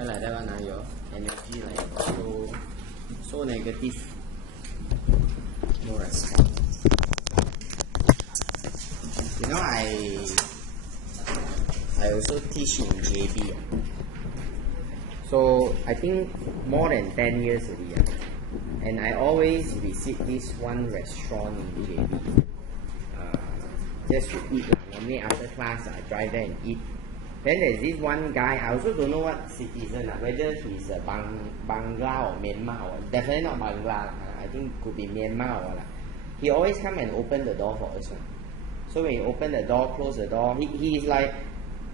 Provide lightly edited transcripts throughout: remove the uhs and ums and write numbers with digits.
Why like that one? Your energy like so negative. No response. You know, I also teach in JB. So I think more than 10 years already. And I always visit this one restaurant in JB. Just to eat. Normally after class I drive there and eat. Then there's this one guy, I also don't know what citizen, whether he's a Bangla or Myanmar, or definitely not Bangla, I think could be Myanmar or he always come and open the door for us. So when he open the door, close the door, he is like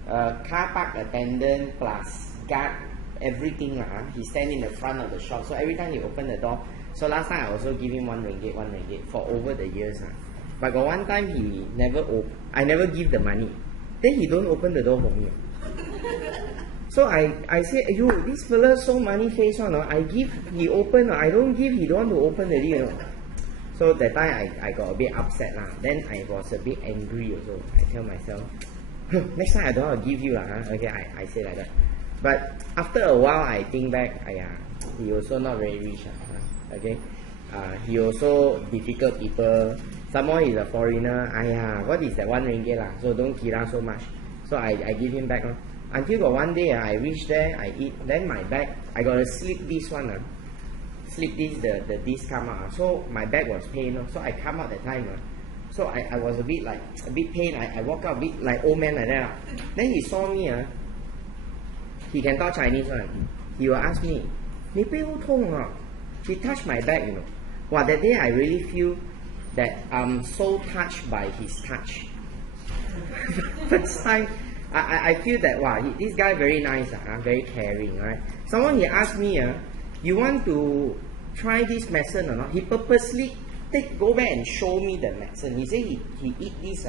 car park attendant plus guard, everything. He stand in the front of the shop, so every time he open the door. So last time I also give him 1 ringgit for over the years. But got one time he never I never give the money. Then he don't open the door for me. So I say, yo, this fella so money face one. I give, he open. I don't give, he don't want to open the deal. So that time I got a bit upset. Then I was a bit angry also. I tell myself, next time I don't want to give you. Okay, I say like that. But after a while I think back, he also not very rich. Okay, he also difficult people. Some more he's a foreigner. What is that 1 ringgit lah? So don't kira so much. So I give him back. Until got one day I reach there, I eat. Then my bag, I gotta slip this one. Slip this, the disc come out. So my bag was pain. So I come out that time. So I was a bit pain. I walk out a bit like old man like that. Then he saw me. He can talk Chinese one. He will ask me, 你背后痛啊? He touched my back, Wow, that day I really feel that I'm so touched by his touch. First time, I feel that, wow, this guy very nice, very caring, right? Someone he asked me, you want to try this medicine or not? He purposely go back and show me the medicine. He said he eat this,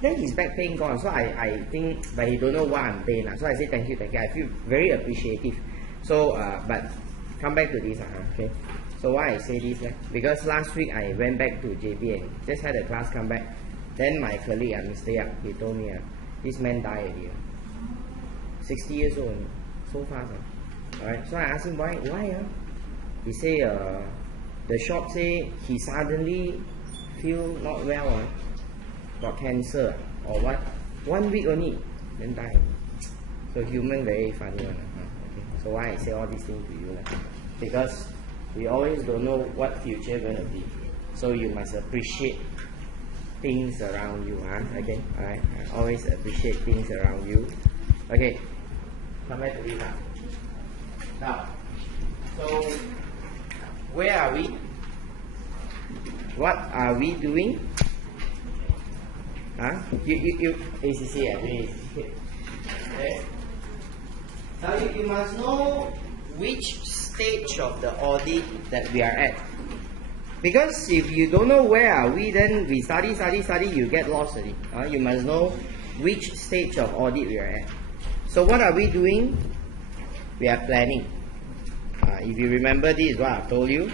then his back pain gone. So I think, but he don't know why I'm pain. So I say thank you. I feel very appreciative. So, but come back to this, okay? So why I say this? Because last week I went back to JB and just had a class come back. Then my colleague, Mr. Yap, he told me, this man died already. 60 years old, so fast. Alright, so I asked him why? He say the shop say he suddenly feel not well, got cancer or what. 1 week only, then die. So human very funny one. Okay. So why I say all these things to you? Because we always don't know what future gonna be. So you must appreciate things around you. Okay? Alright. Always appreciate things around you. Okay. Come back to it now. Now, so where are we? What are we doing? You ACCA, okay. Now you must know which stage of the audit that we are at. Because if you don't know where are we, then we study, you get lost already. You must know which stage of audit we are at. So what are we doing? We are planning. If you remember, this is what I told you,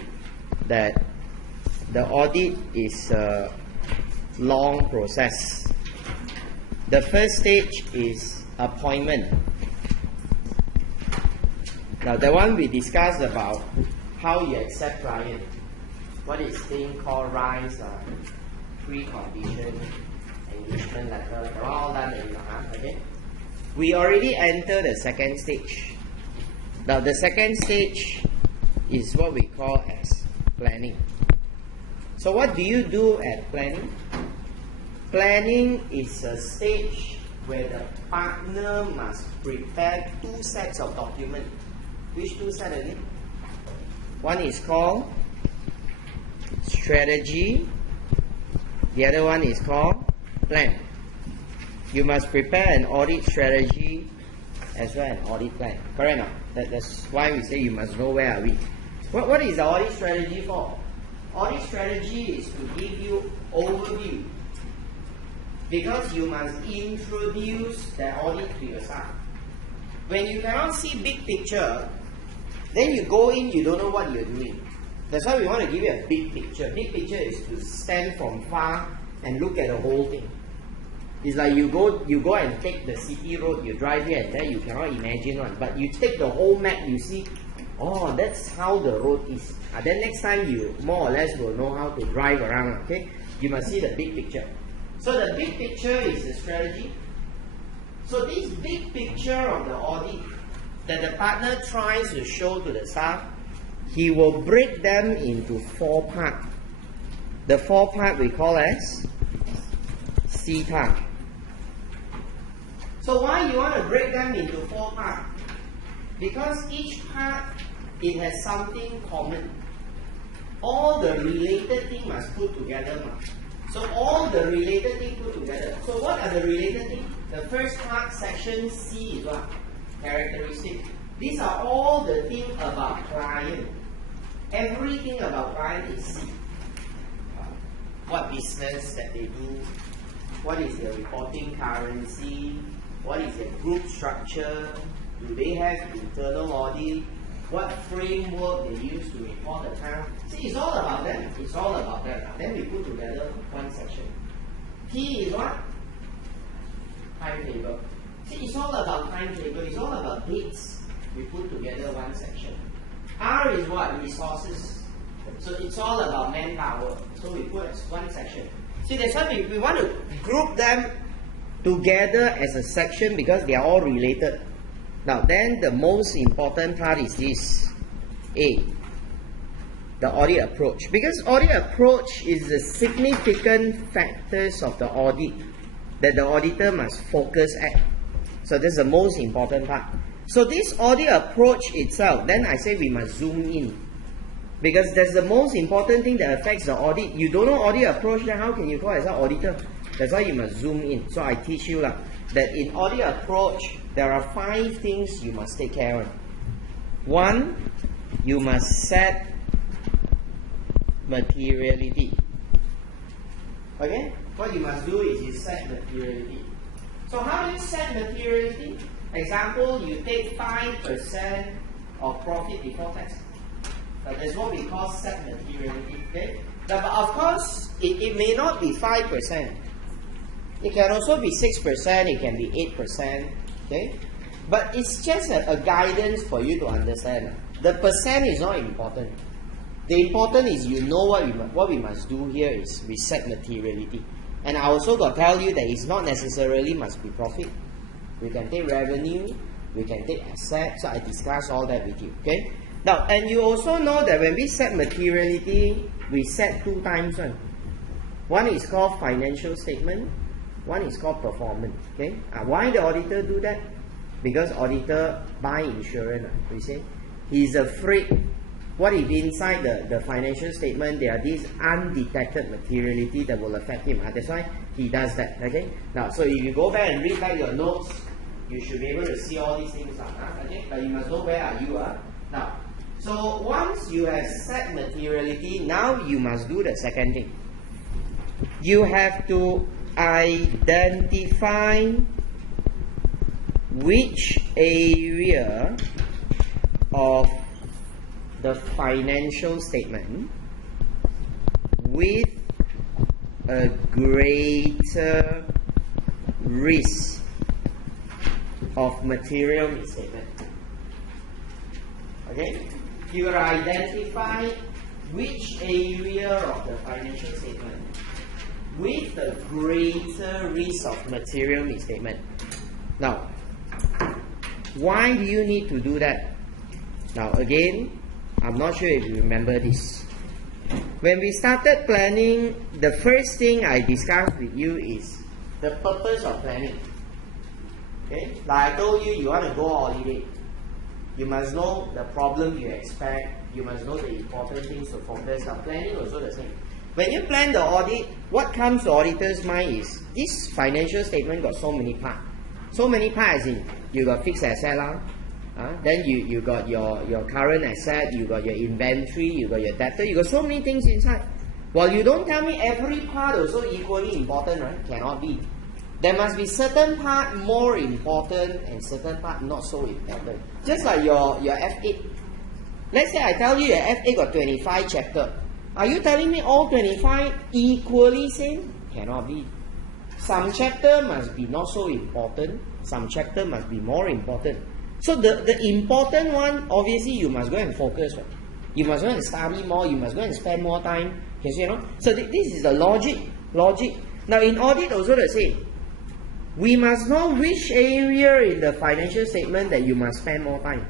that the audit is a long process. The first stage is appointment. Now that one we discussed about how you accept client. What is thing called RISE, pre-condition, engagement letter, they're all done in okay? We already entered the second stage. Now the second stage is what we call as planning. So what do you do at planning? Planning is a stage where the partner must prepare 2 sets of documents. Which 2 sets again? One is called strategy. The other one is called plan. You must prepare an audit strategy as well as an audit plan. Correct or not? That's why we say you must know where are we. What is the audit strategy for? Audit strategy is to give you overview. Because you must introduce the audit to your staff. When you cannot see big picture, then you go in, you don't know what you're doing. That's why we want to give you a big picture. Big picture is to stand from far and look at the whole thing. It's like you go and take the city road, you drive here and there, you cannot imagine one. But you take the whole map, you see, oh, that's how the road is. Then next time you more or less will know how to drive around, okay? You must see the big picture. So the big picture is the strategy. So this big picture of the audit that the partner tries to show to the staff, he will break them into 4 parts. The 4 parts we call as CTA. So why you want to break them into 4 parts? Because each part, it has something common. All the related things must put together. So all the related things put together. So what are the related things? The first part, section C is what? Characteristic. These are all the things about client. Everything about client is C. What business that they do, what is their reporting currency, what is their group structure, do they have internal audit, what framework they use to report the account. See, it's all about them. It's all about them. Then we put together one section. T is what? Timetable. See, it's all about timetable. It's all about dates. We put together one section. R is what? Resources. So it's all about manpower. So we put as one section. See, that's why we want to group them together as a section because they are all related. Now then the most important part is this. A. The audit approach. Because audit approach is the significant factors of the audit that the auditor must focus at. So this is the most important part. So this audit approach itself, then I say we must zoom in. Because that's the most important thing that affects the audit. You don't know audit approach, then how can you call yourself auditor? That's why you must zoom in. So I teach you that in audit approach, there are 5 things you must take care of. 1, you must set materiality. Okay? What you must do is you set materiality. So how do you set materiality? Example, you take 5% of profit before tax. That's what we call set materiality. Okay? But of course, it may not be 5%. It can also be 6%, it can be 8%. Okay? But it's just a guidance for you to understand. The percent is not important. The important is you know what we must do here is we set materiality. And I also got to tell you that it's not necessarily must be profit. We can take revenue, we can take assets. So I discuss all that with you. Okay? Now, and you also know that when we set materiality, we set 2 times. One is called financial statement, one is called performance. Okay? Why the auditor do that? Because auditor buy insurance. We say he's afraid. What if inside the financial statement there are these undetected materiality that will affect him? That's why he does that. Okay? Now, so if you go back and read back your notes, you should be able to see all these things. Okay? But you must know where are you. Now, so once you have set materiality, now you must do the second thing. You have to identify which area of the financial statement with a greater risk of material misstatement. Okay? You identify which area of the financial statement with the greater risk of material misstatement. Now, why do you need to do that? Now again, I'm not sure if you remember this. When we started planning, the first thing I discussed with you is the purpose of planning. Okay? Like I told you, you want to go holiday. You must know the problem you expect. You must know the important things to focus on. Planning also the same. When you plan the audit, what comes to auditor's mind is this financial statement got so many parts. So many parts in you got fixed asset then you got your current asset, you got your inventory, you got your debtor, you got so many things inside. Well, you don't tell me every part also equally important, right? Cannot be. There must be certain part more important and certain part not so important. Just like your F8. Let's say I tell you your F8 got 25 chapter. Are you telling me all 25 equally same? Cannot be. some chapter must be not so important, some chapter must be more important. So the important one, obviously you must go and focus, right? You must go and study more, you must go and spend more time. Can you see, So this is the logic. Now in audit also the same. We must know which area in the financial statement that you must spend more time.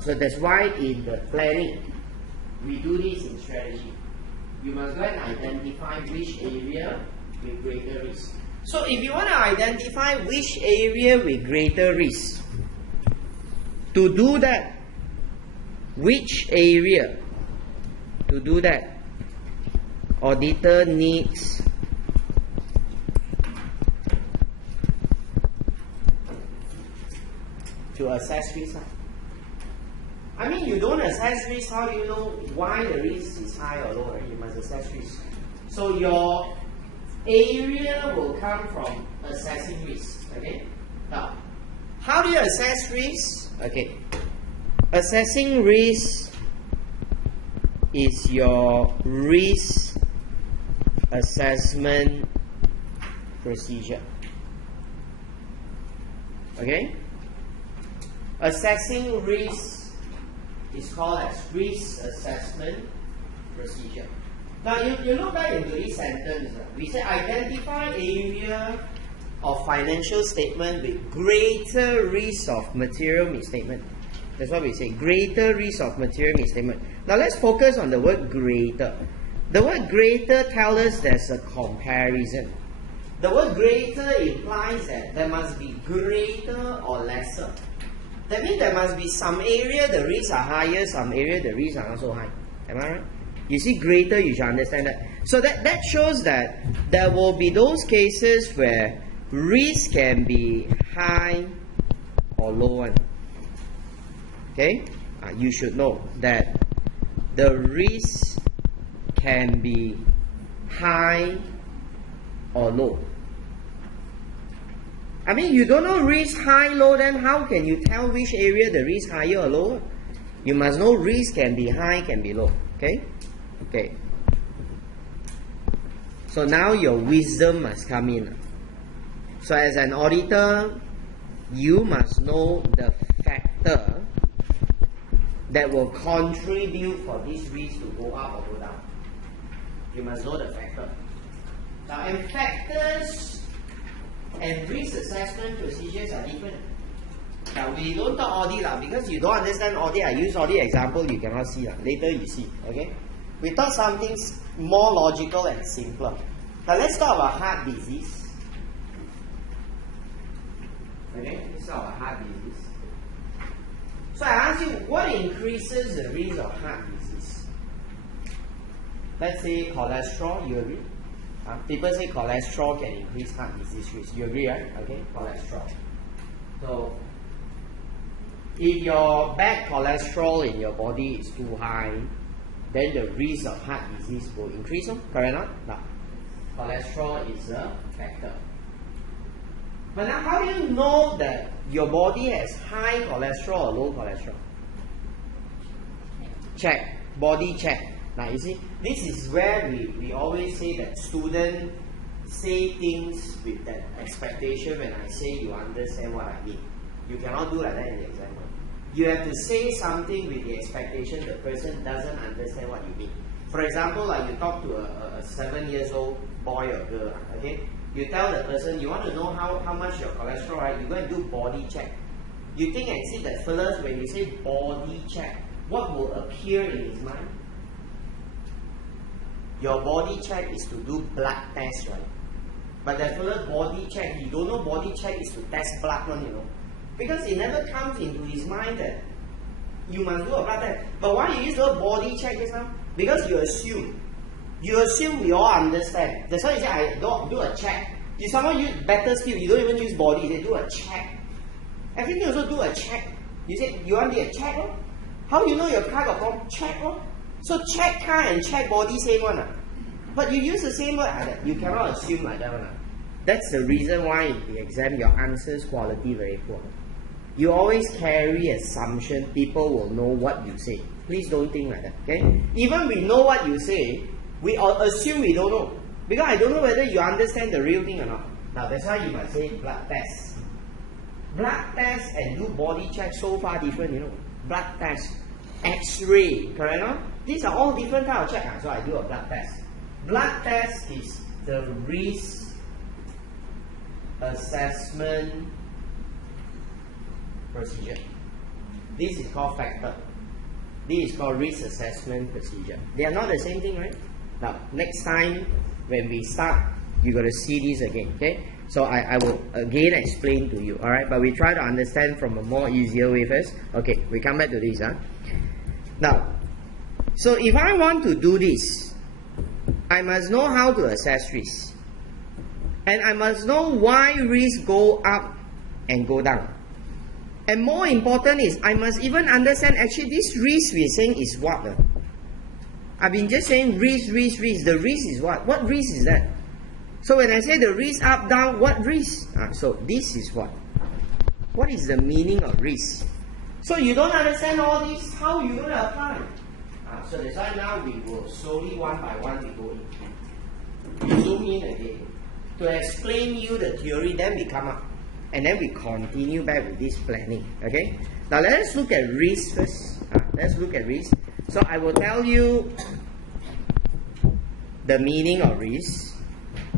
So that's why in the planning, we do this in strategy. You must go and identify which area with greater risk. So if you want to identify which area with greater risk, to do that, auditor needs to assess risk. I mean, you don't assess risk, how do you know why the risk is high or low? Right? You must assess risk. So your area will come from assessing risk. Okay. Now, how do you assess risk? Okay. Assessing risk is your risk assessment procedure. Okay. Assessing risk is called as risk assessment procedure. Now you look back into this sentence. We say identify area of financial statement with greater risk of material misstatement. That's what we say, greater risk of material misstatement. Now let's focus on the word greater. The word greater tells us there's a comparison. The word greater implies that there must be greater or lesser. That means there must be some area the risks are higher, some area the risks are not so high. Am I right? You see greater, you should understand that. So that shows that there will be those cases where risk can be high or low one. Okay? You should know that the risk can be high or low. I mean, you don't know risk high, low, then how can you tell which area the risk higher or lower? You must know risk can be high, can be low. Okay? Okay. So now your wisdom must come in. So as an auditor, you must know the factor that will contribute for this risk to go up or go down. You must know the factor. Now, and factors and risk assessment procedures are different. Now, we don't talk audit because you don't understand audit. I use audit example, you cannot see. Later you see. Okay? We thought something more logical and simpler. Now, let's talk about heart disease. Okay? Let's talk about heart disease. So I ask you, what increases the risk of heart disease? Let's say cholesterol, you agree? People say cholesterol can increase heart disease risk. You agree, right? Okay, cholesterol. So, if your bad cholesterol in your body is too high, then the risk of heart disease will increase. Correct or not? No. Cholesterol is a factor. But now, how do you know that your body has high cholesterol or low cholesterol? Check. Body check. Now you see, this is where we always say that students say things with that expectation when I say you understand what I mean. You cannot do like that in the exam. You have to say something with the expectation the person doesn't understand what you mean. For example, like you talk to a 7-year-old boy or girl, okay? You tell the person, you want to know how much your cholesterol, right? You go and do body check. You think and see that fellas, when you say body check, what will appear in his mind? Your body check is to do blood test, right? But that fellow body check, you don't know body check is to test blood one, you know. Because it never comes into his mind that you must do a blood test. But why you use the word body check just now? Because you assume. You assume we all understand. That's why you say, I don't do a check. If someone use better skill, you don't even use body, they do a check. Everything also do a check. You say, you want to do a check? Or? How do you know your car got problem? Check. Or? So check car and check body same one. But you use the same word. You cannot assume like that one. That's the reason why in the exam your answers quality very poor. You always carry assumption people will know what you say. Please don't think like that. Okay? Even we know what you say, we assume we don't know. Because I don't know whether you understand the real thing or not. Now that's why you must say blood test. Blood test and do body check so far different, you know. Blood test, X-ray, correct? No? These are all different kind of check. So I do a blood test. Blood test is the risk assessment procedure. This is called factor. This is called risk assessment procedure. They are not the same thing, right? Now, next time when we start, you're going to see this again, okay? So I will again explain to you, alright? But we try to understand from a more easier way first. Okay, we come back to this. Now, so if I want to do this, I must know how to assess risk. And I must know why risk go up and go down. And more important is, I must even understand actually this risk we're saying is what? I've been just saying risk, risk, risk. The risk is what? What risk is that? So when I say the risk up, down, what risk? So this is what? What is the meaning of risk? So you don't understand all this, how you going to apply? So that's why now we will slowly one by one we go in. We zoom in again. To explain you the theory, then we come up. And then we continue back with this planning. Okay? Now let's look at risk first. Let's look at risk. So I will tell you the meaning of risk.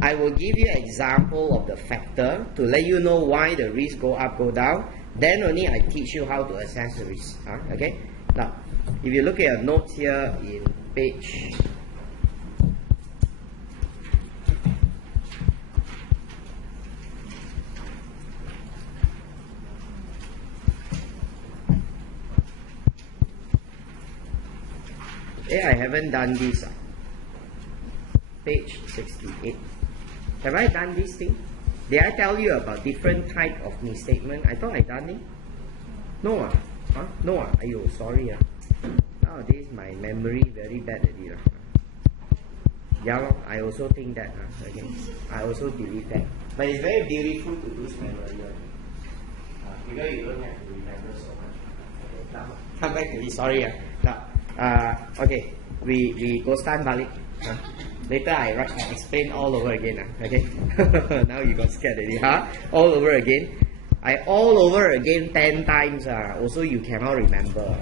I will give you an example of the factor to let you know why the risk go up, go down. Then only I teach you how to assess the risk. Okay? Now, if you look at your notes here in page I haven't done this. Page 68. Have I done this thing? Did I tell you about different type of misstatement? I thought I done it. No No Ayo, sorry Nowadays my memory very bad already Yeah, I also think that again. I also believe that. But it's very beautiful to lose memory. Because you don't have to remember so much. Okay, now, come back to this. Sorry. Okay, we go stand balik. Later I explain all over again. Okay, now you got scared already, all over again. I all over again 10 times. Also you cannot remember.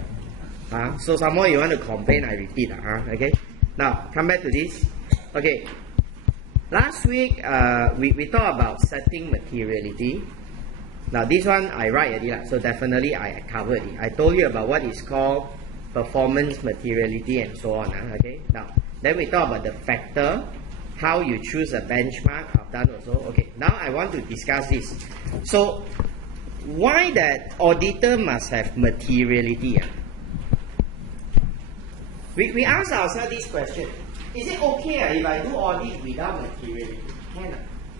So some more you want to complain, I repeat. Okay, now come back to this. Okay, last week we talked about setting materiality. Now this one I write already, so definitely I covered it. I told you about what is called performance materiality and so on. Okay, now then we talk about the factor, how you choose a benchmark. I've done also. Okay, now I want to discuss this. So why that auditor must have materiality? We ask ourselves this question. Is it okay if I do audit without materiality?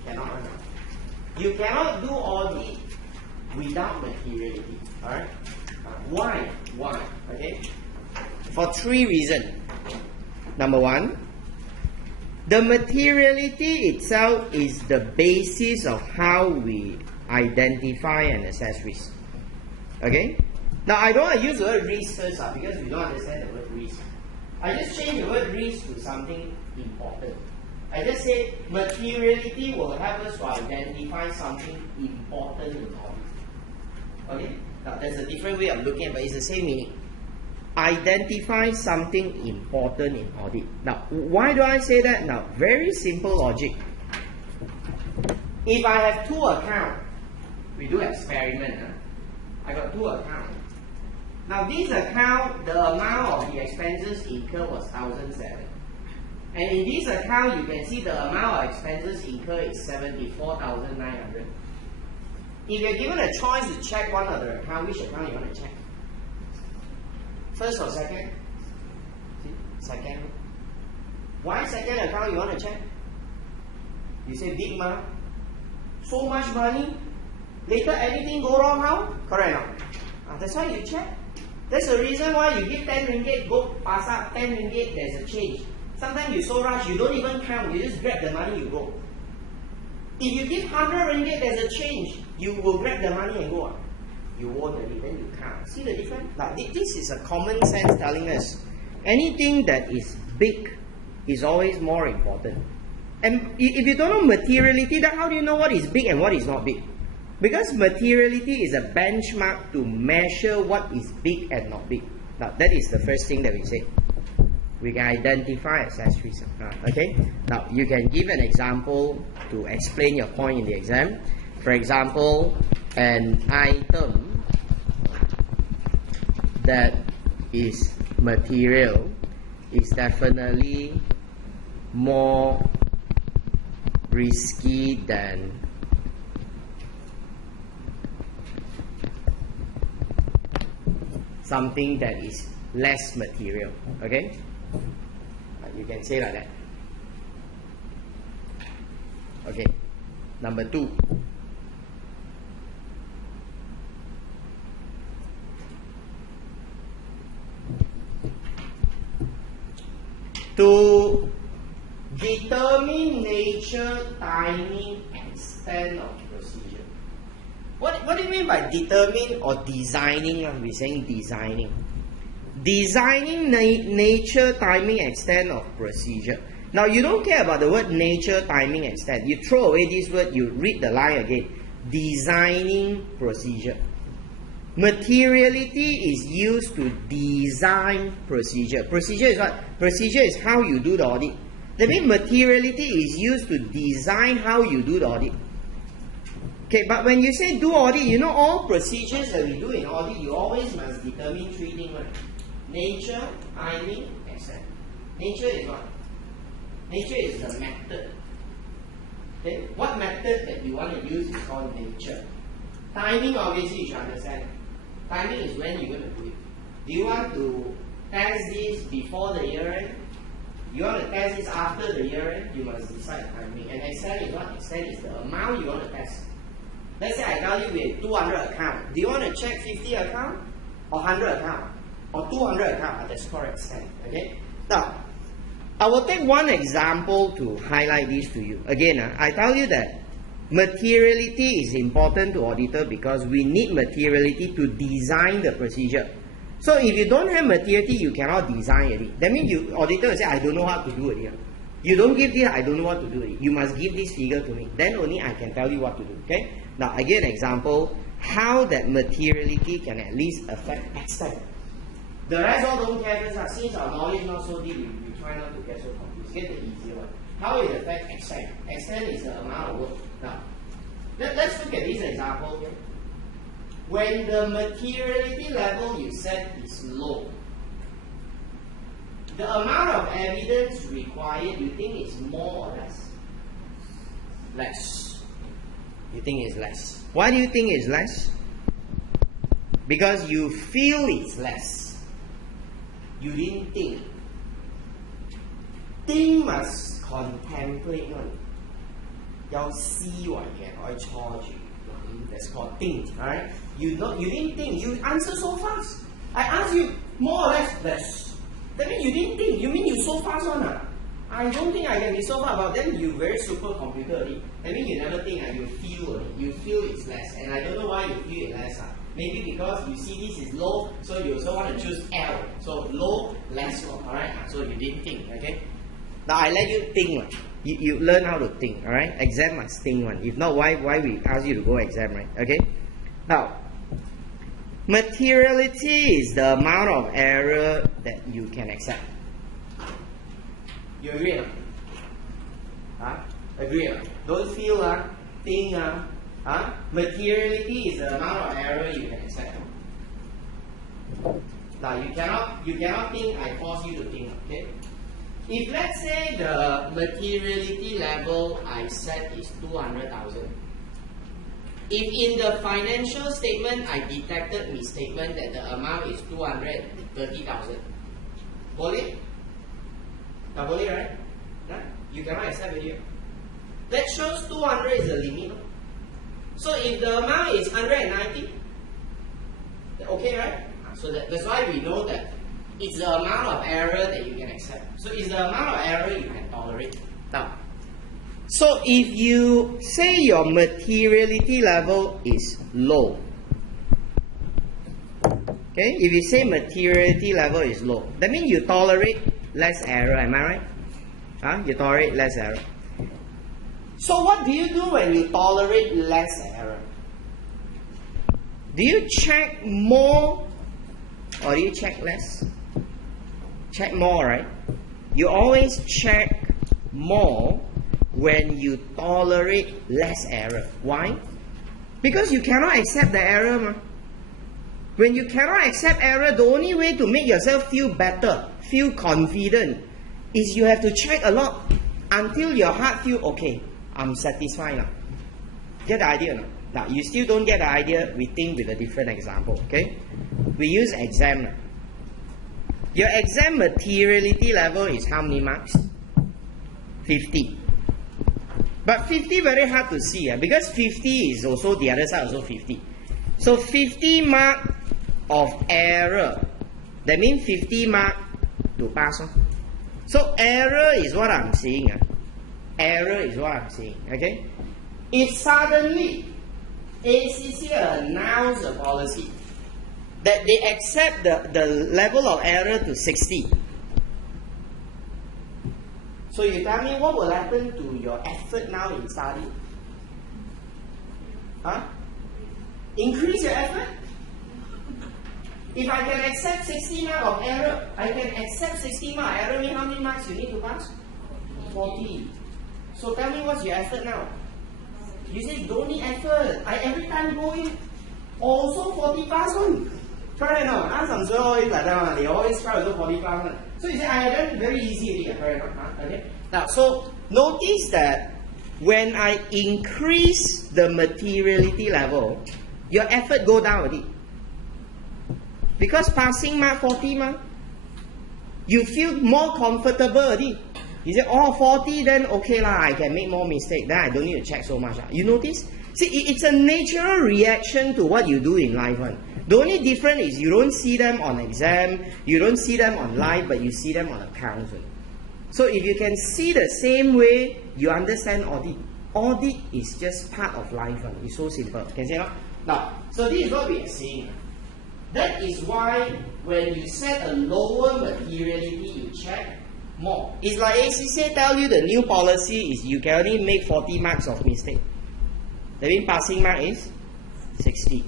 Cannot. You cannot do audit without materiality. Alright? Why? Okay? For 3 reasons. Number 1, the materiality itself is the basis of how we identify and assess risk. Okay? Now I don't want to use the word risk first because we don't understand the word risk. I just change the word risk to something important. I just say materiality will help us to identify something important in audit. Okay? Now there's a different way of looking at it, but it's the same meaning. Identify something important in audit. Now, why do I say that? Now, very simple logic. If I have 2 accounts, we do experiment. I got 2 accounts. Now, this account, the amount of the expenses incurred was 1,007. And in this account, you can see the amount of expenses incurred is 74,900. If you're given a choice to check one of the account, which account you want to check? First or second? Second. Why second account you want to check? You say big money. So much money. Later anything go wrong, how? Correct now. That's why you check. That's the reason why you give 10 ringgit, go pass up 10 ringgit, there's a change. Sometimes you so rush, you don't even count, you just grab the money, you go. If you give 100 ringgit, there's a change, you will grab the money and go. You won't already, then you can't. See the difference? Now, this is a common sense telling us anything that is big is always more important. And if you don't know materiality, then how do you know what is big and what is not big? Because materiality is a benchmark to measure what is big and not big. Now, that is the first thing that we say. We can identify accessories. Okay? Now, you can give an example to explain your point in the exam. For example, an item that is material is definitely more risky than something that is less material. Okay? You can say like that. Okay. Number 2. To determine nature, timing, extent of procedure. What do you mean by determine or designing? We're saying designing. Designing nature, timing, extent of procedure. Now, you don't care about the word nature, timing, extent. You throw away this word, you read the line again. Designing procedure. Materiality is used to design procedure. Procedure is what? Procedure is how you do the audit. That means materiality is used to design how you do the audit. Okay, but when you say do audit, you know all procedures that we do in audit, you always must determine 3 things. Right? Nature, timing, extent. Nature is what? Nature is the method. Okay? What method that you want to use is called nature. Timing, obviously, you should understand. Timing is when you're going to do it. Do you want to test this before the year end? You want to test this after the year end? You must decide timing. And extent is what? Extent is the amount you want to test. Let's say I tell you we have 200 accounts. Do you want to check 50 accounts? Or 100 accounts? Or 200 accounts? That's correct extent. Okay? Now, I will take one example to highlight this to you. Again, I tell you that materiality is important to auditor because we need materiality to design the procedure. So if you don't have materiality, you cannot design it. That means you auditor will say, I don't know how to do it. You don't give this, I don't know what to do it. You must give this figure to me. Then only I can tell you what to do. Okay? Now I give an example how that materiality can at least affect extent. The rest all don't care because since our knowledge not so deep, we try not to get so confused. Get the easier one. How it affects extent? Extent is the amount of work. Now, let's look at this example here. When the materiality level you set is low, the amount of evidence required, you think is more or less? Less. You think it's less. Why do you think it's less? Because you feel it's less. You didn't think. Think must contemplate one. 有思維嘅可以坐住。That's called think, alright? You didn't think. You answer so fast. I asked you more or less. That means you didn't think. You mean you so fast one? I don't think I can be so fast. But then you very super computer already. That means you never think. You feel it. You feel it's less. And I don't know why you feel it less. Maybe because you see this is low, so you also want to choose L. So low, less low. Alright? So you didn't think. Okay? Now I let you think. You learn how to think, alright? Exam must think one. If not, why we ask you to go exam, right? Okay? Now, materiality is the amount of error that you can accept. You agree or not? Agree or not? Don't feel, think, materiality is the amount of error you can accept. Now, you cannot think, I force you to think, okay? If let's say the materiality level I set is 200,000, if in the financial statement I detected misstatement that the amount is 230,000, boleh? Tak boleh, right? You cannot accept it here. That shows 200 is the limit. So if the amount is 190, okay, right? So that's why we know that it's the amount of error that you can accept. So it's the amount of error you can tolerate. Now, so if you say your materiality level is low, okay? If you say materiality level is low, that means you tolerate less error, am I right? You tolerate less error. So what do you do when you tolerate less error? Do you check more or do you check less? Check more, right? You always check more when you tolerate less error. Why? Because you cannot accept the error. Ma. When you cannot accept error, the only way to make yourself feel better, feel confident, is you have to check a lot until your heart feel, okay, I'm satisfied now. Get the idea now? Now, you still don't get the idea, we think with a different example, okay? We use exam. Your exam materiality level is how many marks? 50. But 50 very hard to see, because 50 is also, the other side also 50. So 50 mark of error, that means 50 mark to pass. So error is what I'm saying. Error is what I'm saying, okay? If suddenly ACCA announced a policy that they accept the level of error to 60. So you tell me what will happen to your effort now in study? Huh? Increase your effort? If I can accept 60 marks of error, I can accept 60 marks error, mean how many marks you need to pass? 40. So tell me what's your effort now? You say don't need effort. I every time go in, also 40 plus one. Try it now. Ask some sure always like that one. They always try to do 40 plus one. So you say I have done very easy. Try it now. Okay. Now so notice that when I increase the materiality level, your effort go down already. Because passing mark 40 mark, you feel more comfortable already. You say, oh, 40, then okay lah, I can make more mistakes. Then I don't need to check so much. You notice? See, it's a natural reaction to what you do in life. The only difference is you don't see them on exam, you don't see them on live, but you see them on accounts. So if you can see the same way, you understand audit. Audit is just part of life. It's so simple. Can you see that? Now, so this is what we are seeing. That is why when you set a lower materiality, you check more. It's like ACCA tell you the new policy is you can only make 40 marks of mistake. That means passing mark is 60.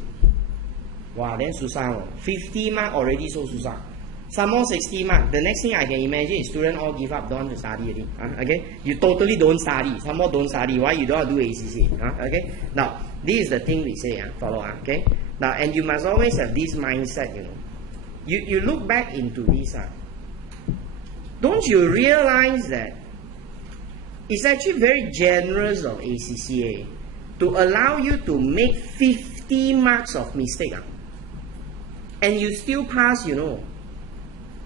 Wow, then susah. 50 mark already so susah. Some more 60 mark. The next thing I can imagine is students all give up, don't want to study already. Okay? You totally don't study. Some more don't study. Why you don't want to do ACCA? Okay? Now, this is the thing we say. Follow. Okay? Now, and you must always have this mindset, you know. You look back into this. Don't you realize that it's actually very generous of ACCA to allow you to make 50 marks of mistake, and you still pass, you know.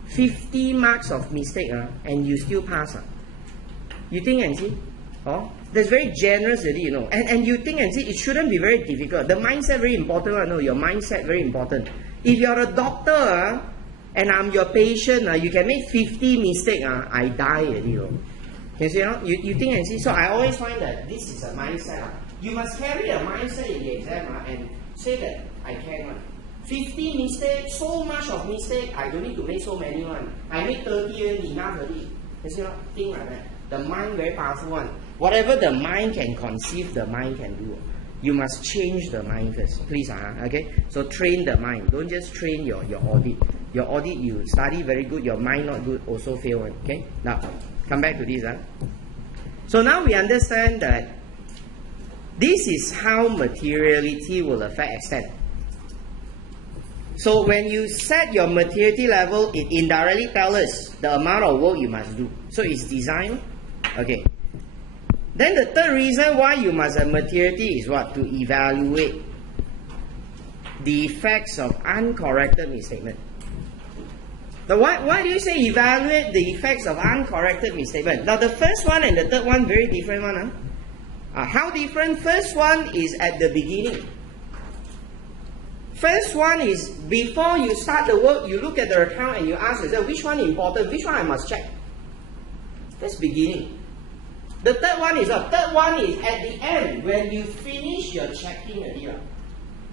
50 marks of mistake, and you still pass. You think and see? Oh, that's very generous already, you know. And you think and see, it shouldn't be very difficult. The mindset very important. No, your mindset very important. If you're a doctor, and I'm your patient, you can make 50 mistakes, I die already. You know. Can you see? You think and see? So I always find that this is a mindset. You must carry a mindset in the exam and say that I can. 50 mistakes, so much of mistake, I don't need to make so many one. I make 30 enough already. You see? Think like that. The mind very powerful one. Whatever the mind can conceive, the mind can do. You must change the mind first. Please, okay? So train the mind. Don't just train your audit. Your audit, you study very good, your mind not good, also fail one. Okay? Now, come back to this. So now we understand that this is how materiality will affect extent. So when you set your materiality level, it indirectly tells us the amount of work you must do. So it's design. Okay. Then the third reason why you must have materiality is what? To evaluate the effects of uncorrected misstatement. Now why do you say evaluate the effects of uncorrected misstatement? Now the first one and the third one very different one. How different? First one is at the beginning. First one is before you start the work, you look at the account and you ask yourself which one important, which one I must check. That's beginning. The third one is at the end when you finish your checking already.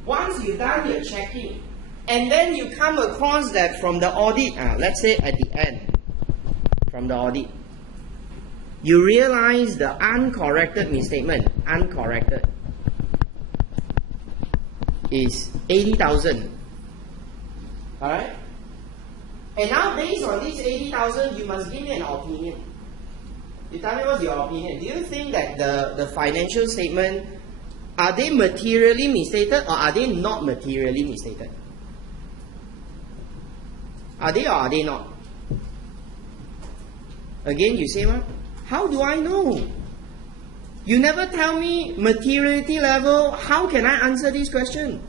Once you've done your checking, and then you come across that from the audit, let's say at the end, from the audit, you realize the uncorrected misstatement, uncorrected, is 80,000. Alright? And now based on this 80,000, you must give me an opinion. You tell me what's your opinion. Do you think that the financial statement, are they materially misstated or are they not materially misstated? Are they or are they not? Again, you say what? How do I know? You never tell me materiality level. How can I answer this question?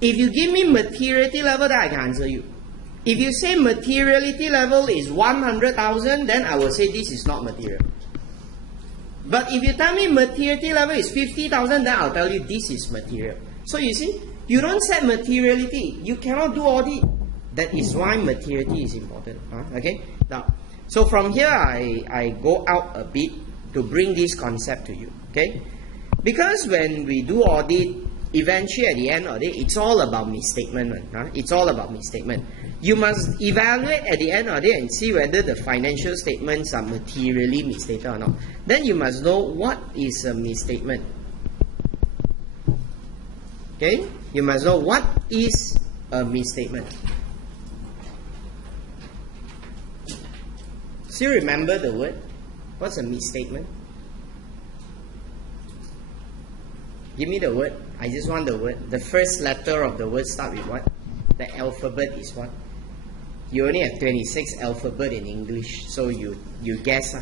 If you give me materiality level, then I can answer you. If you say materiality level is 100,000, then I will say this is not material. But if you tell me materiality level is 50,000, then I'll tell you this is material. So you see, you don't set materiality. You cannot do audit. That is why materiality is important. Okay? Now, so from here, I go out a bit to bring this concept to you. Okay? Because when we do audit, eventually at the end of it, it's all about misstatement. It's all about misstatement. You must evaluate at the end of it and see whether the financial statements are materially misstated or not. Then you must know what is a misstatement. Okay? You must know what is a misstatement. Still remember the word? What's a misstatement? Give me the word. I just want the word. The first letter of the word start with what? The alphabet is what? You only have 26 alphabet in English, so you guess.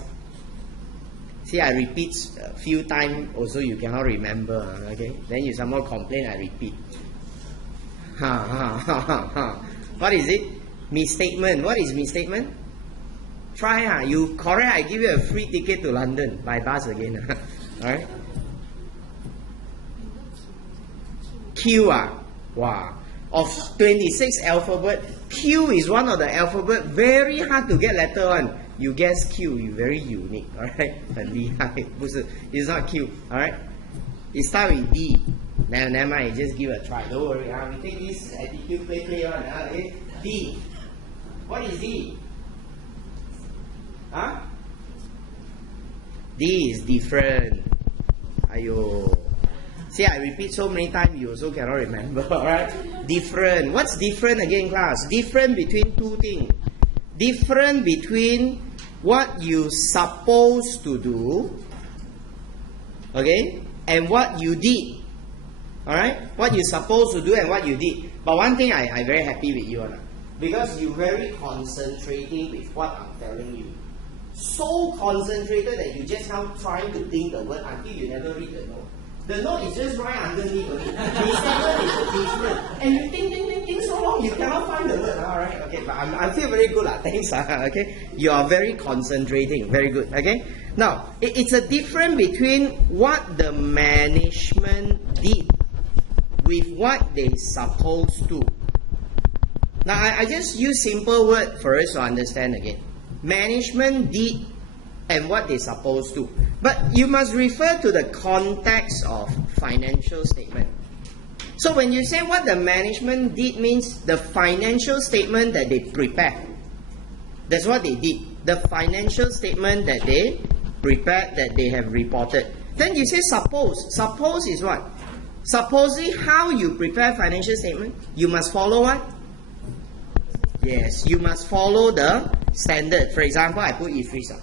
See, I repeat a few times, also you cannot remember. Okay? Then you somehow complain, I repeat. What is it? Misstatement. What is misstatement? Try, you correct, I give you a free ticket to London by bus again. Alright? Q, wow. Of 26 alphabet, Q is one of the alphabet, very hard to get letter one. You guess Q, you very unique. Alright? It's not Q. Alright? It starts with D. Never mind, just give it a try. Don't worry. We take this attitude play on. Okay? D. What is D? Huh? D is different. Ayo. See, I repeat so many times, you also cannot remember. Alright? Different. What's different again, class? Different between two things. Different between what you supposed to do, okay, and what you did. Alright? What you supposed to do and what you did. But one thing I very happy with you, because you very concentrating with what I'm telling you. So concentrated that you just now trying to think the word until you never read the note. The note is just right underneath only. The statement is different. And you think so long, you cannot find the word. Alright, okay, but I feel very good. Thanks. Okay, you are very concentrating. Very good. Okay. Now, it's a difference between what the management did with what they supposed to. Now, I just use simple word for us to understand again. Management did and what they supposed to. But you must refer to the context of financial statement. So when you say what the management did means the financial statement that they prepared. That's what they did. The financial statement that they prepared, that they have reported. Then you say suppose. Suppose is what? Supposing how you prepare financial statement, you must follow what? Yes, you must follow the standard. For example, I put IFRS.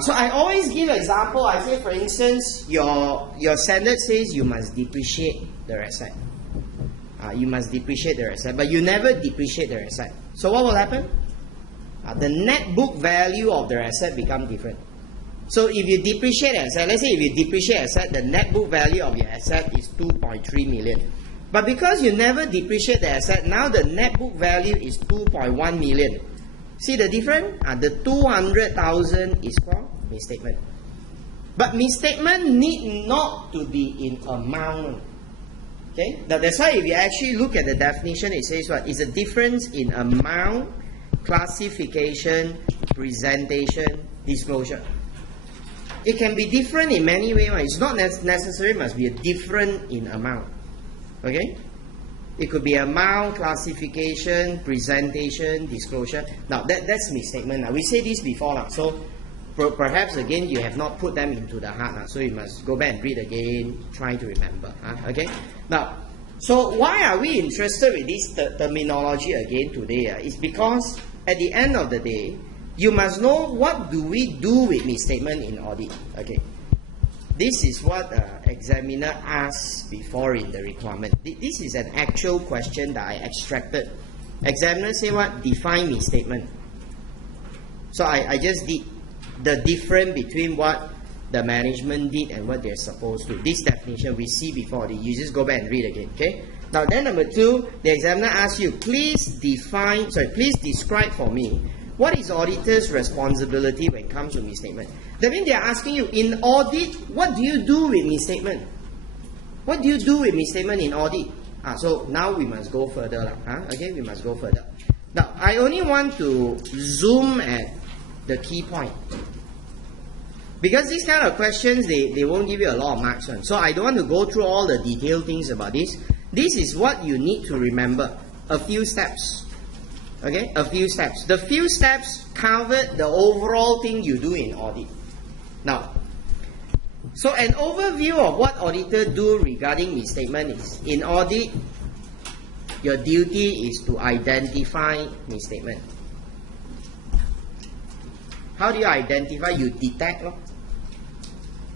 So I always give an example. I say, for instance, your standard says you must depreciate the asset. You must depreciate the asset, but you never depreciate the asset. So what will happen? The net book value of the asset become different. So if you depreciate the asset, let's say if you depreciate asset, the net book value of your asset is 2.3 million. But because you never depreciate the asset, now the net book value is 2.1 million. See the difference? The 200,000 is called misstatement. But misstatement need not to be in amount. Okay? That's why if you actually look at the definition, it says what? It's a difference in amount, classification, presentation, disclosure. It can be different in many ways. It's not necessarily must be a different in amount. Okay? It could be amount, classification, presentation, disclosure. Now, that's misstatement. Now, we say this before. So, Perhaps again you have not put them into the heart, so you must go back and read again, try to remember. Okay. Now, so why are we interested with this terminology again today? It's because at the end of the day, you must know what do we do with misstatement in audit. Okay. This is what examiner asked before in the requirement. This is an actual question that I extracted. Examiner say what? Define misstatement. So I just did the difference between what the management did and what they're supposed to. This definition we see before. You just go back and read again. Okay. Now then, number 2, the examiner asks you, please describe for me what is auditor's responsibility when it comes to misstatement. That means they are asking you, in audit, what do you do with misstatement? What do you do with misstatement in audit? So now we must go further. Okay, we must go further. Now, I only want to zoom at the key point. Because these kind of questions, they won't give you a lot of marks on. So I don't want to go through all the detailed things about this. This is what you need to remember. A few steps. Okay, a few steps. The few steps covered the overall thing you do in audit. Now, so an overview of what auditor do regarding misstatement is, in audit, your duty is to identify misstatement. How do you identify? You detect.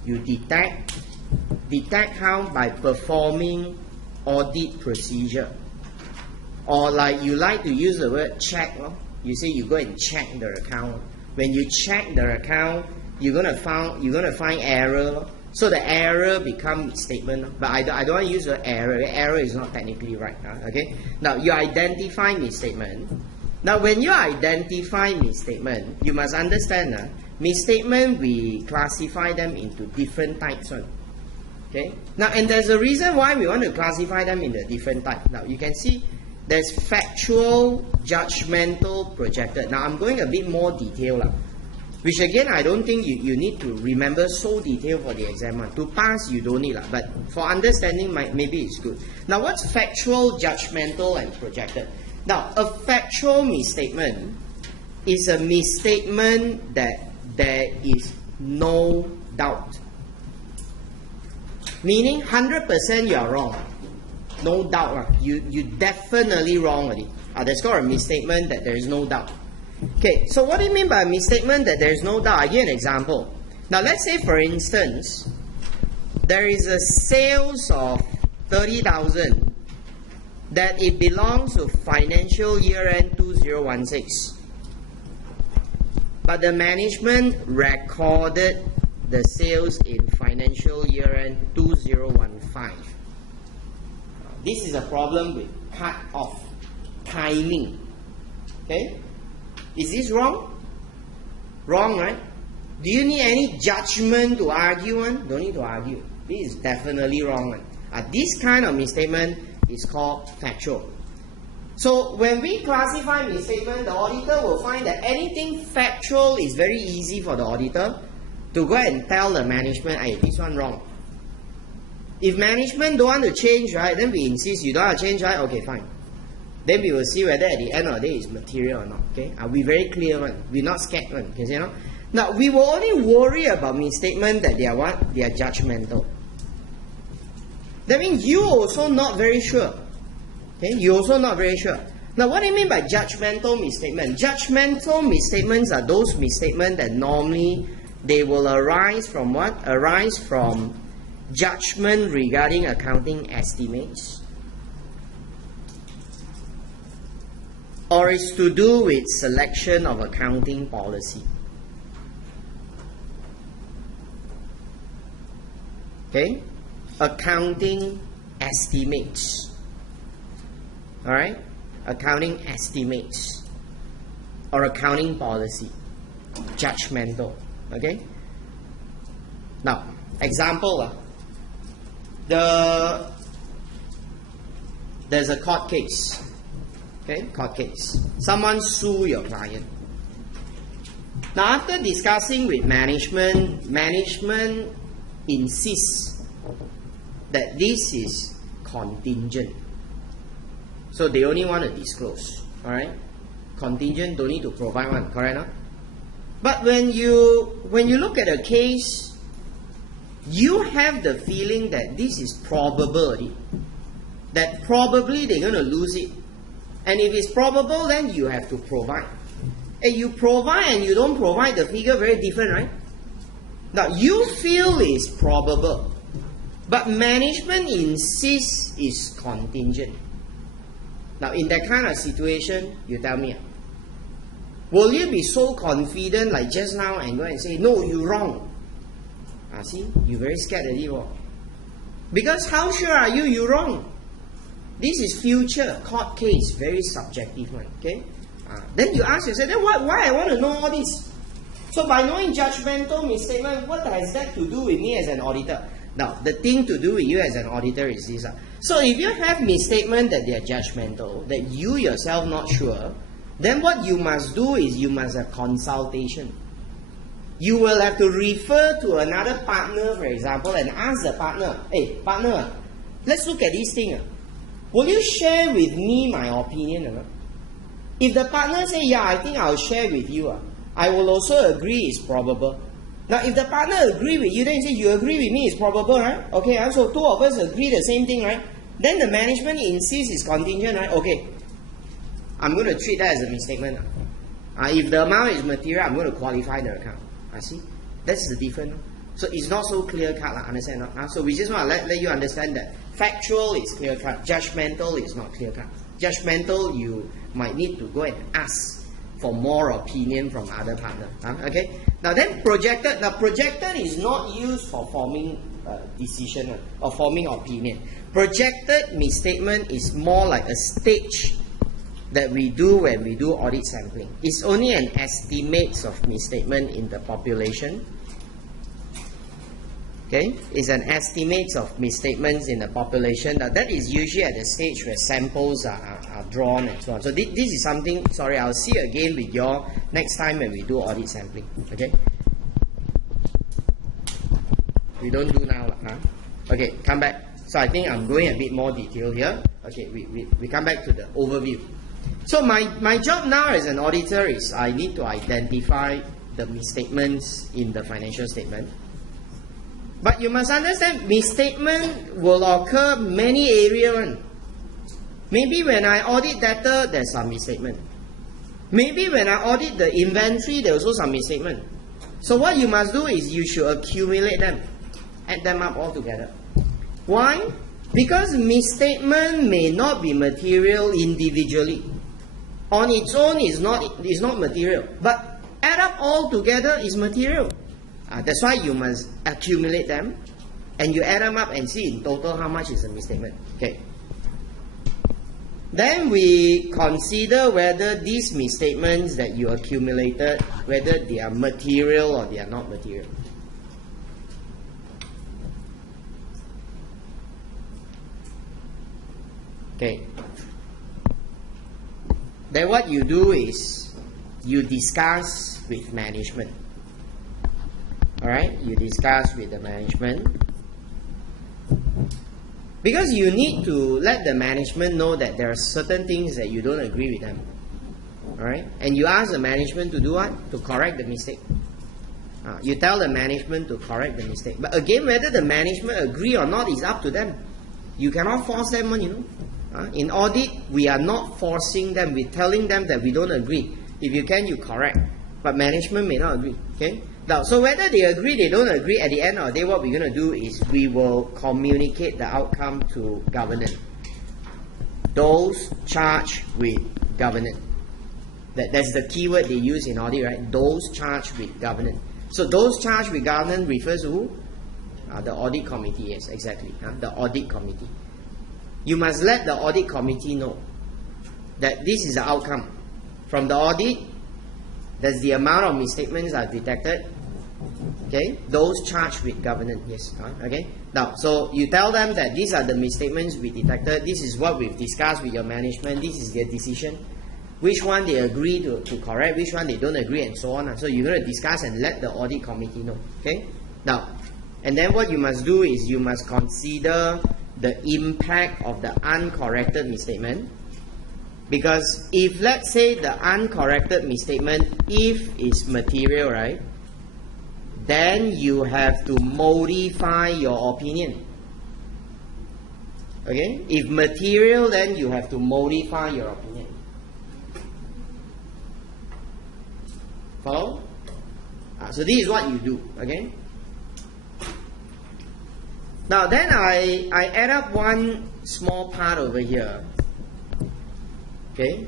You detect. Detect how? By performing audit procedure. Or like you like to use the word check. You say you go and check the account. When you check the account, you're gonna find error. So the error becomes misstatement. But I don't want to use the error. The error is not technically right. Okay. Now you identify misstatement. Now when you identify misstatement, you must understand misstatement we classify them into different types. Okay. Now and there's a reason why we want to classify them in the different type. Now you can see there's factual, judgmental, projected. Now I'm going a bit more detailed. Which again, I don't think you need to remember so detailed for the exam. To pass, you don't need. But for understanding, maybe it's good. Now, what's factual, judgmental, and projected? Now, a factual misstatement is a misstatement that there is no doubt. Meaning, 100% you are wrong. No doubt. You definitely wrong. That's called a misstatement that there is no doubt. Okay, so what do you mean by a misstatement that there is no doubt? I'll give you an example. Now, let's say, for instance, there is a sales of 30,000 that it belongs to financial year end 2016. But the management recorded the sales in financial year end 2015. This is a problem with cut-off timing. Okay? Is this wrong? Wrong, right? Do you need any judgment to argue on? Don't need to argue. This is definitely wrong. This kind of misstatement is called factual. So when we classify misstatement, the auditor will find that anything factual is very easy for the auditor to go and tell the management, hey, this one wrong. If management don't want to change, right, then we insist you don't want to change, right? Okay, fine. Then we will see whether at the end of the day it's material or not. Okay? Are we very clear one? We're not scared one. Okay, you know? Now we will only worry about misstatement that they are what? They are judgmental. That means you also not very sure. Okay? You also not very sure. Now what do you mean by judgmental misstatement? Judgmental misstatements are those misstatements that normally they will arise from what? Arise from judgment regarding accounting estimates. Or it's to do with selection of accounting policy. Okay? Accounting estimates. Alright? Accounting estimates. Or accounting policy. Judgmental. Okay? Now, example. There's a court case. Okay, court case. Someone sue your client. Now, after discussing with management, management insists that this is contingent. So they only want to disclose. Alright? Contingent don't need to provide one, correct? No? But when you look at a case, you have the feeling that this is probability, that probably they're going to lose it. And if it's probable, then you have to provide. And you provide and you don't provide, the figure very different, right? Now, you feel it's probable, but management insists it's contingent. Now, in that kind of situation, you tell me, will you be so confident like just now and go and say, no, you're wrong? See, you're very scared of it. Because how sure are you're wrong? This is future court case, very subjective one. Okay? Then you ask yourself, then why I want to know all this? So by knowing judgmental misstatement, what has that to do with me as an auditor? Now, the thing to do with you as an auditor is this. So if you have misstatement that they are judgmental, that you yourself not sure, then what you must do is you must have consultation. You will have to refer to another partner, for example, and ask the partner, hey, partner, let's look at this thing. Will you share with me my opinion or not? If the partner say, yeah, I think I'll share with you, I will also agree it's probable. Now, if the partner agree with you, then you say, you agree with me, it's probable, right? Okay, so two of us agree the same thing, right? Then the management insists it's contingent, right? Okay, I'm going to treat that as a misstatement. If the amount is material, I'm going to qualify the account. See? That's the difference. So it's not so clear cut, understand? So we just want to let you understand that factual is clear cut, judgmental is not clear cut. Judgmental, you might need to go and ask for more opinion from other partner. Okay? Now then projected. Now projected is not used for forming decision or forming opinion. Projected misstatement is more like a stage that we do when we do audit sampling. It's only an estimate of misstatement in the population. Okay? It's an estimate of misstatements in the population. Now that is usually at the stage where samples are drawn and so on. So this is something, sorry, I'll see again with you all next time when we do audit sampling. Okay? We don't do now. Okay, come back. So I think I'm going a bit more detail here. Okay, we come back to the overview. So my job now as an auditor is I need to identify the misstatements in the financial statement. But you must understand, misstatement will occur many areas. Maybe when I audit data, there's some misstatement. Maybe when I audit the inventory, there's also some misstatement. So what you must do is you should accumulate them, add them up all together. Why? Because misstatement may not be material individually. On its own is not material, but add up all together is material. That's why you must accumulate them, and you add them up and see in total how much is a misstatement. Okay. Then we consider whether these misstatements that you accumulated, whether they are material or they are not material. Okay. Then what you do is you discuss with management. Alright, you discuss with the management. Because you need to let the management know that there are certain things that you don't agree with them. Alright, and you ask the management to do what? To correct the mistake. You tell the management to correct the mistake. But again, whether the management agree or not is up to them. You cannot force them on, you know. In audit, we are not forcing them. We're telling them that we don't agree. If you can, you correct. But management may not agree. Okay? Now, so whether they agree, they don't agree, at the end of the day, what we're going to do is we will communicate the outcome to governance. Those charged with governance. That's the keyword they use in audit, right? Those charged with governance. So those charged with governance refers to who? The audit committee, yes, exactly. The audit committee. You must let the audit committee know that this is the outcome. From the audit, that's the amount of misstatements are detected. Okay, those charged with governance, yes. Okay, now, so you tell them that these are the misstatements we detected. This is what we've discussed with your management. This is their decision. Which one they agree to correct, which one they don't agree, and so on. So you're going to discuss and let the audit committee know. Okay, now, and then what you must do is you must consider the impact of the uncorrected misstatement Because if let's say the uncorrected misstatement, if is material, right, then you have to modify your opinion. Okay? If material, then you have to modify your opinion. Follow? So this is what you do. Okay? Now then I add up one small part over here. Okay?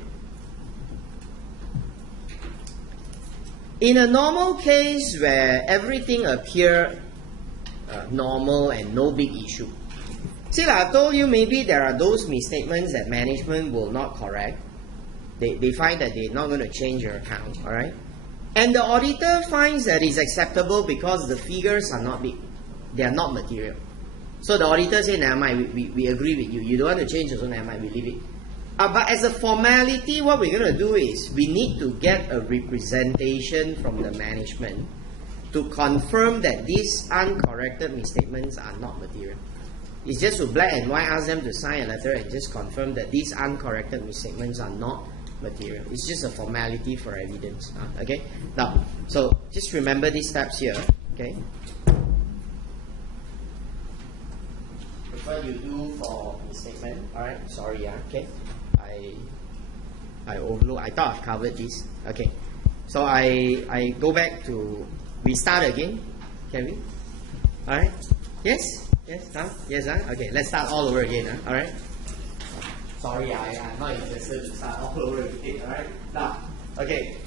In a normal case where everything appears normal and no big issue. See, like I told you, maybe there are those misstatements that management will not correct. They find that they're not going to change your account, alright? And the auditor finds that it's acceptable because the figures are not big. They are not material. So the auditor says, never mind, we agree with you. You don't want to change, so never mind, we leave it. But as a formality, what we're going to do is we need to get a representation from the management to confirm that these uncorrected misstatements are not material. It's just to black and white ask them to sign a letter and just confirm that these uncorrected misstatements are not material. It's just a formality for evidence. Okay? Now, so just remember these steps here. Okay? What you do for misstatement. Alright, sorry, okay. I overlooked. I thought I've covered this. Okay. So I go back to, we start again. Can we? Alright? Yes? Yes? Huh? Yes? Huh? Okay, let's start all over again. Huh? Alright? Sorry, I'm not interested to start all over again. Alright? Now, okay.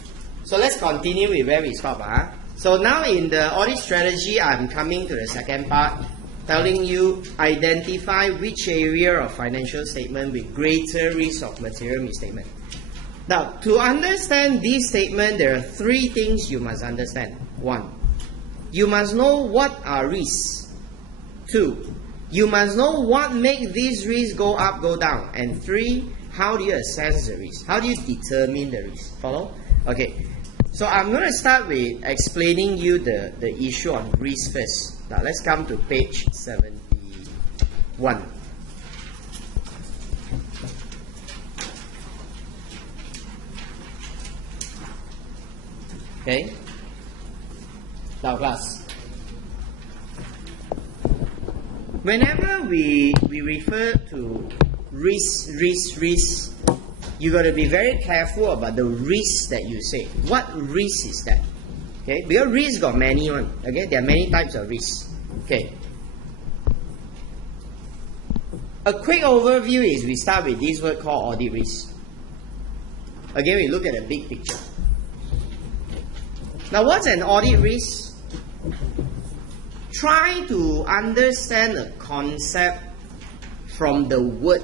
So let's continue with where we stop. Huh? So now in the audit strategy, I'm coming to the second part, telling you identify which area of financial statement with greater risk of material misstatement. Now, to understand this statement, there are three things you must understand. One, you must know what are risks. Two, you must know what makes these risks go up, go down. And three, how do you assess the risk? How do you determine the risk? Follow? Okay. So I'm going to start with explaining you the issue on risk first. Now let's come to page 71. Okay? Now class. Whenever we refer to risk, you got to be very careful about the risk that you say. What risk is that? Okay, because risk got many one. Okay, there are many types of risks. Okay. A quick overview is we start with this word called audit risk. Again, we look at the big picture. Now, what's an audit risk? Try to understand a concept from the word,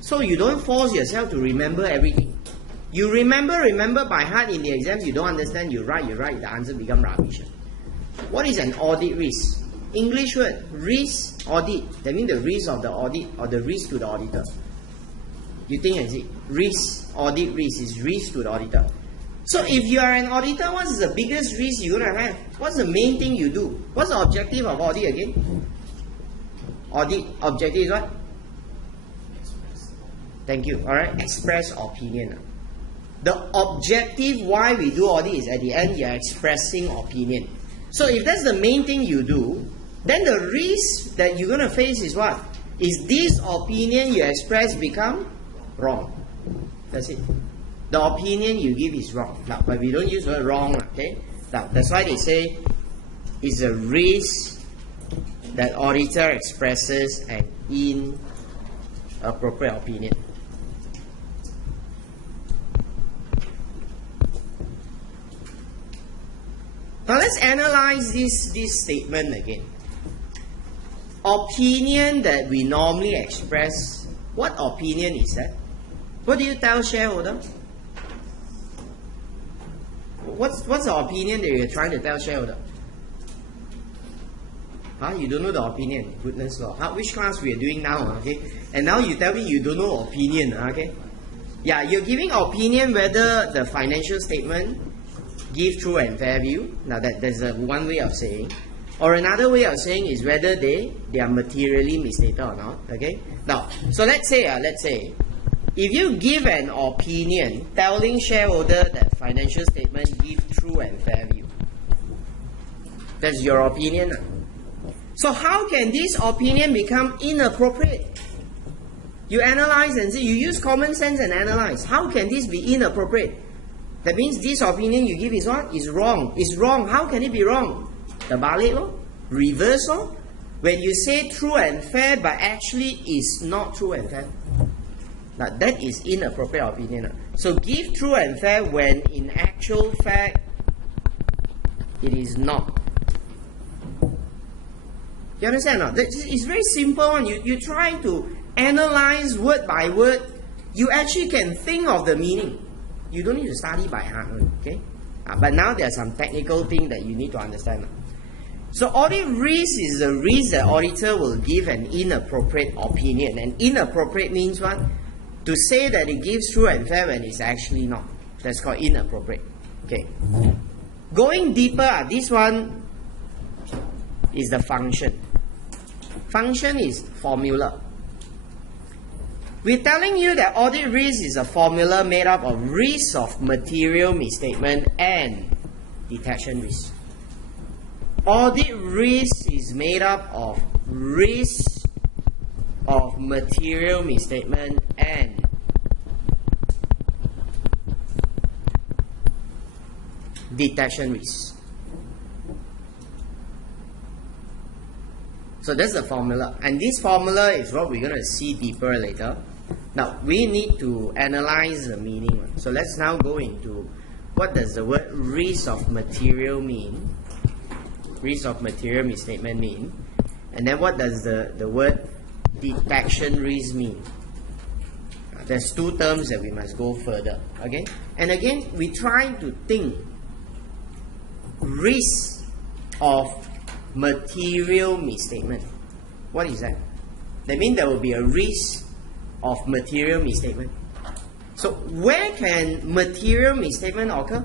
so you don't force yourself to remember everything. You remember by heart in the exams, you don't understand, you write, the answer becomes rubbish. What is an audit risk? English word, risk, audit. That means the risk of the audit or the risk to the auditor. You think and see, risk, audit risk is risk to the auditor. So if you are an auditor, what is the biggest risk you're going to have? What's the main thing you do? What's the objective of audit again? Audit objective is what? Thank you. Alright, express opinion. The objective why we do audit is at the end you are expressing opinion. So if that's the main thing you do, then the risk that you're going to face is what? Is this opinion you express become wrong. That's it. The opinion you give is wrong. Now, but we don't use the word wrong, okay? Now, that's why they say it's a risk that auditor expresses an inappropriate opinion. Now let's analyze this statement again. Opinion that we normally express, what opinion is that? What do you tell shareholder? What's the opinion that you're trying to tell shareholder? Huh? You don't know the opinion? Goodness Lord. Which class we are doing now? Okay, and now you tell me you don't know opinion. Okay, yeah, you're giving opinion whether the financial statement give true and fair view. Now there's one way of saying, or another way of saying is whether they are materially misstated or not. Okay. Now, so let's say If you give an opinion telling shareholder that financial statement give true and fair view, that's your opinion. So how can this opinion become inappropriate? You analyze and see, you use common sense and analyze. How can this be inappropriate? That means this opinion you give is what? Is wrong. It's wrong. How can it be wrong? Terbalik lor, reverse lor. When you say true and fair, but actually is not true and fair. Now that is inappropriate opinion. So give true and fair when in actual fact it is not. You understand or not? It's very simple one. You try to analyze word by word. You actually can think of the meaning. You don't need to study by heart, okay? But now there are some technical things that you need to understand. So audit risk is the risk that auditor will give an inappropriate opinion. And inappropriate means what? To say that it gives true and fair when it's actually not. That's called inappropriate. Okay. Going deeper, this one is the function. Function is formula. We're telling you that audit risk is a formula made up of risk of material misstatement and detection risk. Audit risk is made up of risk of material misstatement and detection risk. So that's the formula, and this formula is what we're going to see deeper later. Now we need to analyze the meaning. So let's now go into what does the word risk of material mean, risk of material misstatement mean, and then what does the word detection risk mean. There's two terms that we must go further. Okay, and again we try to think risk of material misstatement. What is that? That means there will be a risk of material misstatement. So where can material misstatement occur?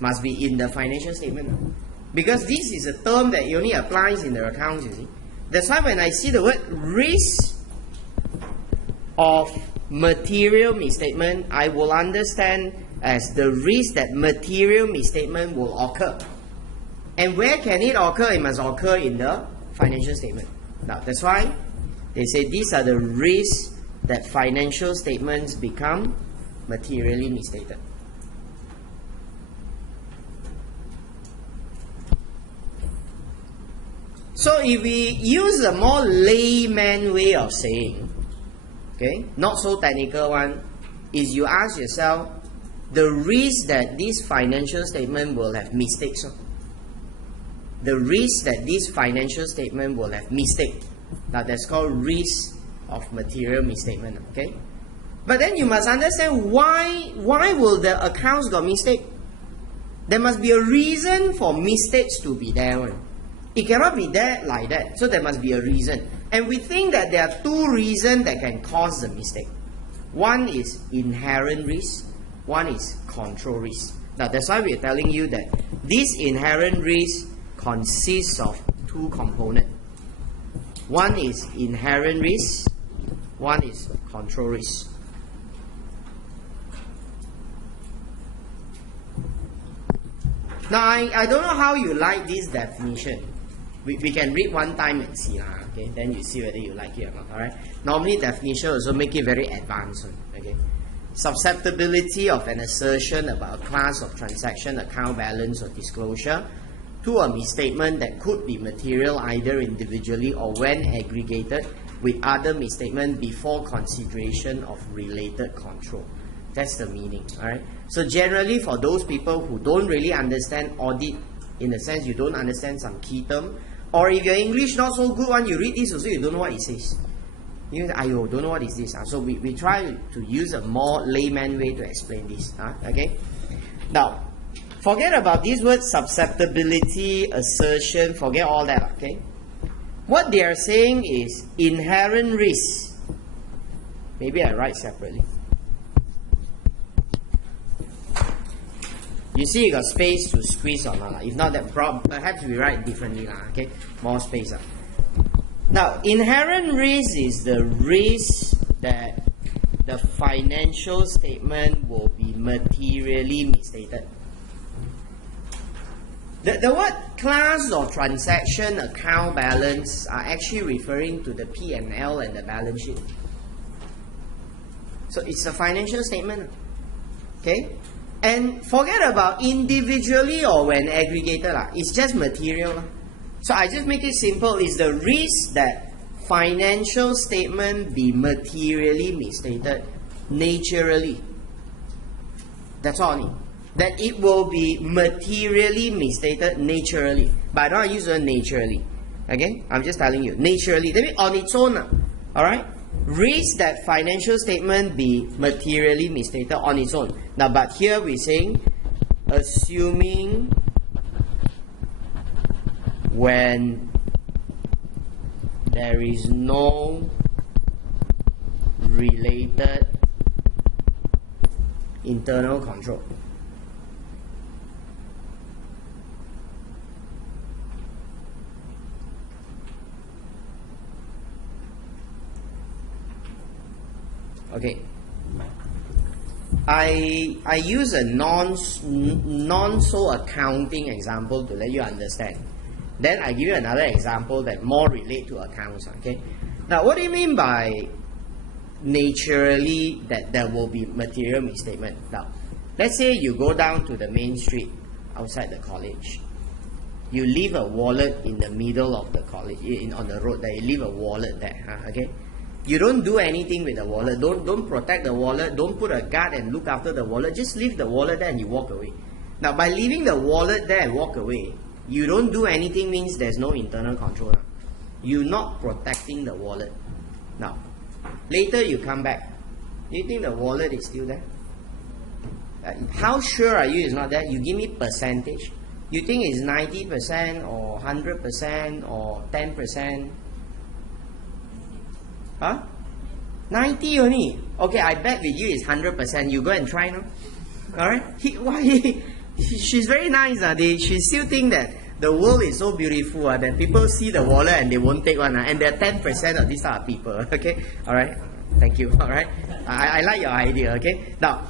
Must be in the financial statement. Because this is a term that only applies in the accounts, you see. That's why when I see the word risk of material misstatement, I will understand as the risk that material misstatement will occur. And where can it occur? It must occur in the financial statement. Now, that's why they say these are the risks that financial statements become materially misstated. So if we use a more layman way of saying, okay, not so technical one, is you ask yourself, the risk that this financial statement will have mistakes. The risk that this financial statement will have mistake. Now that's called risk of material misstatement. Okay, but then you must understand why will the accounts got mistake? There must be a reason for mistakes to be there. It cannot be there like that. So there must be a reason. And we think that there are two reasons that can cause the mistake. One is inherent risk. One is control risk. Now that's why we are telling you that this inherent risk consists of two components. One is inherent risk. One is control risk. Now I don't know how you like this definition. We can read one time and see, okay? Then you see whether you like it or not. Alright. Normally definition also make it very advanced. Okay. Susceptibility of an assertion about a class of transaction, account balance, or disclosure to a misstatement that could be material either individually or when aggregated with other misstatement before consideration of related control. That's the meaning. Alright. So generally for those people who don't really understand audit, in the sense you don't understand some key term, or if your English not so good one, you read this also you don't know what it says. You say, ayo, don't know what is this. So we try to use a more layman way to explain this. Okay. Now, forget about this word susceptibility, assertion, forget all that. Okay. What they are saying is inherent risk. Maybe I write separately. You see you got space to squeeze or not. If not, that perhaps we write differently. Okay, more space. Now, inherent risk is the risk that the financial statement will be materially misstated. The word class or transaction account balance are actually referring to the P&L and the balance sheet. So it's a financial statement. Okay? And forget about individually or when aggregated. It's just material. So I just make it simple. It's the risk that financial statement be materially misstated naturally. That's all I need. That it will be materially misstated naturally. But I don't use the word naturally. Okay? I'm just telling you. Naturally. That means on its own. Alright? Risk that financial statement be materially misstated on its own. Now, but here we're saying, assuming when there is no related internal control. Okay, I use a non-so accounting example to let you understand. Then I give you another example that more relate to accounts. Okay, now what do you mean by naturally that there will be material misstatement? Now, let's say you go down to the main street outside the college. You leave a wallet in the middle of the college, on the road there. You leave a wallet there. Okay. You don't do anything with the wallet. Don't protect the wallet. Don't put a guard and look after the wallet. Just leave the wallet there and you walk away. Now, by leaving the wallet there and walk away, you don't do anything means there's no internal control. You're not protecting the wallet. Now, later you come back. Do you think the wallet is still there? How sure are you it's not there? You give me percentage. You think it's 90% or 100% or 10%? Huh? 90 only. Okay, I bet with you it's 100%. You go and try now. Alright? She's very nice. She still think that the world is so beautiful that people see the wallet and they won't take one. And there are 10% of these type of people. Okay? Alright? Thank you. Alright? I like your idea. Okay? Now,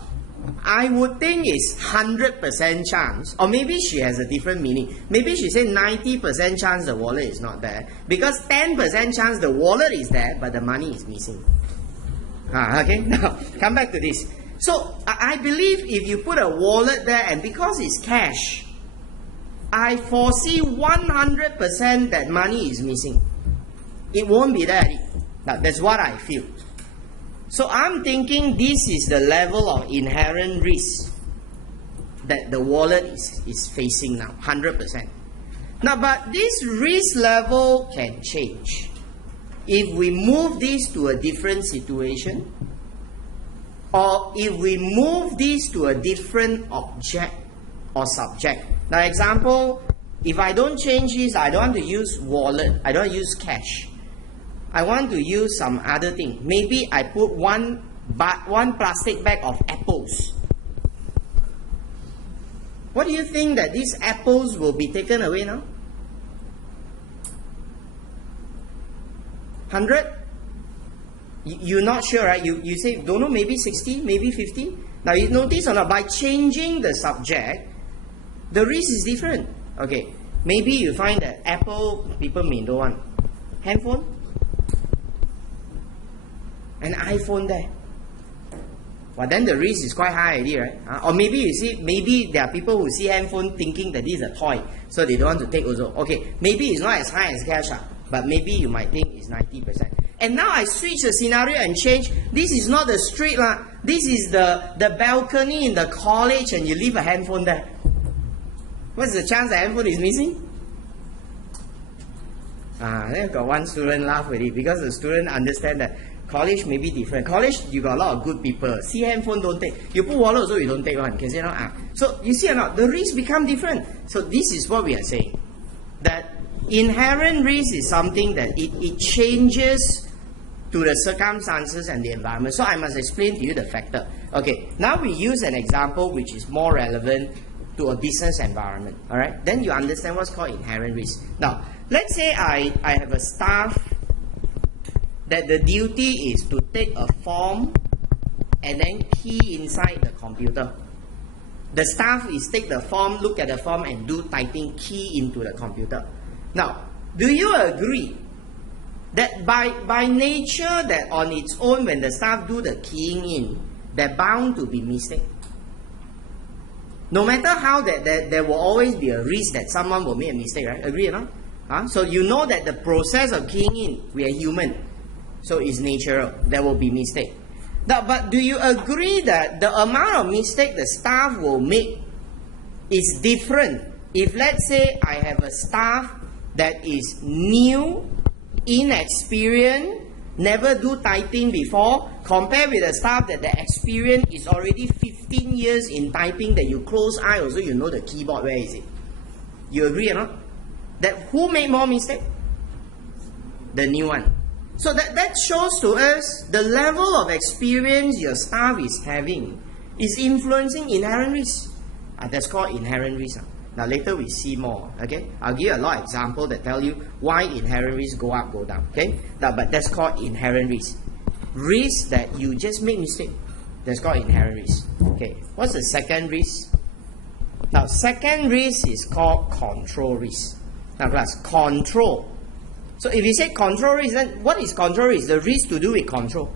I would think it's 100% chance, or maybe she has a different meaning. Maybe she said 90% chance the wallet is not there, because 10% chance the wallet is there, but the money is missing. Okay, now come back to this. So I believe if you put a wallet there, and because it's cash, I foresee 100% that money is missing. It won't be there. Now that's what I feel. So I'm thinking this is the level of inherent risk that the wallet is facing now, 100%. Now, but this risk level can change. If we move this to a different situation, or if we move this to a different object or subject. Now, example, if I don't change this, I don't want to use wallet, I don't use cash. I want to use some other thing. Maybe I put one plastic bag of apples. What do you think that these apples will be taken away now? 100? You're not sure, right? You say, don't know, maybe 60, maybe 50. Now you notice or not, by changing the subject, the risk is different. Okay, maybe you find that apple, people may don't want. Handphone? An iPhone there. Well, then the risk is quite high already, right? Or maybe you see, maybe there are people who see handphone thinking that this is a toy, so they don't want to take also. Okay, maybe it's not as high as cash, but maybe you might think it's 90%. And now I switch the scenario and change. This is not the street, this is the balcony in the college, and you leave a handphone there. What's the chance the handphone is missing? Then got one student laugh with it, because the student understand that college may be different. College, you got a lot of good people. See handphone, don't take. You put wallet also, you don't take one. Can say no? So you see or not, the risks become different. So this is what we are saying. That inherent risk is something that it changes to the circumstances and the environment. So I must explain to you the factor. Okay, now we use an example which is more relevant to a business environment. Alright, then you understand what's called inherent risk. Now, let's say I have a staff that the duty is to take a form and then key inside the computer. The staff is take the form, look at the form and do typing, key into the computer. Now, do you agree that by nature that on its own when the staff do the keying in, they're bound to be mistake? No matter how that there will always be a risk that someone will make a mistake, right? Agree or not? So you know that the process of keying in, we are human. So it's natural. There will be mistake. Now, but do you agree that the amount of mistake the staff will make is different? If let's say I have a staff that is new, inexperienced, never do typing before, compared with a staff that the experience is already 15 years in typing, that you close eye also you know the keyboard, where is it? You agree or not? That who made more mistake? The new one. So that shows to us the level of experience your staff is having is influencing inherent risk. That's called inherent risk. Now later we see more. Okay, I'll give you a lot of examples that tell you why inherent risk go up, go down. Okay, now, but that's called inherent risk. Risk that you just make mistake. That's called inherent risk. Okay, what's the second risk? Now second risk is called control risk. Now class, control. So if you say control risk, then what is control risk? The risk to do with control.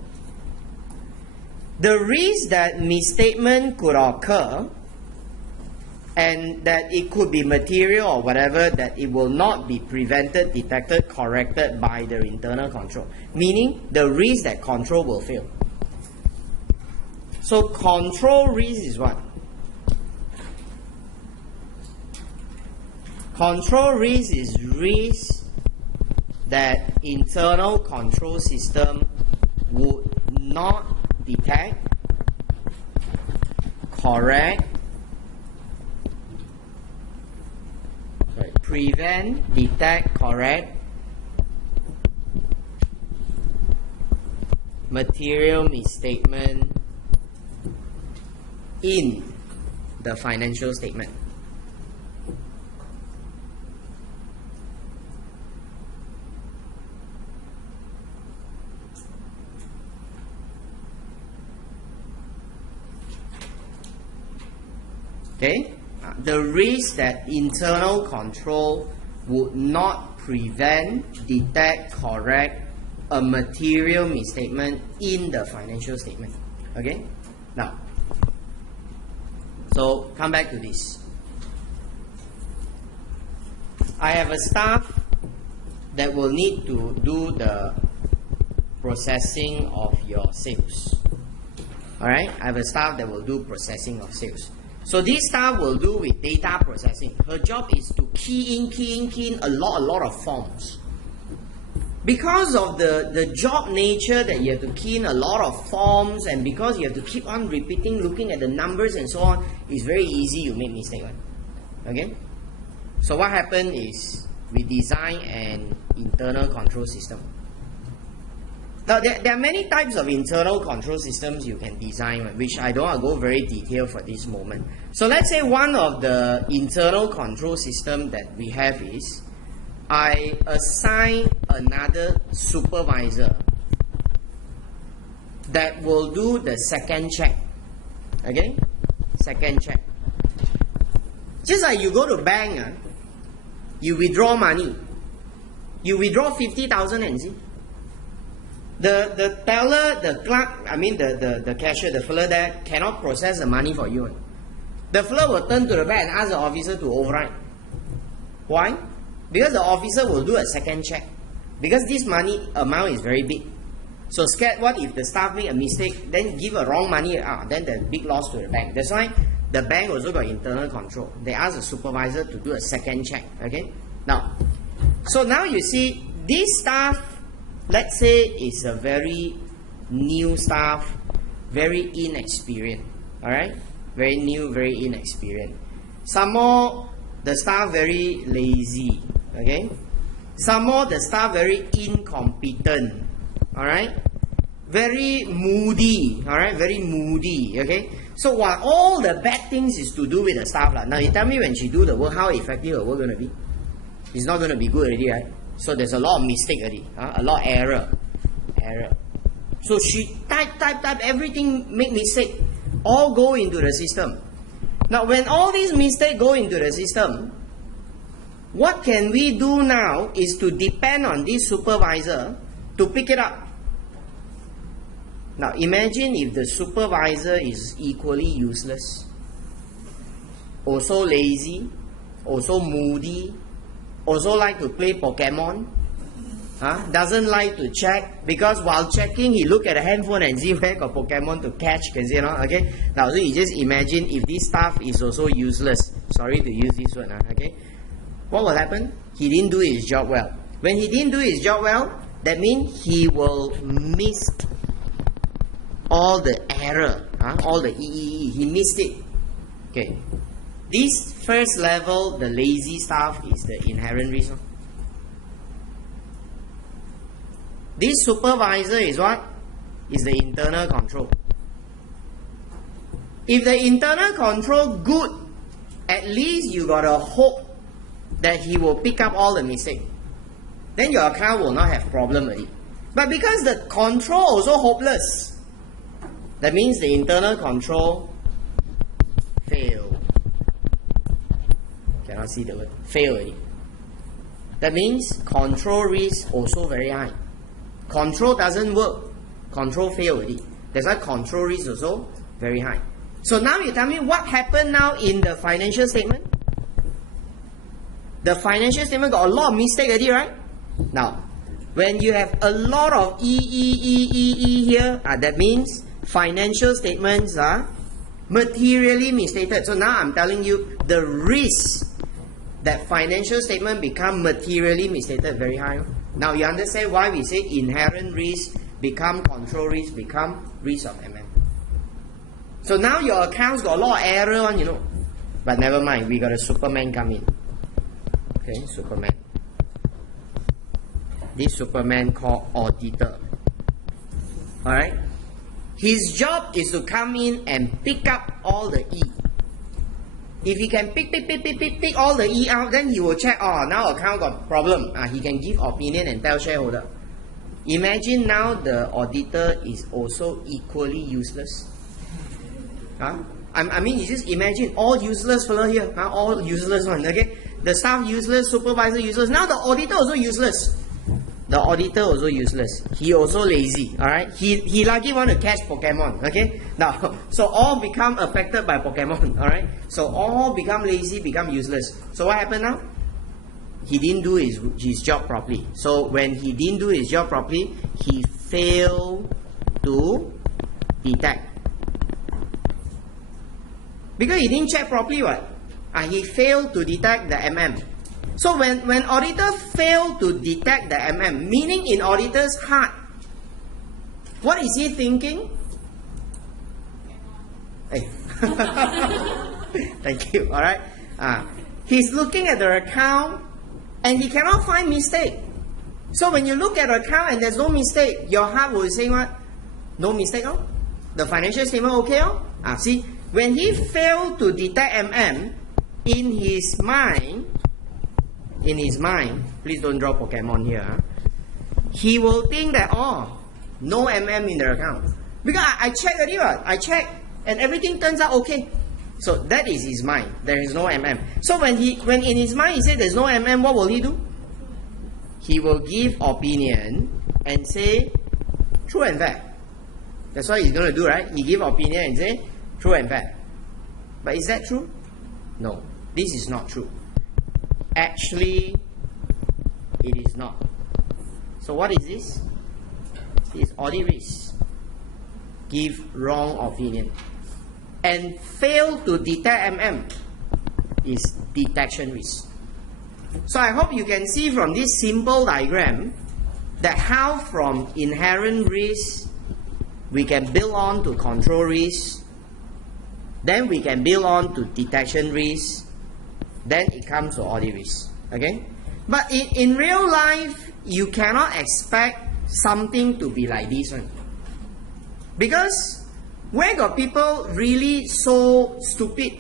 The risk that misstatement could occur and that it could be material or whatever, that it will not be prevented, detected, corrected by the internal control. Meaning the risk that control will fail. So control risk is what? Control risk is risk that internal control system would not detect, correct, prevent, detect, correct material misstatement in the financial statement. Okay? The risk that internal control would not prevent, detect, correct a material misstatement in the financial statement. Okay? Now, so come back to this. I have a staff that will need to do the processing of your sales. Alright? I have a staff that will do processing of sales. So this staff will do with data processing. Her job is to key in a lot of forms. Because of the job nature that you have to key in a lot of forms, and because you have to keep on repeating, looking at the numbers and so on, it's very easy you make mistake. Okay? So what happened is we design an internal control system. Now, there are many types of internal control systems you can design, which I don't want to go very detailed for this moment. So let's say one of the internal control system that we have is, I assign another supervisor that will do the second check. Okay? Second check. Just like you go to bank, you withdraw money. You withdraw 50,000 and see. The teller, the clerk, I mean the cashier, the fellow there cannot process the money for you. The fellow will turn to the back and ask the officer to override. Why? Because the officer will do a second check. Because this money amount is very big. So scared, what if the staff make a mistake, then give a wrong money, then there's big loss to the bank. That's why the bank also got internal control. They ask the supervisor to do a second check. Okay? Now, so now you see, this staff, let's say, is a very new staff, very inexperienced. Alright? Very new, very inexperienced. Some more, the staff very lazy. Okay? Some more, the staff very incompetent. Alright? Very moody. Alright? Very moody. Okay? So what all the bad things is to do with the staff. Now you tell me, when she do the work, how effective her work going to be? It's not going to be good already, right? So there's a lot of mistake already. A lot of error. So she type, everything make mistake, all go into the system. Now when all these mistakes go into the system, what can we do now is to depend on this supervisor to pick it up. Now imagine if the supervisor is equally useless, also lazy, also moody, also like to play Pokemon, doesn't like to check, because while checking he look at the handphone and see where got Pokemon to catch, can see, okay? Now so you just imagine if this staff is also useless, sorry to use this word, okay? What will happen? He didn't do his job well. When he didn't do his job well, that means he will miss all the error, all the he missed it. Okay. This first level, the lazy staff, is the inherent risk. This supervisor is what? Is the internal control. If the internal control good, at least you got a hope that he will pick up all the mistakes. Then your account will not have problem already. But because the control also hopeless, that means the internal control fail. Cannot see the word. Fail already. That means control risk also very high. Control doesn't work. Control fail already. That's why control risk also very high. So now you tell me what happened now in the financial statement. The financial statement got a lot of mistake already, right? Now, when you have a lot of E here, that means financial statements are materially misstated. So now I'm telling you the risk that financial statement become materially misstated very high. Now you understand why we say inherent risk become control risk, become risk of MM. So now your accounts got a lot of error on, you know. But never mind, we got a Superman come in. Okay, Superman. This Superman called auditor. Alright? His job is to come in and pick up all the E. If he can pick all the E out, then he will check, oh, now account got problem. He can give opinion and tell shareholder. Imagine now the auditor is also equally useless. I mean, you just imagine all useless fellow here. All useless one, okay? The staff useless, supervisor useless. Now the auditor also useless. The auditor also useless. He also lazy. Alright? He lucky want to catch Pokemon. Okay? Now, so all become affected by Pokemon. Alright? So all become lazy, become useless. So what happened now? He didn't do his job properly. So when he didn't do his job properly, he failed to detect. Because he didn't check properly, what? He failed to detect the MM. So when auditor failed to detect the MM, meaning in auditor's heart, what is he thinking? Hey. Thank you. Alright. He's looking at the account and he cannot find mistake. So when you look at the account and there's no mistake, your heart will say what? No mistake, oh? The financial statement okay, oh? See, when he failed to detect MM, in his mind, please don't draw Pokemon here, he will think that, oh, no MM in the account. Because I checked already, I checked, and everything turns out okay. So that is his mind. There is no MM. So when in his mind he said there's no MM, what will he do? He will give opinion and say true and fair. That's what he's going to do, right? He give opinion and say true and fair. But is that true? No, this is not true. Actually, it is not. So what is this? This is audit risk. Give wrong opinion. And fail to detect MM is detection risk. So I hope you can see from this simple diagram that how from inherent risk we can build on to control risk, then we can build on to detection risk, then it comes to audit risk. Okay? But in real life, you cannot expect something to be like this one. Because where got people really so stupid,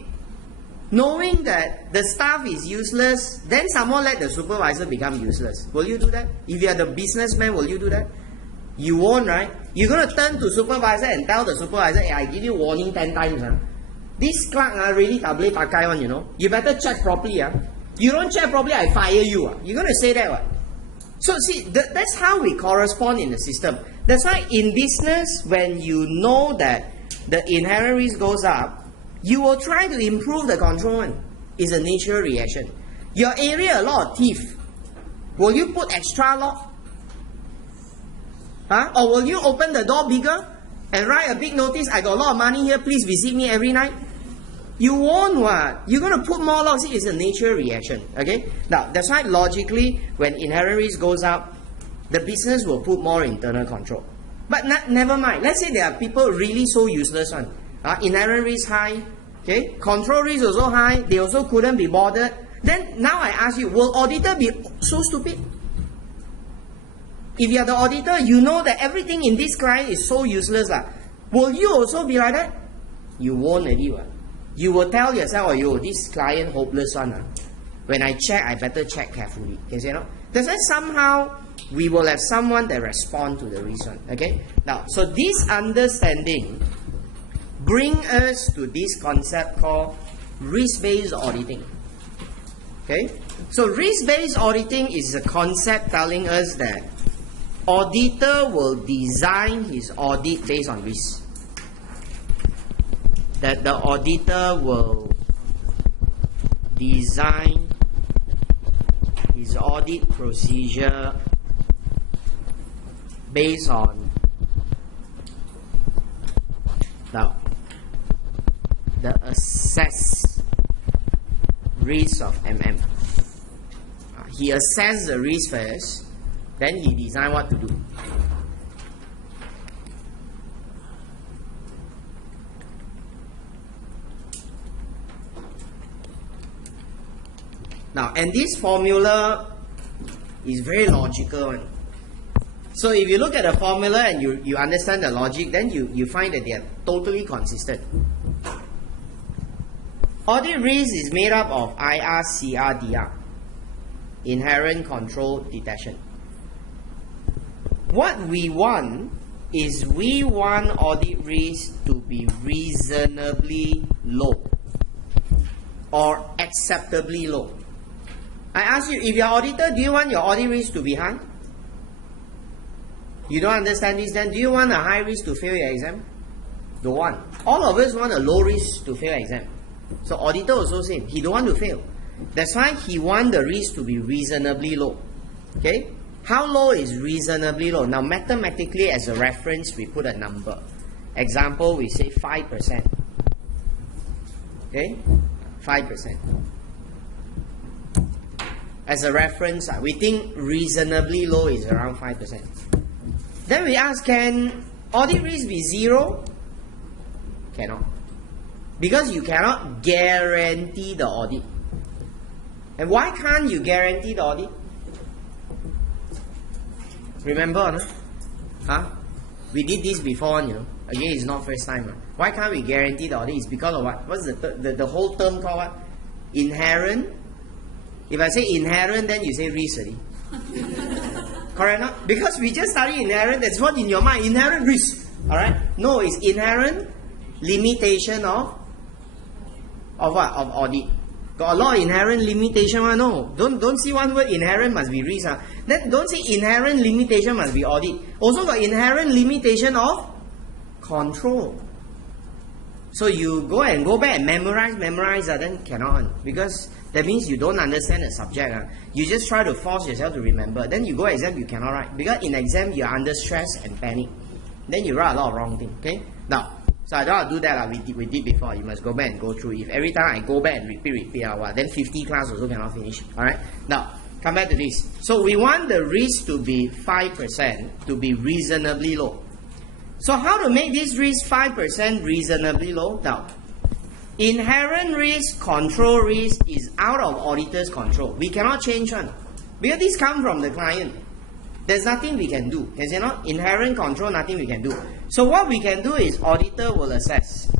knowing that the staff is useless, then someone let the supervisor become useless? Will you do that? If you are the businessman, will you do that? You won't, right? You're going to turn to supervisor and tell the supervisor, hey, I give you warning 10 times. This clerk really tak boleh pakai one, you know. You better check properly. You don't check properly, I fire you. You're going to say that. So see, that's how we correspond in the system. That's why in business, when you know that the inherent risk goes up, you will try to improve the control. It's a natural reaction. Your area, a lot of thief. Will you put extra lock? Or will you open the door bigger and write a big notice, I got a lot of money here, please visit me every night? You won't what? You're going to put more lock. See, it's a natural reaction. Okay? Now, that's why logically, when inherent risk goes up, the business will put more internal control. But never mind. Let's say there are people really so useless one. Inherent risk high. Okay? Control risk also high. They also couldn't be bothered. Then now I ask you, will auditor be so stupid? If you are the auditor, you know that everything in this client is so useless. Will you also be like that? You won't anyway. You will tell yourself, oh, yo, this client hopeless one. When I check, I better check carefully. Okay, you know? That's why somehow we will have someone that respond to the risk one. Okay? Now, so this understanding bring us to this concept called risk-based auditing. Okay? So risk-based auditing is a concept telling us that auditor will design his audit based on risk. That the auditor will design his audit procedure based on the assessed risk of MM. He assesses the risk first, then he design what to do. Now, and this formula is very logical one. So if you look at the formula and you understand the logic, then you find that they are totally consistent. Audit risk is made up of IR, CR, DR. Inherent control detection. What we want is we want audit risk to be reasonably low or acceptably low. I ask you, if you're auditor, do you want your audit risk to be high? You don't understand this, then do you want a high risk to fail your exam? Don't want. All of us want a low risk to fail exam. So auditor also same. He don't want to fail. That's why he want the risk to be reasonably low. Okay? How low is reasonably low? Now mathematically as a reference we put a number. Example, we say 5%. Okay? 5%. As a reference, we think reasonably low is around 5%. Then we ask, can audit risk be zero? Cannot. Because you cannot guarantee the audit. And why can't you guarantee the audit? Remember, no? Huh? We did this before, you know. Again, it's not first time. Why can't we guarantee the audit? It's because of what? What's the whole term called what? Inherent. If I say inherent, then you say risk already. Correct, no? Because we just study inherent, that's what in your mind, inherent risk. Alright? No, it's inherent limitation of what? Of audit. Got a lot of inherent limitation. No. Don't see one word inherent must be risk. Then don't say inherent limitation must be audit. Also got inherent limitation of control. So you go back and memorize, then cannot. Because that means you don't understand the subject. You just try to force yourself to remember. Then you go exam, you cannot write. Because in exam, you're under stress and panic. Then you write a lot of wrong things. Okay? Now, so I don't want to do that. We did before. You must go back and go through. If every time I go back and repeat, then 50 class also cannot finish. Alright? Now, come back to this. So we want the risk to be 5%, to be reasonably low. So how to make this risk 5% reasonably low? Now, inherent risk, control risk is out of auditor's control. We cannot change one. Because this comes from the client. There's nothing we can do. Can you not? Inherent control, nothing we can do. So what we can do is auditor will assess.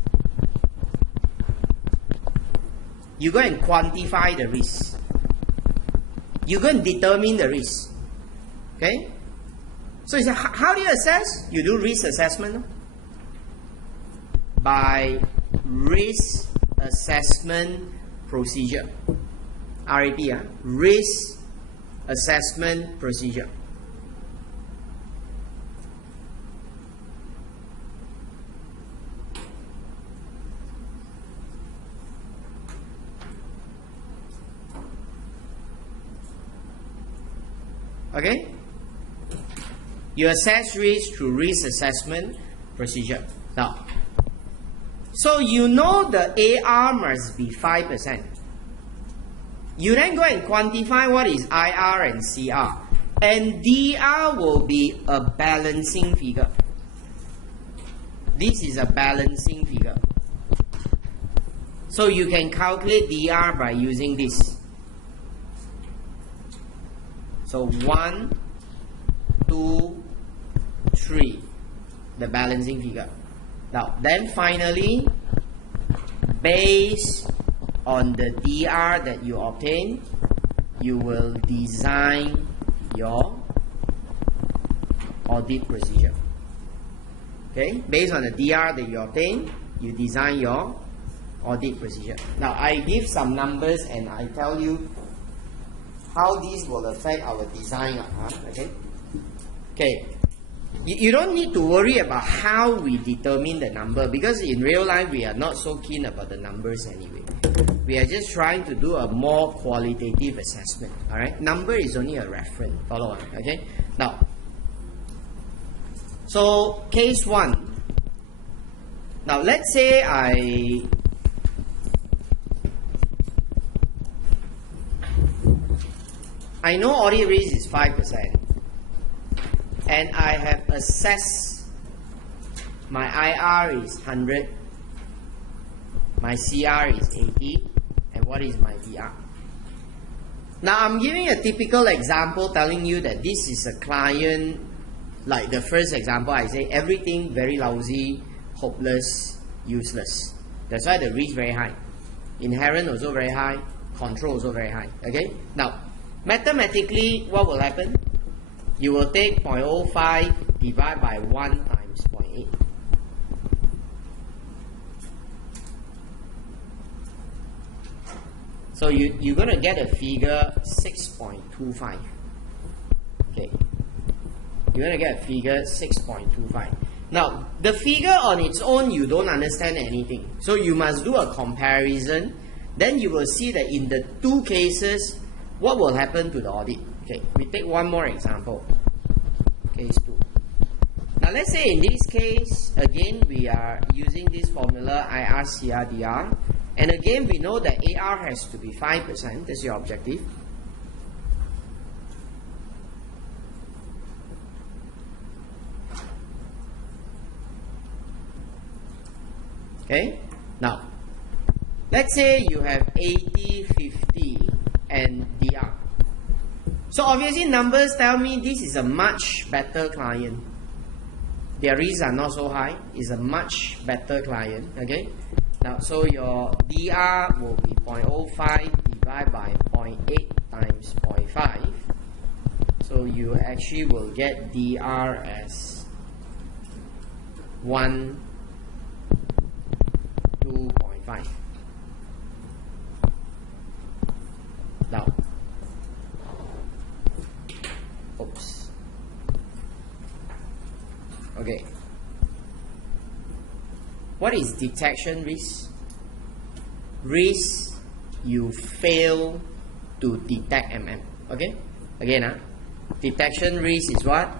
You go and quantify the risk. You go and determine the risk. Okay? So you say, how do you assess? You do risk assessment. No? By risk assessment procedure. RAP, risk assessment procedure. Okay? You assess risk through risk assessment procedure. Now, so you know the AR must be 5%. You then go and quantify what is IR and CR. And DR will be a balancing figure. This is a balancing figure. So you can calculate DR by using this. So 1, 2, 3, the balancing figure. Now, then finally, based on the DR that you obtain, you will design your audit procedure. Okay, based on the DR that you obtain, you design your audit procedure. Now, I give some numbers and I tell you how these will affect our design. Okay. You don't need to worry about how we determine the number, because in real life we are not so keen about the numbers anyway. We are just trying to do a more qualitative assessment. Alright? Number is only a reference. Follow on. Okay? Now, so case 1. Now let's say I know audit risk is 5%. And I have assessed my IR is 100, my CR is 80, and what is my DR? Now I'm giving a typical example telling you that this is a client, like the first example I say, everything very lousy, hopeless, useless. That's why the risk very high. Inherent also very high, control also very high. Okay? Now, mathematically, what will happen? You will take 0.05 divided by 1 times 0.8. So you're going to get a figure 6.25. Okay. You're going to get a figure 6.25. Now, the figure on its own, you don't understand anything. So you must do a comparison. Then you will see that in the two cases, what will happen to the audit? Okay, we take one more example. Case 2. Now let's say in this case, again we are using this formula IR, CR, DR. And again we know that AR has to be 5%. That's your objective. Okay, now let's say you have 80, 50 and DR. So obviously numbers tell me this is a much better client. Their risks are not so high. It's a much better client. Okay. Now so your DR will be 0.05 divided by 0.8 times 0.5. So you actually will get DR as 2.5. Now, oops. Okay. What is detection risk? Risk you fail to detect MM. Okay? Again, detection risk is what?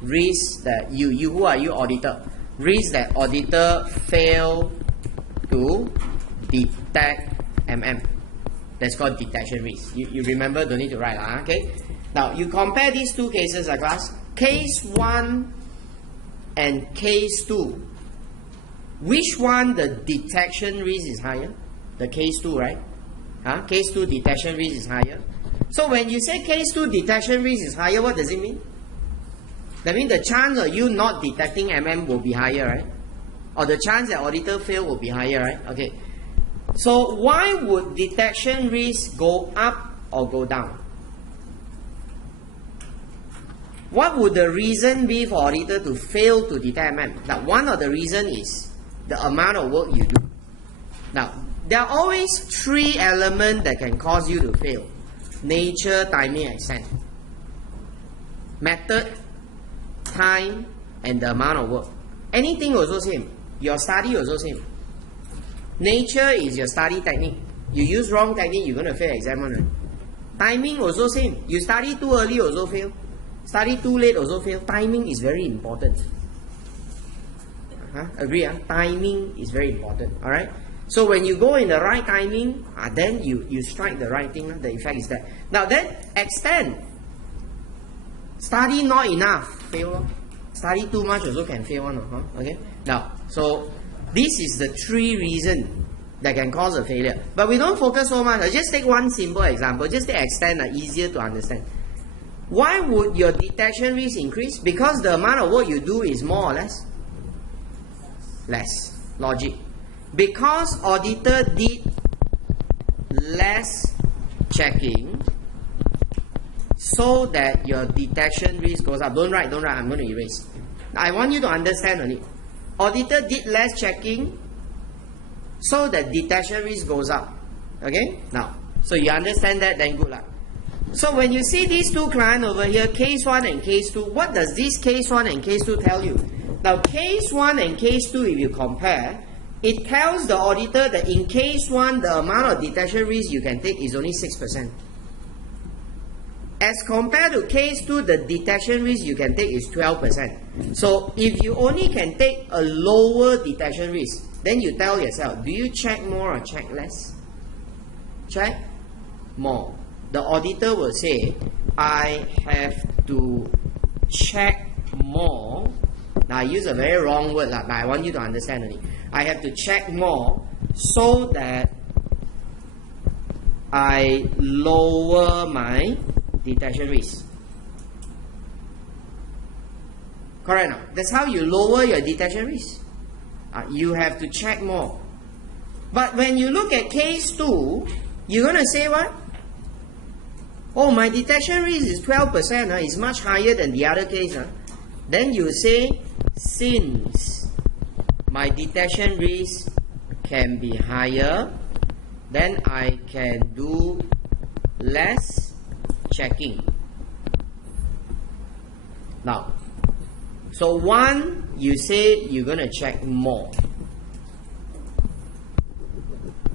Risk that you who are you, auditor? Risk that auditor fail to detect MM. That's called detection risk. You remember, don't need to write. Okay? Now, you compare these two cases, class. Case 1 and case 2. Which one the detection risk is higher? The case 2, right? Case 2 detection risk is higher. So when you say case 2 detection risk is higher, what does it mean? That means the chance of you not detecting MM will be higher, right? Or the chance that auditor fail will be higher, right? Okay. So why would detection risk go up or go down? what would the reason be for auditor to fail to detect MM? Now, one of the reason is the amount of work you do. Now, there are always three elements that can cause you to fail: nature, timing, extent. Method, time, and the amount of work. Anything also same. Your study also same. Nature is your study technique. You use wrong technique, you're going to fail exam one. Right? Timing also same. You study too early also fail. Study too late also fail. Timing is very important. Agree? Timing is very important. Alright? So when you go in the right timing, then you strike the right thing. The effect is that. Now then, extend. Study not enough, fail. Study too much also can fail one. Okay? Now, so this is the three reasons that can cause a failure. But we don't focus so much. Just take one simple example. Just take extend, easier to understand. Why would your detection risk increase? Because the amount of work you do is more or less? Less. Logic. Because auditor did less checking, so that your detection risk goes up. Don't write, I'm going to erase. I want you to understand only. Auditor did less checking, so that detection risk goes up. Okay? Now, so you understand that, then good luck. So when you see these two clients over here, case 1 and case 2, what does this case 1 and case 2 tell you? Now, case 1 and case 2, if you compare, it tells the auditor that in case 1, the amount of detection risk you can take is only 6%. As compared to case 2, the detection risk you can take is 12%. So if you only can take a lower detection risk, then you tell yourself, do you check more or check less? Check more. The auditor will say, I have to check more. Now I use a very wrong word, but I want you to understand only. I have to check more so that I lower my detection risk. Correct now? That's how you lower your detection risk. You have to check more. But when you look at case 2, you're going to say what? Oh, my detection risk is 12%. It's much higher than the other case. Then you say, since my detection risk can be higher, then I can do less checking. Now, so 1, you say you're going to check more.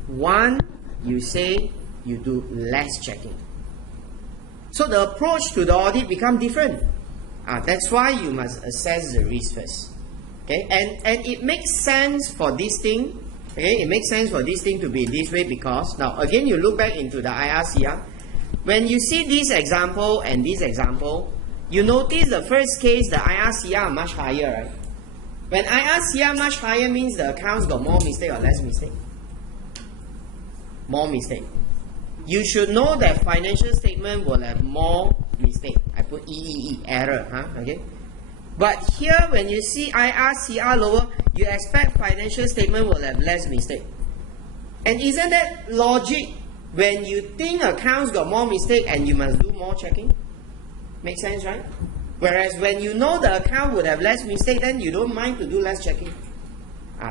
1, you say you do less checking. So the approach to the audit becomes different. That's why you must assess the risk first. Okay, and it makes sense for this thing. Okay, it makes sense for this thing to be this way because now again you look back into the IRCR. When you see this example and this example, you notice the first case the IRCR are much higher, right? When IRCR much higher means the accounts got more mistake or less mistake? More mistake. You should know that financial statement will have more mistake. I put error, okay? But here when you see IRCR lower, you expect financial statement will have less mistake. And isn't that logic when you think accounts got more mistake and you must do more checking? Make sense, right? Whereas when you know the account would have less mistake, then you don't mind to do less checking.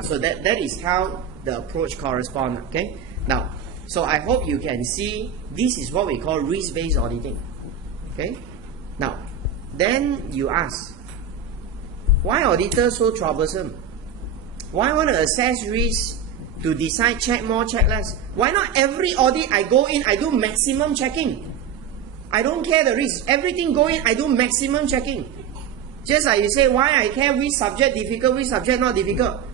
So that is how the approach corresponds, okay? Now, so I hope you can see this is what we call risk-based auditing. Okay? Now, then you ask, why auditor so troublesome? Why want to assess risk to decide check more, check less? Why not every audit I go in, I do maximum checking? I don't care the risk. Everything go in, I do maximum checking. Just like you say, why I care which subject difficult, which subject not difficult?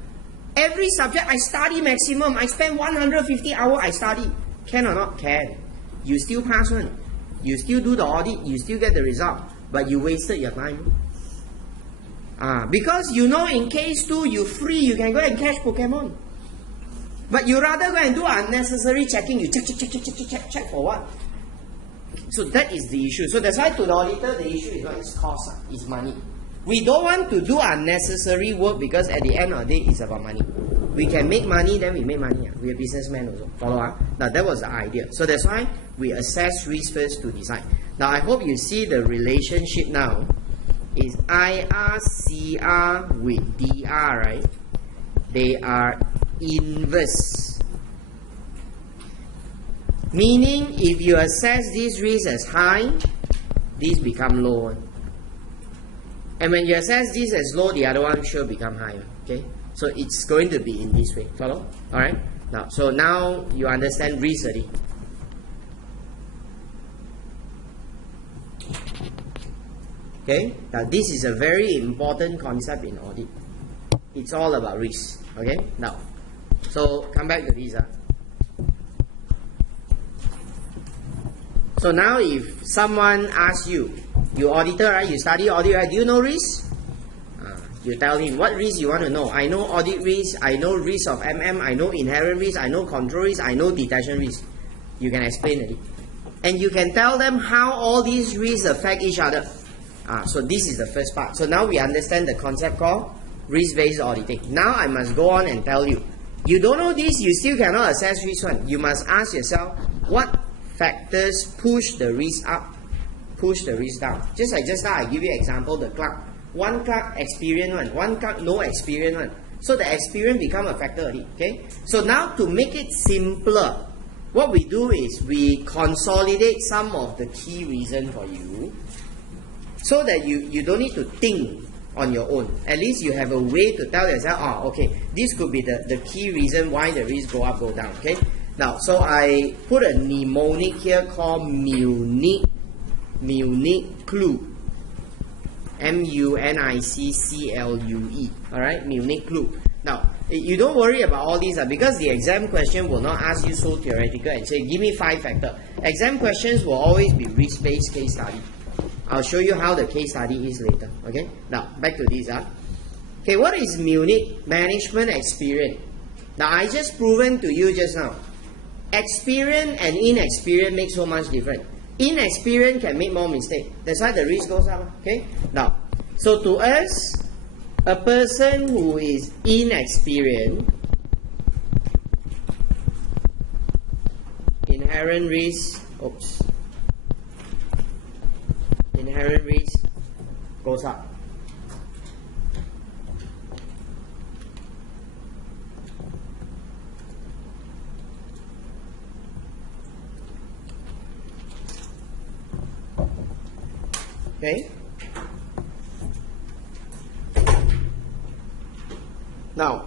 Every subject I study maximum. I spend 150 hours I study. Can or not? Can. You still pass one. You still do the audit. You still get the result. But you wasted your time. Because you know in case 2 you free, you can go and catch Pokemon. But you rather go and do unnecessary checking. You check for what? So that is the issue. So that's why to the auditor the issue is what? It's cost, it's money. We don't want to do unnecessary work because at the end of the day, it's about money. We can make money, then we make money. We are businessmen also. Follow? Now, that was the idea. So that's why we assess risk first to decide. Now, I hope you see the relationship now is IRCR with DR, right? They are inverse. Meaning, if you assess this risk as high, this become low. And when you assess this as low, the other one should become higher. Okay? So it's going to be in this way. Follow? Alright? Now you understand risk already. Okay? Now this is a very important concept in audit. It's all about risk. Okay? Now, so come back to this. So now if someone asks you, you auditor, right? You study audit, right? Do you know risk? You tell him, what risk you want to know? I know audit risk, I know risk of MM, I know inherent risk, I know control risk, I know detection risk. You can explain it. And you can tell them how all these risks affect each other. So this is the first part. So now we understand the concept called risk-based auditing. Now I must go on and tell you. You don't know this, you still cannot assess risk one. You must ask yourself, what factors push the risk up, push the risk down? Just like just now, I give you example, the clerk. One clerk experienced one clerk no experienced one. So the experience become a factor already. Okay? So now to make it simpler, what we do is we consolidate some of the key reasons for you, so that you don't need to think on your own. At least you have a way to tell yourself, okay, this could be the key reason why the risk go up, go down. Okay? Now, so I put a mnemonic here called Munich clue. M-U-N-I-C-C-L-U-E. Alright, Munich clue. Now, you don't worry about all these because the exam question will not ask you so theoretical and say, give me 5 factors. Exam questions will always be risk-based case study. I'll show you how the case study is later. Okay? Now, back to this. Okay, what is Munich management experience? Now, I just proven to you just now. Experience and inexperience make so much difference. Inexperienced can make more mistakes. That's why the risk goes up. Okay? Now, so to us, a person who is inexperienced, inherent risk goes up. Okay? Now,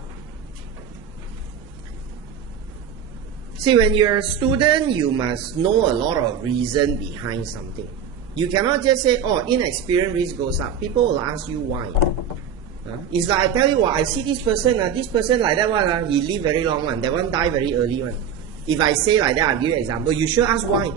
see, when you're a student, you must know a lot of reason behind something. You cannot just say, inexperienced risk goes up. People will ask you why. It's like I tell you, I see this person like that one, he live very long one, that one die very early one. If I say like that, I'll give you an example. You should ask why.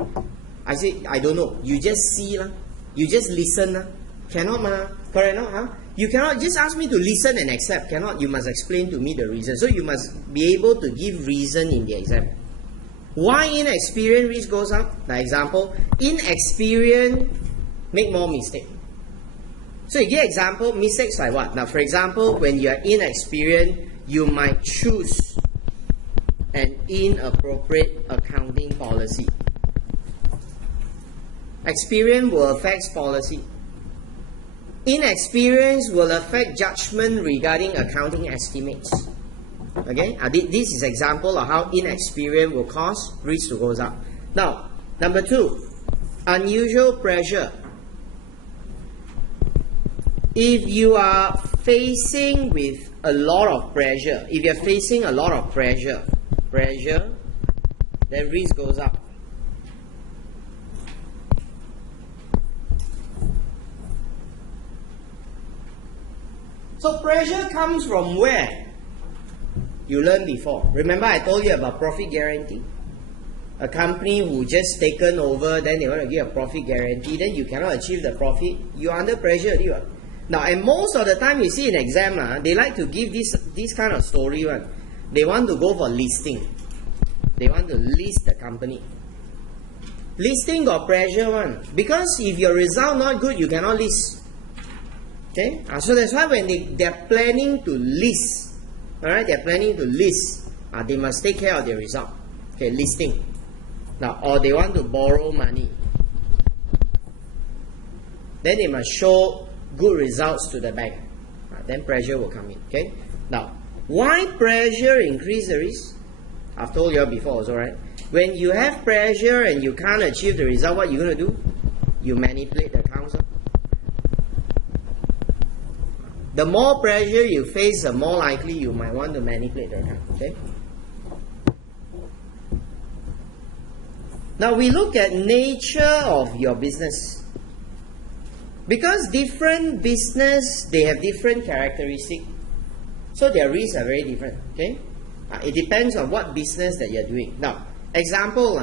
I say, I don't know. You just see lah. You just listen lah. Cannot ma. Correct no? Huh? You cannot just ask me to listen and accept. Cannot. You must explain to me the reason. So you must be able to give reason in the exam. Why inexperienced risk goes up? The example, inexperienced make more mistake. So you give example, mistakes like what? Now for example, when you are inexperienced, you might choose an inappropriate accounting policy. Experience will affect policy. Inexperience will affect judgment regarding accounting estimates. Okay, this is example of how inexperience will cause risk to go up. Now, number 2, unusual pressure. If you are facing with a lot of pressure, then risk goes up. So pressure comes from where? You learned before. Remember I told you about profit guarantee? A company who just taken over, then they want to give a profit guarantee, then you cannot achieve the profit, you're under pressure already. Now, and most of the time you see in exam, they like to give this kind of story one. They want to go for listing. They want to list the company. Listing got pressure one. Because if your result not good, you cannot list. Okay? So that's why when they're planning to list, alright, they're planning to list, they must take care of their result. Okay, listing. Now, or they want to borrow money. Then they must show good results to the bank, then pressure will come in. Okay. Now, why pressure increase the risk? I've told you before also, right? When you have pressure and you can't achieve the result, what you're going to do? You manipulate the accounts. The more pressure you face, the more likely you might want to manipulate the account. Okay. Now we look at nature of your business. Because different business, they have different characteristics. So their risks are very different. Okay. It depends on what business that you're doing. Now, example,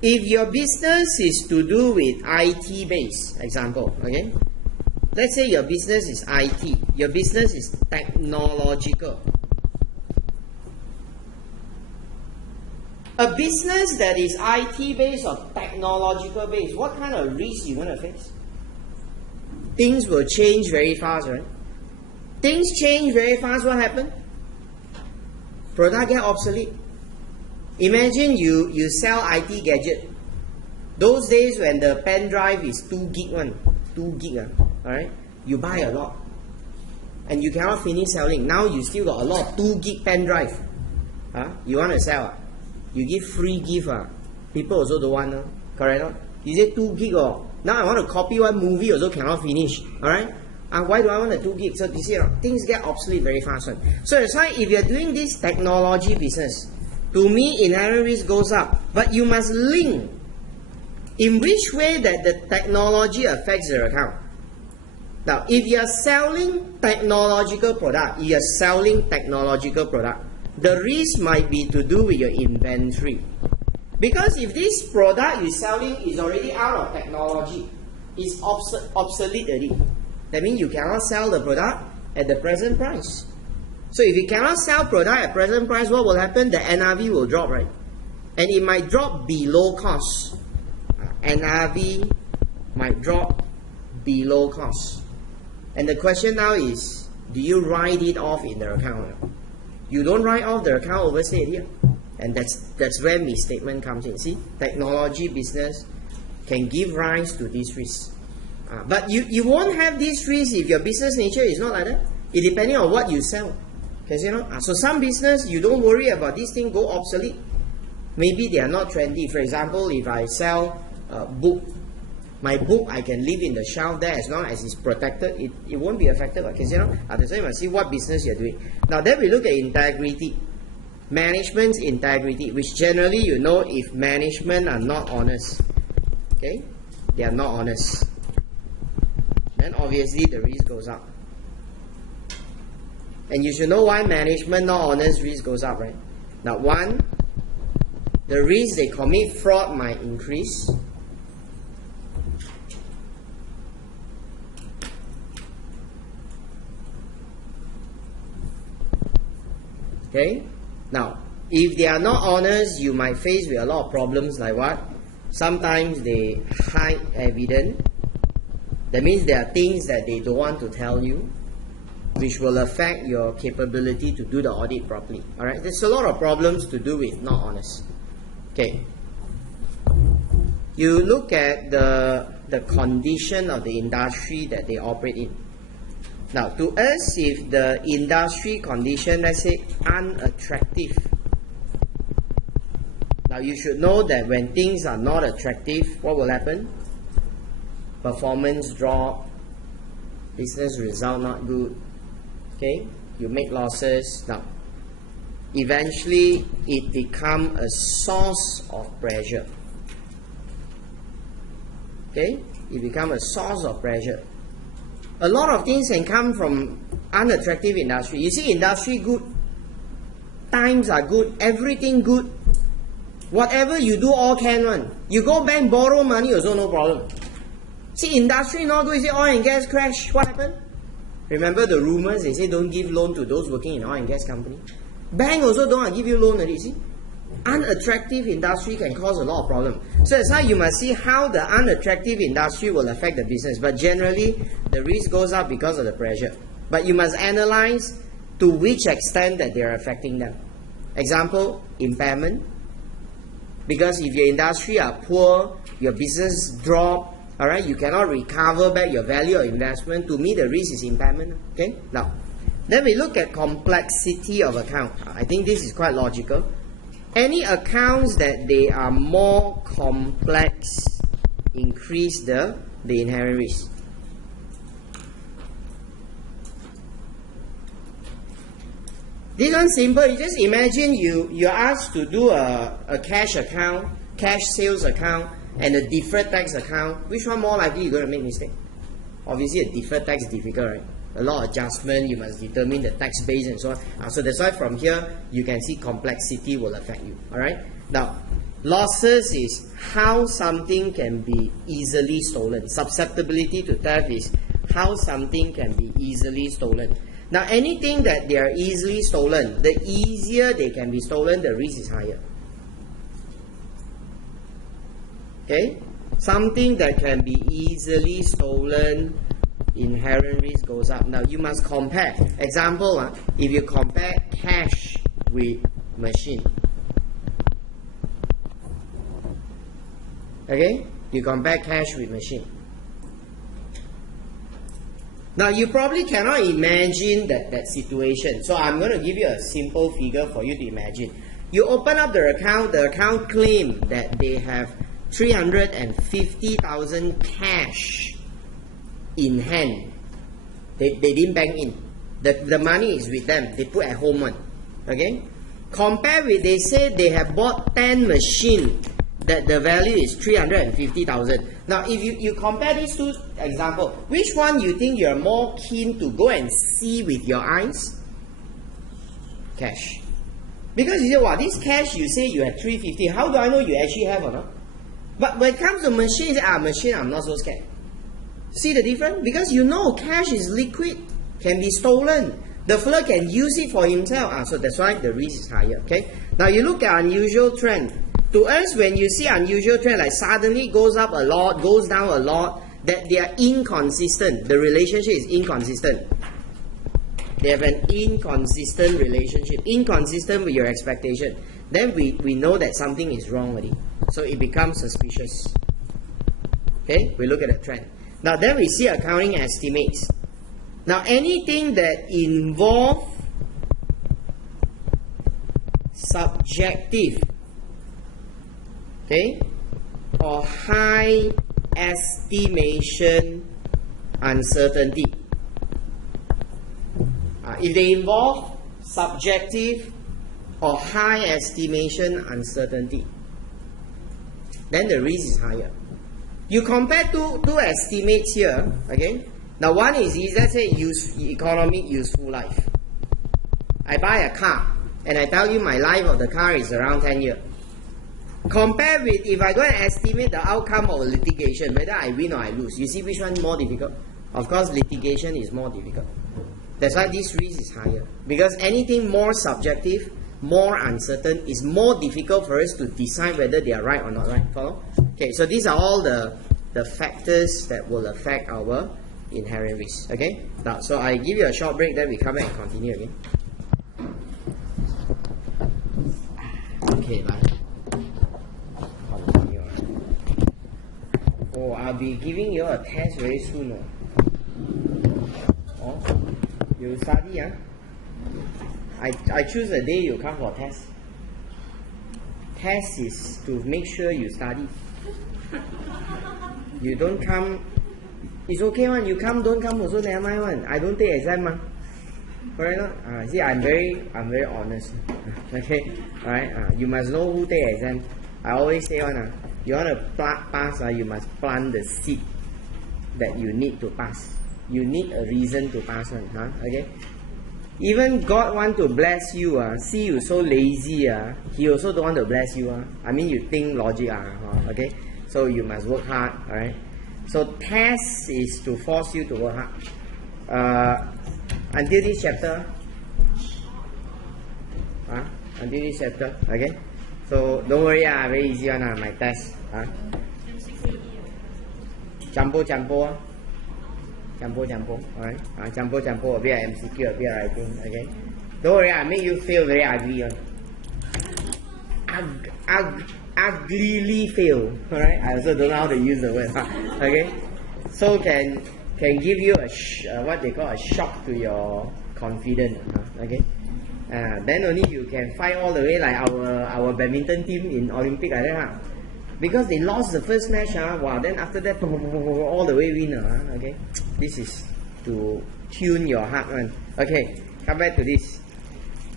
if your business is to do with IT based, example, okay? Let's say your business is IT, your business is technological. A business that is IT based or technological based, what kind of risk you going to face? Things will change very fast, right? Things change very fast, what happens? Product get obsolete. Imagine you sell IT gadget. Those days when the pen drive is 2 gig one, 2 gig, alright? You buy a lot. And you cannot finish selling. Now you still got a lot of 2 gig pen drive. You want to sell. You give free gift. People also don't want. Correct? You say 2 gig. Now I want to copy one movie also cannot finish. Alright? Why do I want a 2 gig? So you see, things get obsolete very fast. So that's why if you're doing this technology business, to me, inherent risk goes up. But you must link in which way that the technology affects your account. Now, if you are selling technological product, the risk might be to do with your inventory. Because if this product you're selling is already out of technology, it's obsolete already. That means you cannot sell the product at the present price. So if you cannot sell product at present price, what will happen? The NRV will drop, right? And it might drop below cost. NRV might drop below cost. And the question now is, do you write it off in the account? You don't write off the account overstated here. And that's where misstatement comes in. See, technology business can give rise to this risk. But you won't have this risk if your business nature is not like that. It depending on what you sell. Okay, you know? So some business, you don't worry about this thing go obsolete. Maybe they are not trendy. For example, if I sell a book, my book I can leave in the shelf there as long as it's protected. It won't be affected. Okay, you know? So you must see what business you're doing. Now then we look at integrity. Management's integrity, which generally you know if management are not honest. Okay? They are not honest. Then obviously the risk goes up. And you should know why management not honest, risk goes up, right? Now, one, the risk they commit fraud might increase. Okay? Now, if they are not honest, you might face with a lot of problems like what? Sometimes they hide evidence. That means there are things that they don't want to tell you, which will affect your capability to do the audit properly. Alright, there's a lot of problems to do with not honest. Okay. You look at the condition of the industry that they operate in. Now, to us, if the industry condition, let's say, unattractive. Now, you should know that when things are not attractive, what will happen? Performance drop, business result not good. Okay, you make losses. Now, eventually it becomes a source of pressure. Okay, it becomes a source of pressure. A lot of things can come from unattractive industry. You see, industry good, times are good, everything good. Whatever you do, all can one. You go bank borrow money also no problem. See, industry not good. You see, oil and gas crash. What happened? Remember the rumors? They say don't give loan to those working in oil and gas company. Bank also don't want to give you loan already. See, unattractive industry can cause a lot of problem. So that's how you must see how the unattractive industry will affect the business. But generally, the risk goes up because of the pressure. But you must analyze to which extent that they are affecting them. Example, impairment. Because if your industry are poor, your business drop, Alright, you cannot recover back your value of investment. To me, the risk is impairment. Okay, now then we look at complexity of account. I think this is quite logical. Any accounts that they are more complex increase the inherent risk. This one's simple. You just imagine you're asked to do a cash account, cash sales account, and a deferred tax account. Which one more likely you're going to make mistake? Obviously, a deferred tax is difficult, right? A lot of adjustment, you must determine the tax base and so on. So that's why from here, you can see complexity will affect you. Alright? Now, losses is how something can be easily stolen. Susceptibility to theft is how something can be easily stolen. Now, anything that they are easily stolen, the easier they can be stolen, the risk is higher. Okay? Something that can be easily stolen, inherent risk goes up. Now, you must compare. Example, if you compare cash with machine. Okay? You compare cash with machine. Now, you probably cannot imagine that situation. So, I'm going to give you a simple figure for you to imagine. You open up the account claim that they have 350,000 cash in hand. They didn't bank in. The money is with them. They put at home one. Okay? Compare with, they say they have bought 10 machines that the value is 350,000. Now, if you compare these two examples, which one you think you're more keen to go and see with your eyes? Cash. Because you say, wow, this cash you say you have 350. How do I know you actually have or not? But when it comes to machine, you say, machine, I'm not so scared. See the difference? Because you know cash is liquid, can be stolen. The fellow can use it for himself. So that's why the risk is higher. Okay. Now you look at unusual trend. To us, when you see unusual trend, like suddenly goes up a lot, goes down a lot, that they are inconsistent. The relationship is inconsistent. They have an inconsistent relationship, inconsistent with your expectation. Then we know that something is wrong already. So it becomes suspicious. Okay, we look at the trend. Now then we see accounting estimates. Now anything that involve subjective, okay, or high estimation uncertainty. If they involve subjective or high estimation uncertainty, then the risk is higher. You compare two estimates here, okay? Now one is let's say economic useful life. I buy a car and I tell you my life of the car is around 10 years. Compare with if I go and estimate the outcome of litigation, whether I win or I lose. You see which one more difficult? Of course, litigation is more difficult. That's why this risk is higher. Because anything more subjective, more uncertain, is more difficult for us to decide whether they are right or not right. Follow? Okay, so these are all the factors that will affect our inherent risk. Okay? Now, so I give you a short break, then we come back and continue again. Okay, bye. Continue. Oh, I'll be giving you a test very soon. Oh, you study, I choose a day you come for test. Test is to make sure you study. You don't come, it's okay one. You come, don't come also never mind one. I don't take exam man. Correct not? See, I'm very honest. Okay, alright. You must know who take exam. I always say one. You want to pass, you must plant the seed that you need to pass. You need a reason to pass one. Okay. Even God want to bless you, see you so lazy, He also don't want to bless you. I mean, you think logic, okay? So you must work hard, alright? So test is to force you to work hard. Until this chapter, until this chapter, okay? So don't worry, very easy one, my test. Jumbo, alright? Jumbo, a bit of MCQ, a bit of writing, okay? Don't worry, I make you feel very ugly. uglily fail. All right, I also don't know how to use the word. Okay, so can give you what they call a shock to your confidence. Okay, then only you can fight all the way like our badminton team in Olympic like that. Because they lost the first match, wow, then after that all the way win. Okay, this is to tune your heart, man. Okay, come back to this.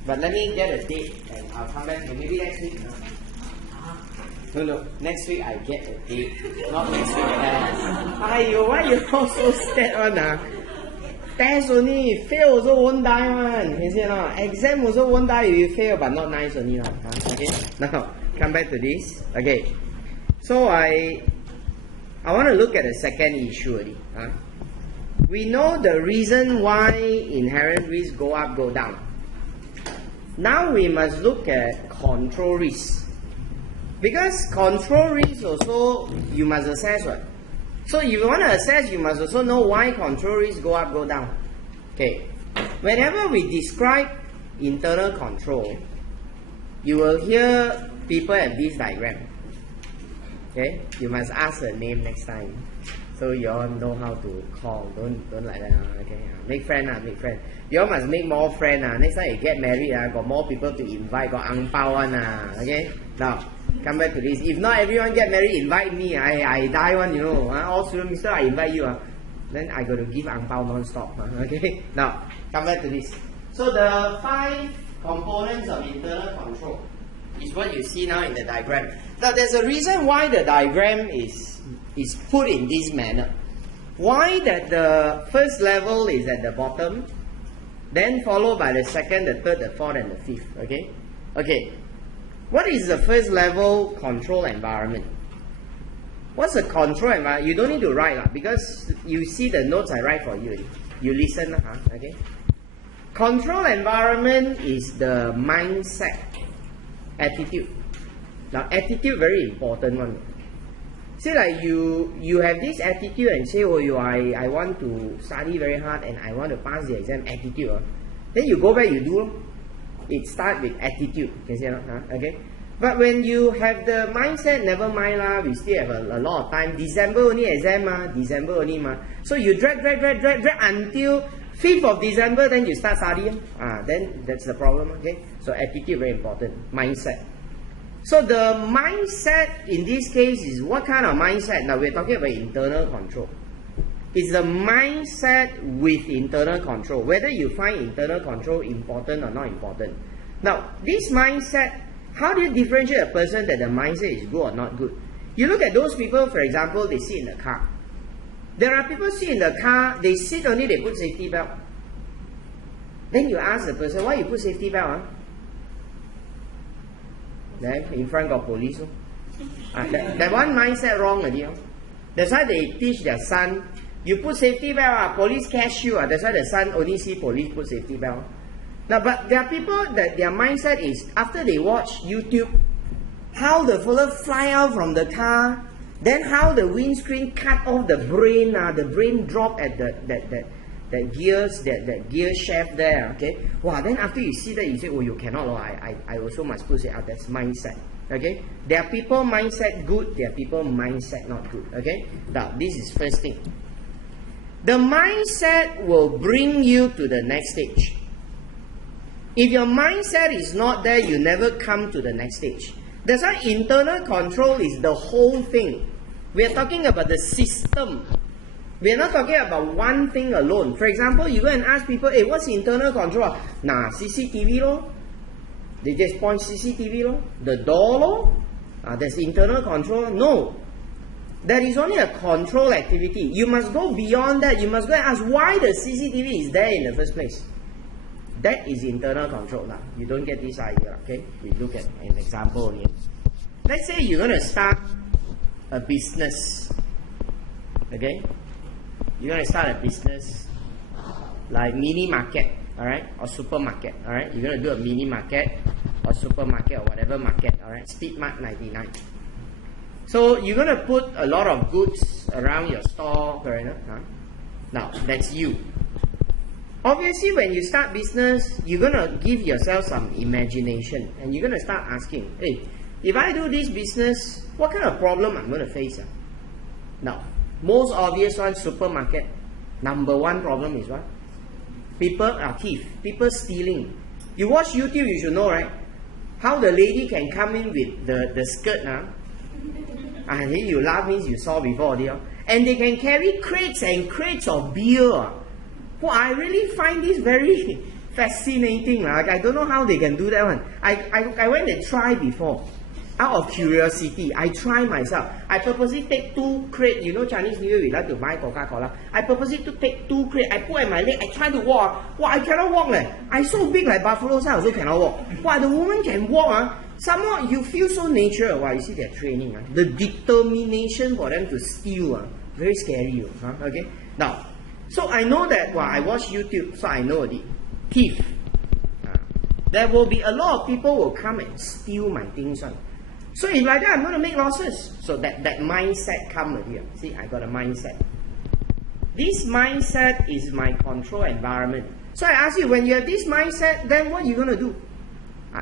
But let me get a date and I'll come back to maybe next week. No, next week I get a date, not next week. Why you all so sad one? Test only, fail also won't die one. You see, no? Exam also won't die if you fail, but not nice only. Okay, now come back to this. Okay, so I want to look at the second issue already. We know the reason why inherent risk go up, go down. Now we must look at control risk. Because control risk also, you must assess what? So if you want to assess, you must also know why control risk go up, go down. Okay. Whenever we describe internal control, you will hear people have this diagram. Okay? You must ask a name next time. So you all know how to call. Don't like that. Okay. Make friend. Make friend. You all must make more friend. Next time you get married, got more people to invite, got ang pao one. Okay? Now, come back to this. If not everyone get married, invite me. I die one, you know. All students, mister, I invite you. Then I got to give ang pao non-stop. Okay? Now, come back to this. So the 5 components of internal control is what you see now in the diagram. Now there's a reason why the diagram is put in this manner. Why that the first level is at the bottom, then followed by the second, the third, the fourth, and the fifth. Okay? Okay. What is the first level control environment? What's the control environment? You don't need to write because you see the notes I write for you. You listen. Okay? Control environment is the mindset, attitude. Now attitude very important one. Say like you have this attitude and say, I want to study very hard and I want to pass the exam, attitude. Then you go back, you do. It starts with attitude. Can you see that? Okay? But when you have the mindset, never mind lah, we still have a lot of time. December only exam December only . So you drag until 5th of December, then you start studying. Then that's the problem. Okay? So attitude very important. Mindset. So the mindset in this case is what kind of mindset? Now we're talking about internal control. It's the mindset with internal control. Whether you find internal control important or not important. Now this mindset, how do you differentiate a person that the mindset is good or not good? You look at those people, for example, they sit in the car. There are people sit in the car, they sit only, they put safety belt. Then you ask the person, why you put safety belt? Then in front got police. That one mindset wrong already. That's why they teach their son, you put safety belt, police catch you. That's why the son only see police put safety belt. Now, but there are people that their mindset is, after they watch YouTube, how the fella fly out from the car, then how the windscreen cut off the brain drop at that gear shaft there. Okay, wow. Then after you see that, you say, you cannot. I also must put it out. That's mindset. Okay, there are people mindset good, there are people mindset not good. Okay, now this is first thing. The mindset will bring you to the next stage. If your mindset is not there, you never come to the next stage. That's why internal control is the whole thing. We are talking about the system. We are not talking about one thing alone. For example, you go and ask people, hey, what's internal control? CCTV lo. They just point CCTV lo. The door lo. There's internal control. No. There is only a control activity. You must go beyond that. You must go and ask why the CCTV is there in the first place. That is internal control now. You don't get this idea, okay? We look at an example here. Let's say you're going to start a business, okay? You're going to start a business like mini market, alright? Or supermarket, alright? You're going to do a mini market or supermarket or whatever market, alright? Speed Mart 99. So you're going to put a lot of goods around your store, correct? Now, that's you. Obviously, when you start business, you're going to give yourself some imagination and you're going to start asking, hey, if I do this business, what kind of problem I'm going to face? Now, most obvious one, supermarket. Number one problem is what? People are thief. People stealing. You watch YouTube, you should know, right? How the lady can come in with the skirt. And then you laugh means you saw before. And they can carry crates and crates of beer. Well, I really find this very fascinating. Like, I don't know how they can do that one. I went and tried before. Out of curiosity, I try myself. I purposely take 2 crates. You know, Chinese New Year, we like to buy Coca-Cola. I purposely to take 2 crates. I put at my leg. I try to walk. Wow, I cannot walk. I so big like buffalo, so I also cannot walk. Wow, the woman can walk. Somehow you feel so natural. Wow, you see their training. The determination for them to steal. Very scary. Okay. Now, so I know that. Wow, I watch YouTube, so I know the thief. There will be a lot of people will come and steal my things. So if like that, I'm going to make losses. So that mindset comes here. See, I got a mindset. This mindset is my control environment. So I ask you, when you have this mindset, then what are you going to do?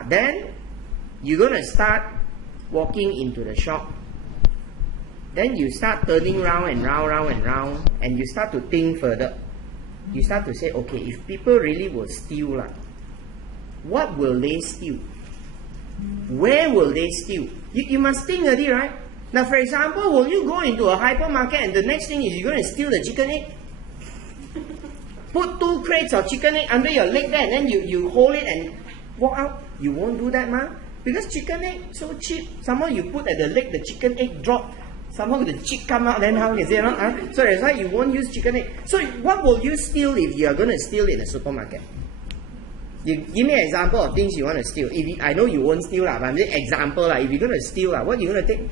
Then you're going to start walking into the shop. Then you start turning round and round and round, and you start to think further. You start to say, okay, if people really will steal, what will they steal? Where will they steal? You must think of it, right? Now, for example, will you go into a hypermarket and the next thing is you're going to steal the chicken egg? Put 2 crates of chicken egg under your leg there and then you hold it and walk out. You won't do that, because chicken egg so cheap. Somehow you put at the leg, the chicken egg drop. Somehow the chick come out, then how is it? So that's why you won't use chicken egg. So what will you steal if you are going to steal in a supermarket? You give me an example of things you want to steal. I know you won't steal, but I'm just example. If you're going to steal, what are you going to take?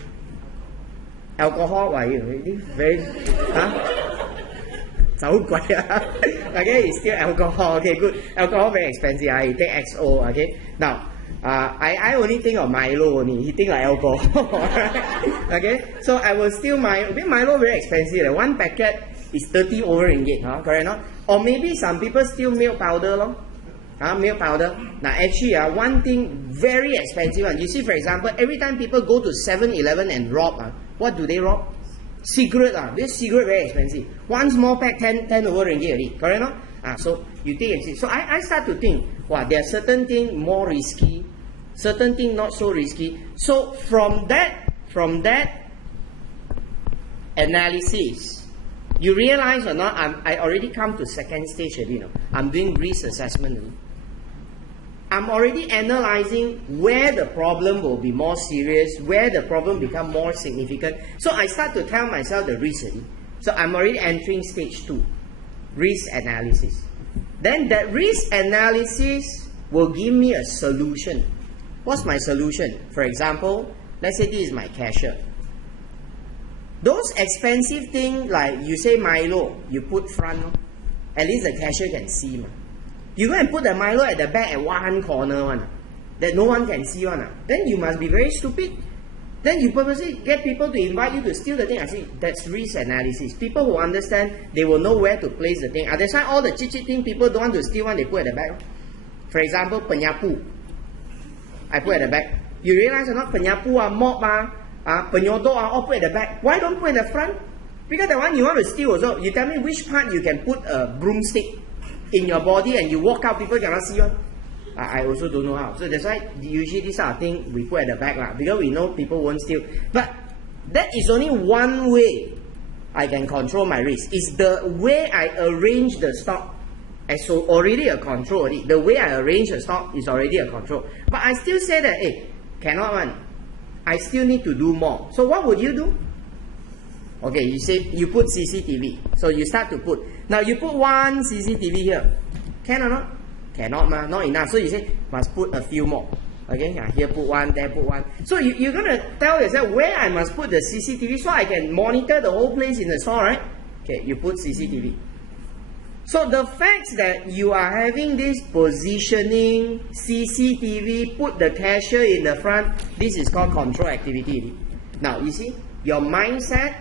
Alcohol? Why you very okay, you steal alcohol. Okay, good. Alcohol very expensive. You take XO. Okay. Now, I only think of Milo only. He think like alcohol. Okay. So I will steal Milo very expensive. One packet is 30 over ringgit. Correct not? Or maybe some people steal milk powder. Milk powder. Now actually, one thing very expensive one. You see, for example, every time people go to 7-Eleven and rob, what do they rob? Cigarette. This cigarette very expensive. One small pack 10 over ringgit already. Correct not? So you take and see. So I start to think, wow, there are certain things more risky, certain things not so risky. So from that analysis, you realize or not, I already come to second stage already. I'm doing risk assessment already. I'm already analyzing where the problem will be more serious, where the problem become more significant. So I start to tell myself the risk already. So I'm already entering stage 2, risk analysis. Then that risk analysis will give me a solution. What's my solution? For example, let's say this is my cashier. Those expensive things like you say Milo, you put front, at least the cashier can see. You go and put the Milo at the back at one corner that no one can see then you must be very stupid. Then you purposely get people to invite you to steal the thing. I say that's risk analysis. People who understand, they will know where to place the thing. That's why all the cheap thing people don't want to steal they put at the back. For example, penyapu, I put at the back. You realize or not, penyapu mop penyodo all put at the back. Why don't put at the front? Because the one you want to steal also, you tell me which part you can put a broomstick in your body and you walk out, people cannot see you. I also don't know how. So that's why usually these are things we put at the back because we know people won't steal. But that is only one way I can control my risk. It's the way I arrange the stock. And so already a control already. The way I arrange the stock is already a control. But I still say that, cannot one. I still need to do more. So what would you do? Okay, you say you put CCTV. So you start to put. Now you put one CCTV here. Can or not? Cannot, not enough. So you say must put a few more. Okay, here put one, there put one. So you're gonna tell yourself where I must put the CCTV so I can monitor the whole place in the store, right? Okay, you put CCTV. So the fact that you are having this positioning, CCTV, put the cashier in the front, this is called control activity. Now you see, your mindset,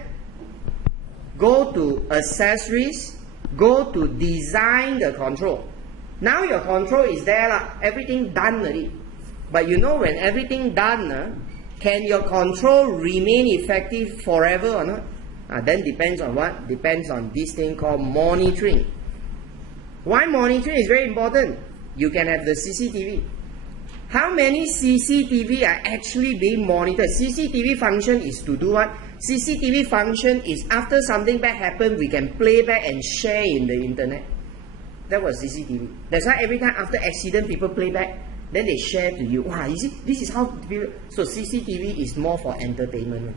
go to assess risk, go to design the control. Now your control is there, everything done already. But you know when everything done, Can your control remain effective forever or not? Then depends on what? Depends on this thing called monitoring. Why monitoring is very important? You can have the CCTV. How many CCTV are actually being monitored? CCTV function is to do what? CCTV function is after something bad happens, we can play back and share in the internet. That was CCTV. That's why every time after accident, people play back, then they share to you. Wow, you see, this is how people... So CCTV is more for entertainment.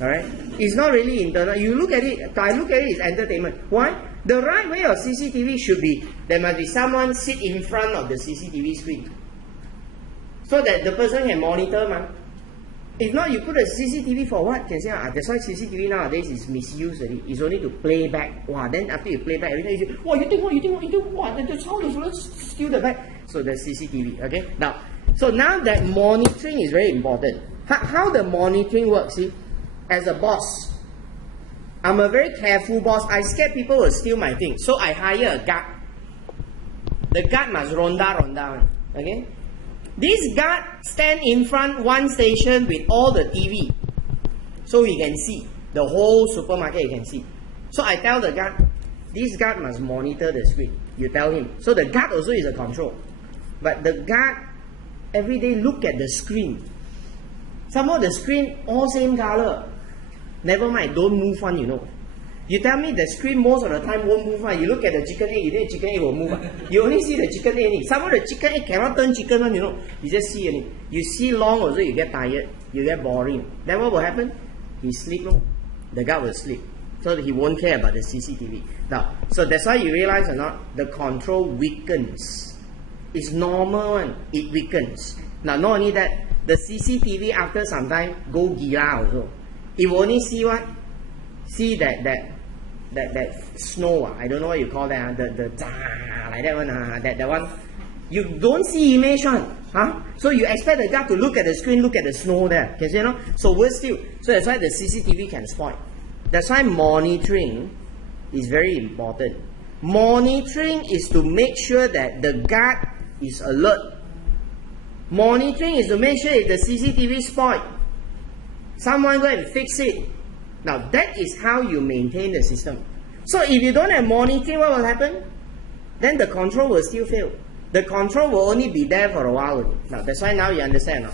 Alright? It's not really internal. You look at it, I look at it as entertainment. Why? The right way of CCTV should be, there must be someone sit in front of the CCTV screen, so that the person can monitor, man. If not, you put a CCTV for what? Can say, that's why CCTV nowadays is misused already. It's only to play back. Wow, then after you play back, every time you say, wow, you think, wow, that's how the fellow steal the bag. So the CCTV, okay? Now, so now that monitoring is very important. How the monitoring works, see? As a boss, I'm a very careful boss. I scared people will steal my things. So I hire a guard. The guard must ronda, okay? This guard stand in front one station with all the TV, so he can see the whole supermarket. He can see. So I tell the guard, this guard must monitor the screen. You tell him. So the guard also is a control, but the guard every day look at the screen. Some of the screen all same color. Never mind, don't move one. You know. You tell me the screen most of the time won't move one. You look at the chicken egg, you think chicken egg will move one. You only see the chicken egg. Some of the chicken egg cannot turn chicken one, you know. You just see it. You see long also, you get tired, you get boring. Then what will happen? He sleep. The guy will sleep. So that he won't care about the CCTV. Now, so that's why you realize or not, the control weakens. It's normal one, it weakens. Now, not only that, the CCTV after some time go gila also. It will only see what? See that snow, I don't know what you call that, like that one, that one. You don't see image one, huh? So you expect the guy to look at the screen, look at the snow there. Can you see, no? So worse still. So that's why the CCTV can spoil. That's why monitoring is very important. Monitoring is to make sure that the guard is alert. Monitoring is to make sure if the CCTV is spoiled, someone go and fix it. Now that is how you maintain the system. So if you don't have monitoring, what will happen? Then the control will still fail. The control will only be there for a while. Now that's why now you understand now,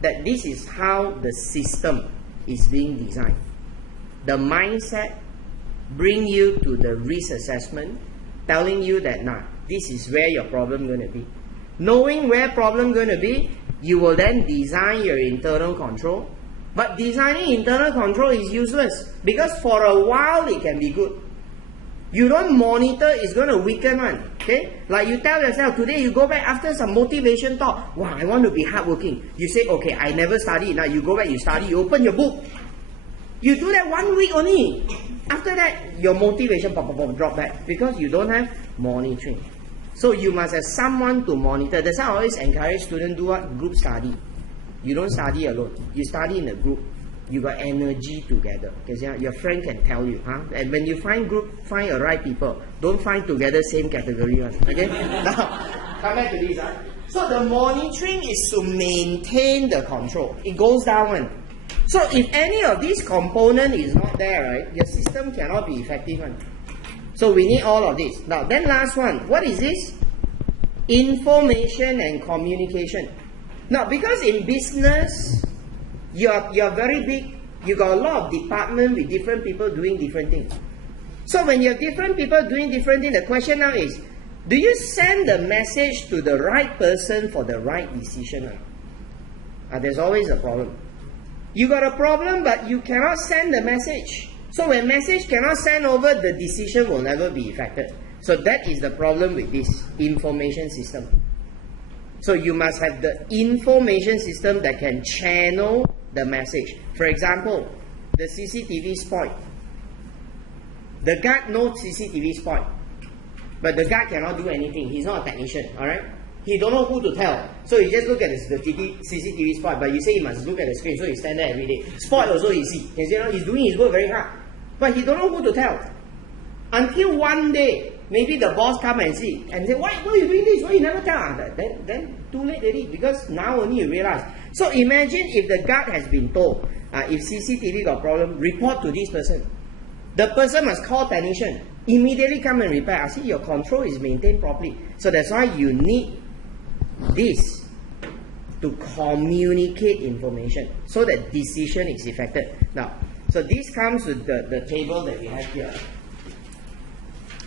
that this is how the system is being designed. The mindset bring you to the risk assessment, telling you that this is where your problem going to be. Knowing where problem going to be, you will then design your internal control. But designing internal control is useless, because for a while it can be good. You don't monitor, it's going to weaken one. Okay? Like you tell yourself, today you go back after some motivation talk, wow, I want to be hardworking. You say, okay, I never studied. Now you go back, you study, you open your book. You do that 1 week only. After that, your motivation drop back, because you don't have monitoring. So you must have someone to monitor. That's why I always encourage students do what? Group study. You don't study alone. You study in a group. You got energy together. Because your friend can tell you. And when you find group, find the right people. Don't find together same category one. Okay? Now, come back to this. So the monitoring is to maintain the control. It goes down one. So if any of these component is not there, right, your system cannot be effective one. So we need all of this. Now, then last one. What is this? Information and communication. Now, because in business, you're very big, you got a lot of departments with different people doing different things. So when you have different people doing different things, the question now is, do you send the message to the right person for the right decision? There's always a problem. You got a problem, but you cannot send the message. So when message cannot send over, the decision will never be effective. So that is the problem with this information system. So you must have the information system that can channel the message. For example, the CCTV spoiled. The guard knows CCTV spoiled, but the guard cannot do anything. He's not a technician, alright? He don't know who to tell. So he just look at the CCTV spoiled, but you say he must look at the screen, so he stand there every day. Spoiled also he see. He's doing his work very hard, but he don't know who to tell. Until one day, maybe the boss come and see and say, why are you doing this? Why you never tell? Then too late already, because now only you realize. So imagine if the guard has been told, if CCTV got problem, report to this person. The person must call technician, immediately come and repair. I see your control is maintained properly. So that's why you need this to communicate information so that decision is effected. Now, so this comes with the table that we have here.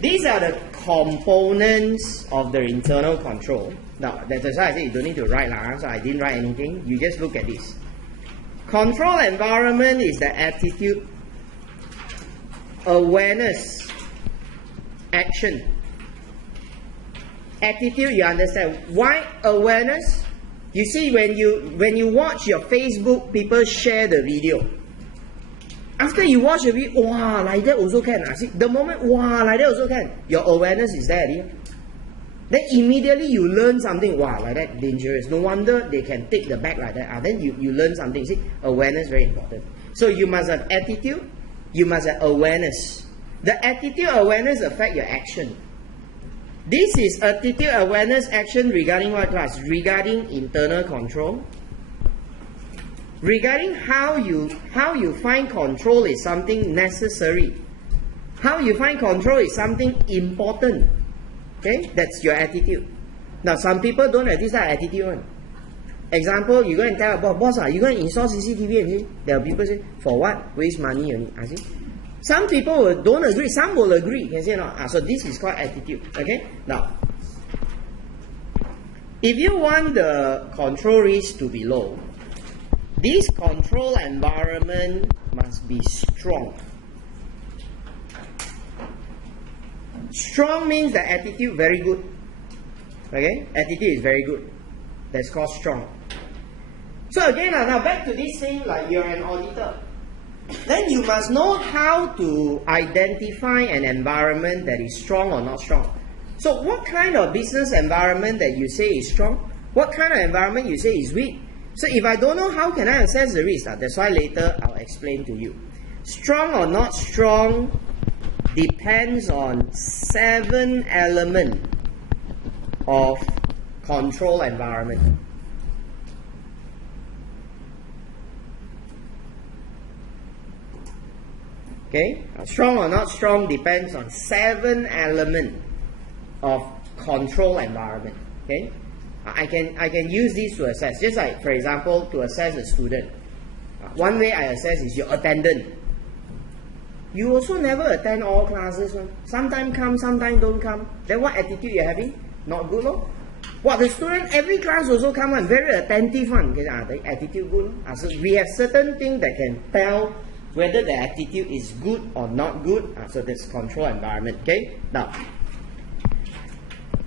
These are the components of the internal control. Now, that's why I said you don't need to write, so I didn't write anything. You just look at this. Control environment is the attitude, awareness, action. Attitude, you understand. Why awareness? You see, when you watch your Facebook, people share the video. After you watch a video, wow, like that also can. I see, the moment, wow, like that also can. Your awareness is there. Yeah? Then immediately you learn something. Wow, like that dangerous. No wonder they can take the bag like that. Then you learn something. See, awareness very important. So you must have attitude. You must have awareness. The attitude awareness affect your action. This is attitude awareness action regarding what class? Regarding internal control. Regarding how you find control is something necessary. How you find control is something important. Okay, that's your attitude. Now some people don't have this type of attitude one. Example, you go and tell about boss, you go and install CCTV and see, there are people say, for what? Waste money only. I see. Some people don't agree, some will agree. You can say no. So this is called attitude. Okay? Now, if you want the control risk to be low, this control environment must be strong. Strong means the attitude very good. Okay? Attitude is very good. That's called strong. So again, now back to this thing, like you're an auditor. Then you must know how to identify an environment that is strong or not strong. So what kind of business environment that you say is strong? What kind of environment you say is weak? So if I don't know, how can I assess the risk? That's why later I'll explain to you. Strong or not strong depends on 7 elements of control environment. Okay, strong or not strong depends on 7 elements of control environment. Okay, I can use this to assess. Just like, for example, to assess a student. One way I assess is your attendance. You also never attend all classes. Sometimes come, sometimes don't come. Then what attitude you having? Not good, no? What, the student every class also come on, very attentive one. Okay, the attitude good. So we have certain things that can tell whether the attitude is good or not good. So that's control environment. Okay. Now,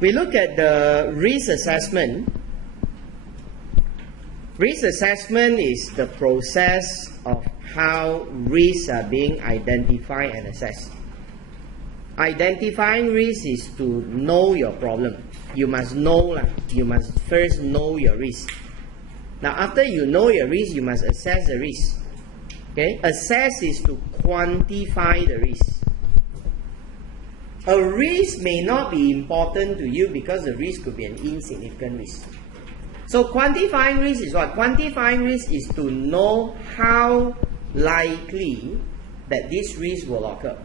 we look at the risk assessment. Risk assessment is the process of how risks are being identified and assessed. Identifying risk is to know your problem. You must know, you must first know your risk. Now, after you know your risk, you must assess the risk. Okay? Assess is to quantify the risk. A risk may not be important to you because the risk could be an insignificant risk. So quantifying risk is what? Quantifying risk is to know how likely that this risk will occur.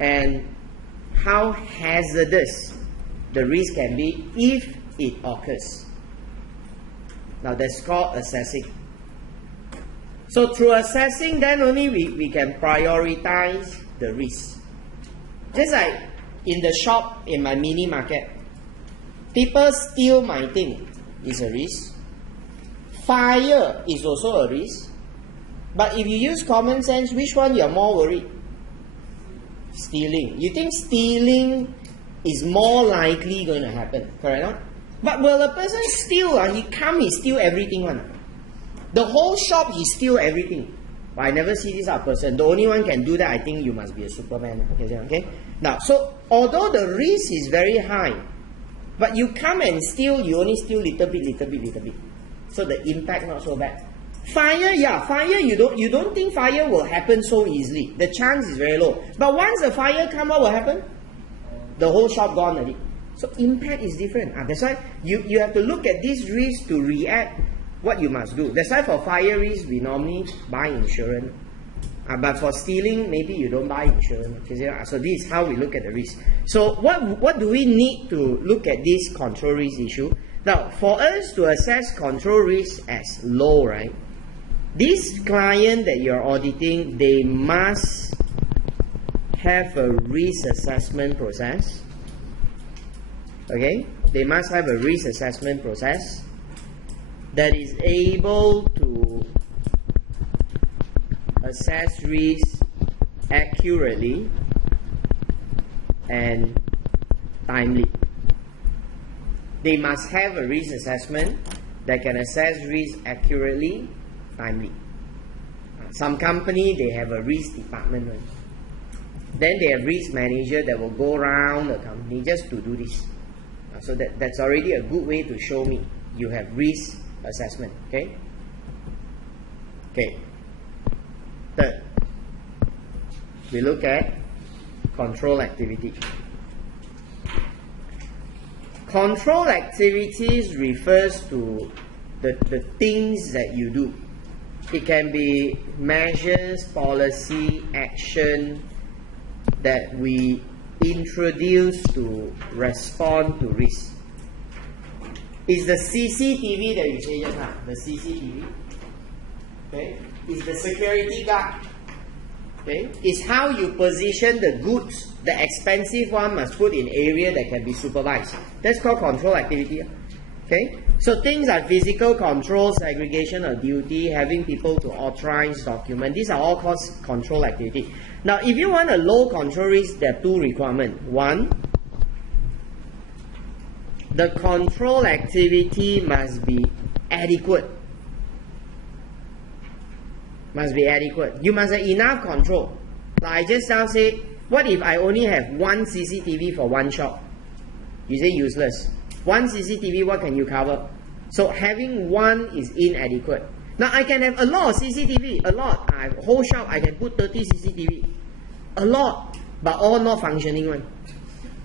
And how hazardous the risk can be if it occurs. Now that's called assessing. So through assessing, then only we can prioritize the risk. Just like in the shop, in my mini market, people steal my thing is a risk. Fire is also a risk. But if you use common sense, which one you are more worried? Stealing. You think stealing is more likely going to happen, correct or not? But will a person steal? He steal everything one. The whole shop he steal everything. But I never see this other person. The only one can do that, I think you must be a Superman. Okay? Now, so although the risk is very high, but you come and steal, you only steal little bit. So the impact not so bad. Fire, yeah, fire you don't think fire will happen so easily. The chance is very low. But once the fire come, what will happen? The whole shop gone already. So impact is different. That's why you have to look at this risk to react what you must do. That's why for fire risk, we normally buy insurance. But for stealing, maybe you don't buy insurance. So this is how we look at the risk. So what do we need to look at this control risk issue? Now, for us to assess control risk as low, right? This client that you're auditing, they must have a risk assessment process. Okay? They must have a risk assessment process that is able to assess risk accurately and timely. They must have a risk assessment that can assess risk accurately, timely. Some company, they have a risk department. Right? Then they have risk manager that will go around the company just to do this. So that's already a good way to show me you have risk assessment. Okay? Okay. Third, we look at control activity. Control activities refers to the things that you do. It can be measures, policy, action that we introduce to respond to risk. Is the CCTV that you say just now, the CCTV, okay, is the security guard, okay, is how you position the goods. The expensive one must put in area that can be supervised. That's called control activity. Okay, so things like physical control, segregation of duty, having people to authorize document, these are all called control activity. Now, if you want a low control risk, there are two requirements. One, the control activity must be adequate. Must be adequate. You must have enough control. Like I just now say, what if I only have one CCTV for one shop? You say useless. One CCTV, what can you cover? So having one is inadequate. Now I can have a lot of CCTV, a lot. Whole shop I can put 30 CCTV. A lot, but all not functioning one.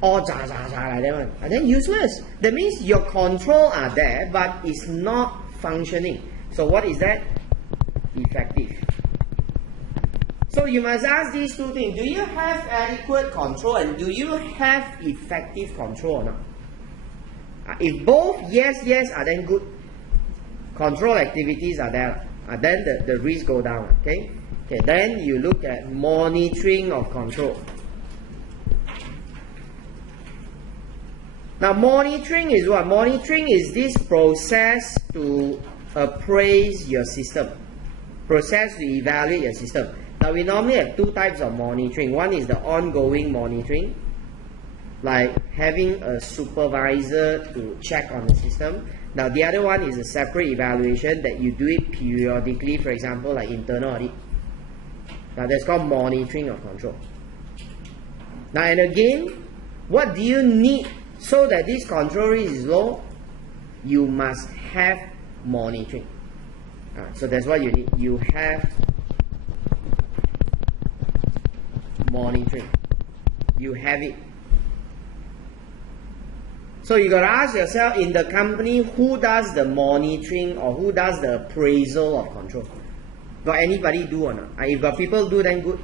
All like that one. And then useless. That means your control are there, but it's not functioning. So what is that? Effective. So you must ask these two things. Do you have adequate control and do you have effective control or not? If both yes, are then good. Control activities are there. Then the risk go down. Okay. Then you look at monitoring of control. Now monitoring is what? Monitoring is this process to appraise your system. Process to evaluate your system. Now we normally have two types of monitoring. One is the ongoing monitoring, like having a supervisor to check on the system. Now the other one is a separate evaluation that you do it periodically, for example like internal audit. Now that's called monitoring of control. Now and again, what do you need so that this control risk is low? You must have monitoring. So that's what you need. You have monitoring. You have it. So you got to ask yourself, in the company, who does the monitoring or who does the appraisal of control? Got anybody do or not? If got people do, then good.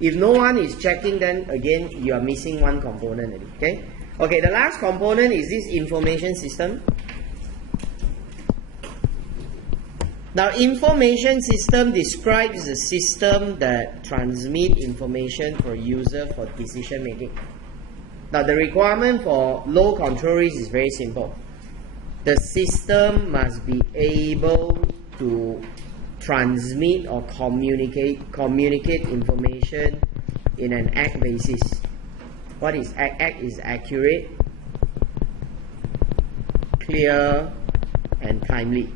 If no one is checking, then again you are missing one component already. Okay, the last component is this information system. Now, information system describes the system that transmits information for user for decision making. Now, the requirement for low control risk is very simple. The system must be able to transmit or communicate information in an act basis. What is act? Act is accurate, clear, and timely.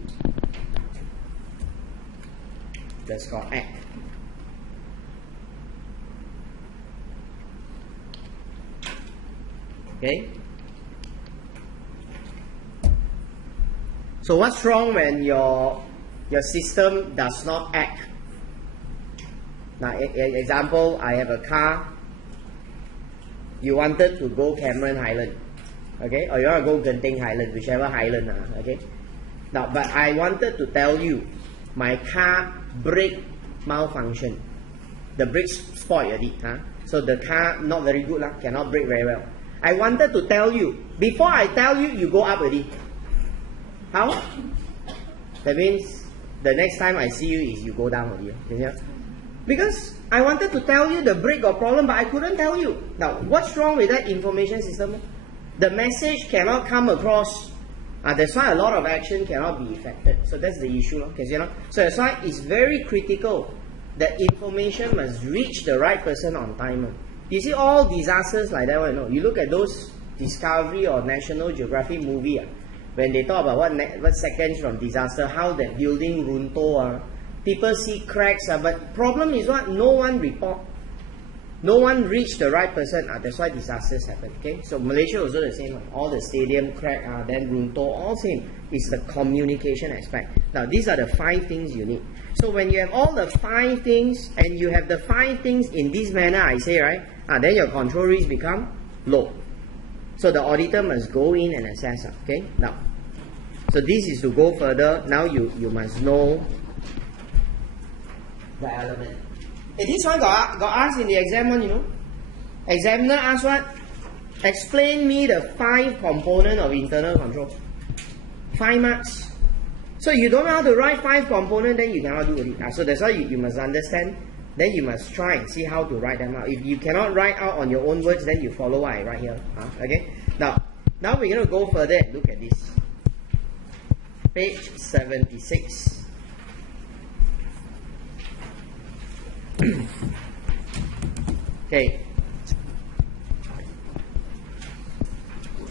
That's called act. Okay? So what's wrong when your system does not act? Now, example, I have a car. You wanted to go Cameron Highland. okay? Or you want to go Genting Highland, whichever Highland, okay? Now, but I wanted to tell you, my car brake malfunction. The brakes spoiled already, so the car not very good, cannot brake very well. I wanted to tell you, before I tell you, you go up already. How? That means the next time I see you is you go down already. Because I wanted to tell you the brake got problem, but I couldn't tell you. Now, what's wrong with that information system? The message cannot come across. That's why a lot of action cannot be effected. So that's the issue. So that's why it's very critical that information must reach the right person on time. You see all disasters like that, you look at those Discovery or National Geographic movie, when they talk about what seconds from disaster, how that building runtuh, people see cracks, but problem is what? No one report. No one reached the right person. That's why disasters happen. Okay, so Malaysia also the same. All the stadium crack, then runtuh, all same. It's the communication aspect. Now these are the 5 things you need. So when you have all the 5 things, and you have the 5 things in this manner, I say, right? Then your control risk become low. So the auditor must go in and assess. Okay, now, so this is to go further. Now you must know the element. This one got asked in the exam one, Examiner asked what? Explain me the 5 components of internal control. 5 marks. So you don't know how to write 5 components, then you cannot do it. So that's why you must understand. Then you must try and see how to write them out. If you cannot write out on your own words, then you follow what I write here. Okay. Now we're going to go further and look at this. Page 76. Okay,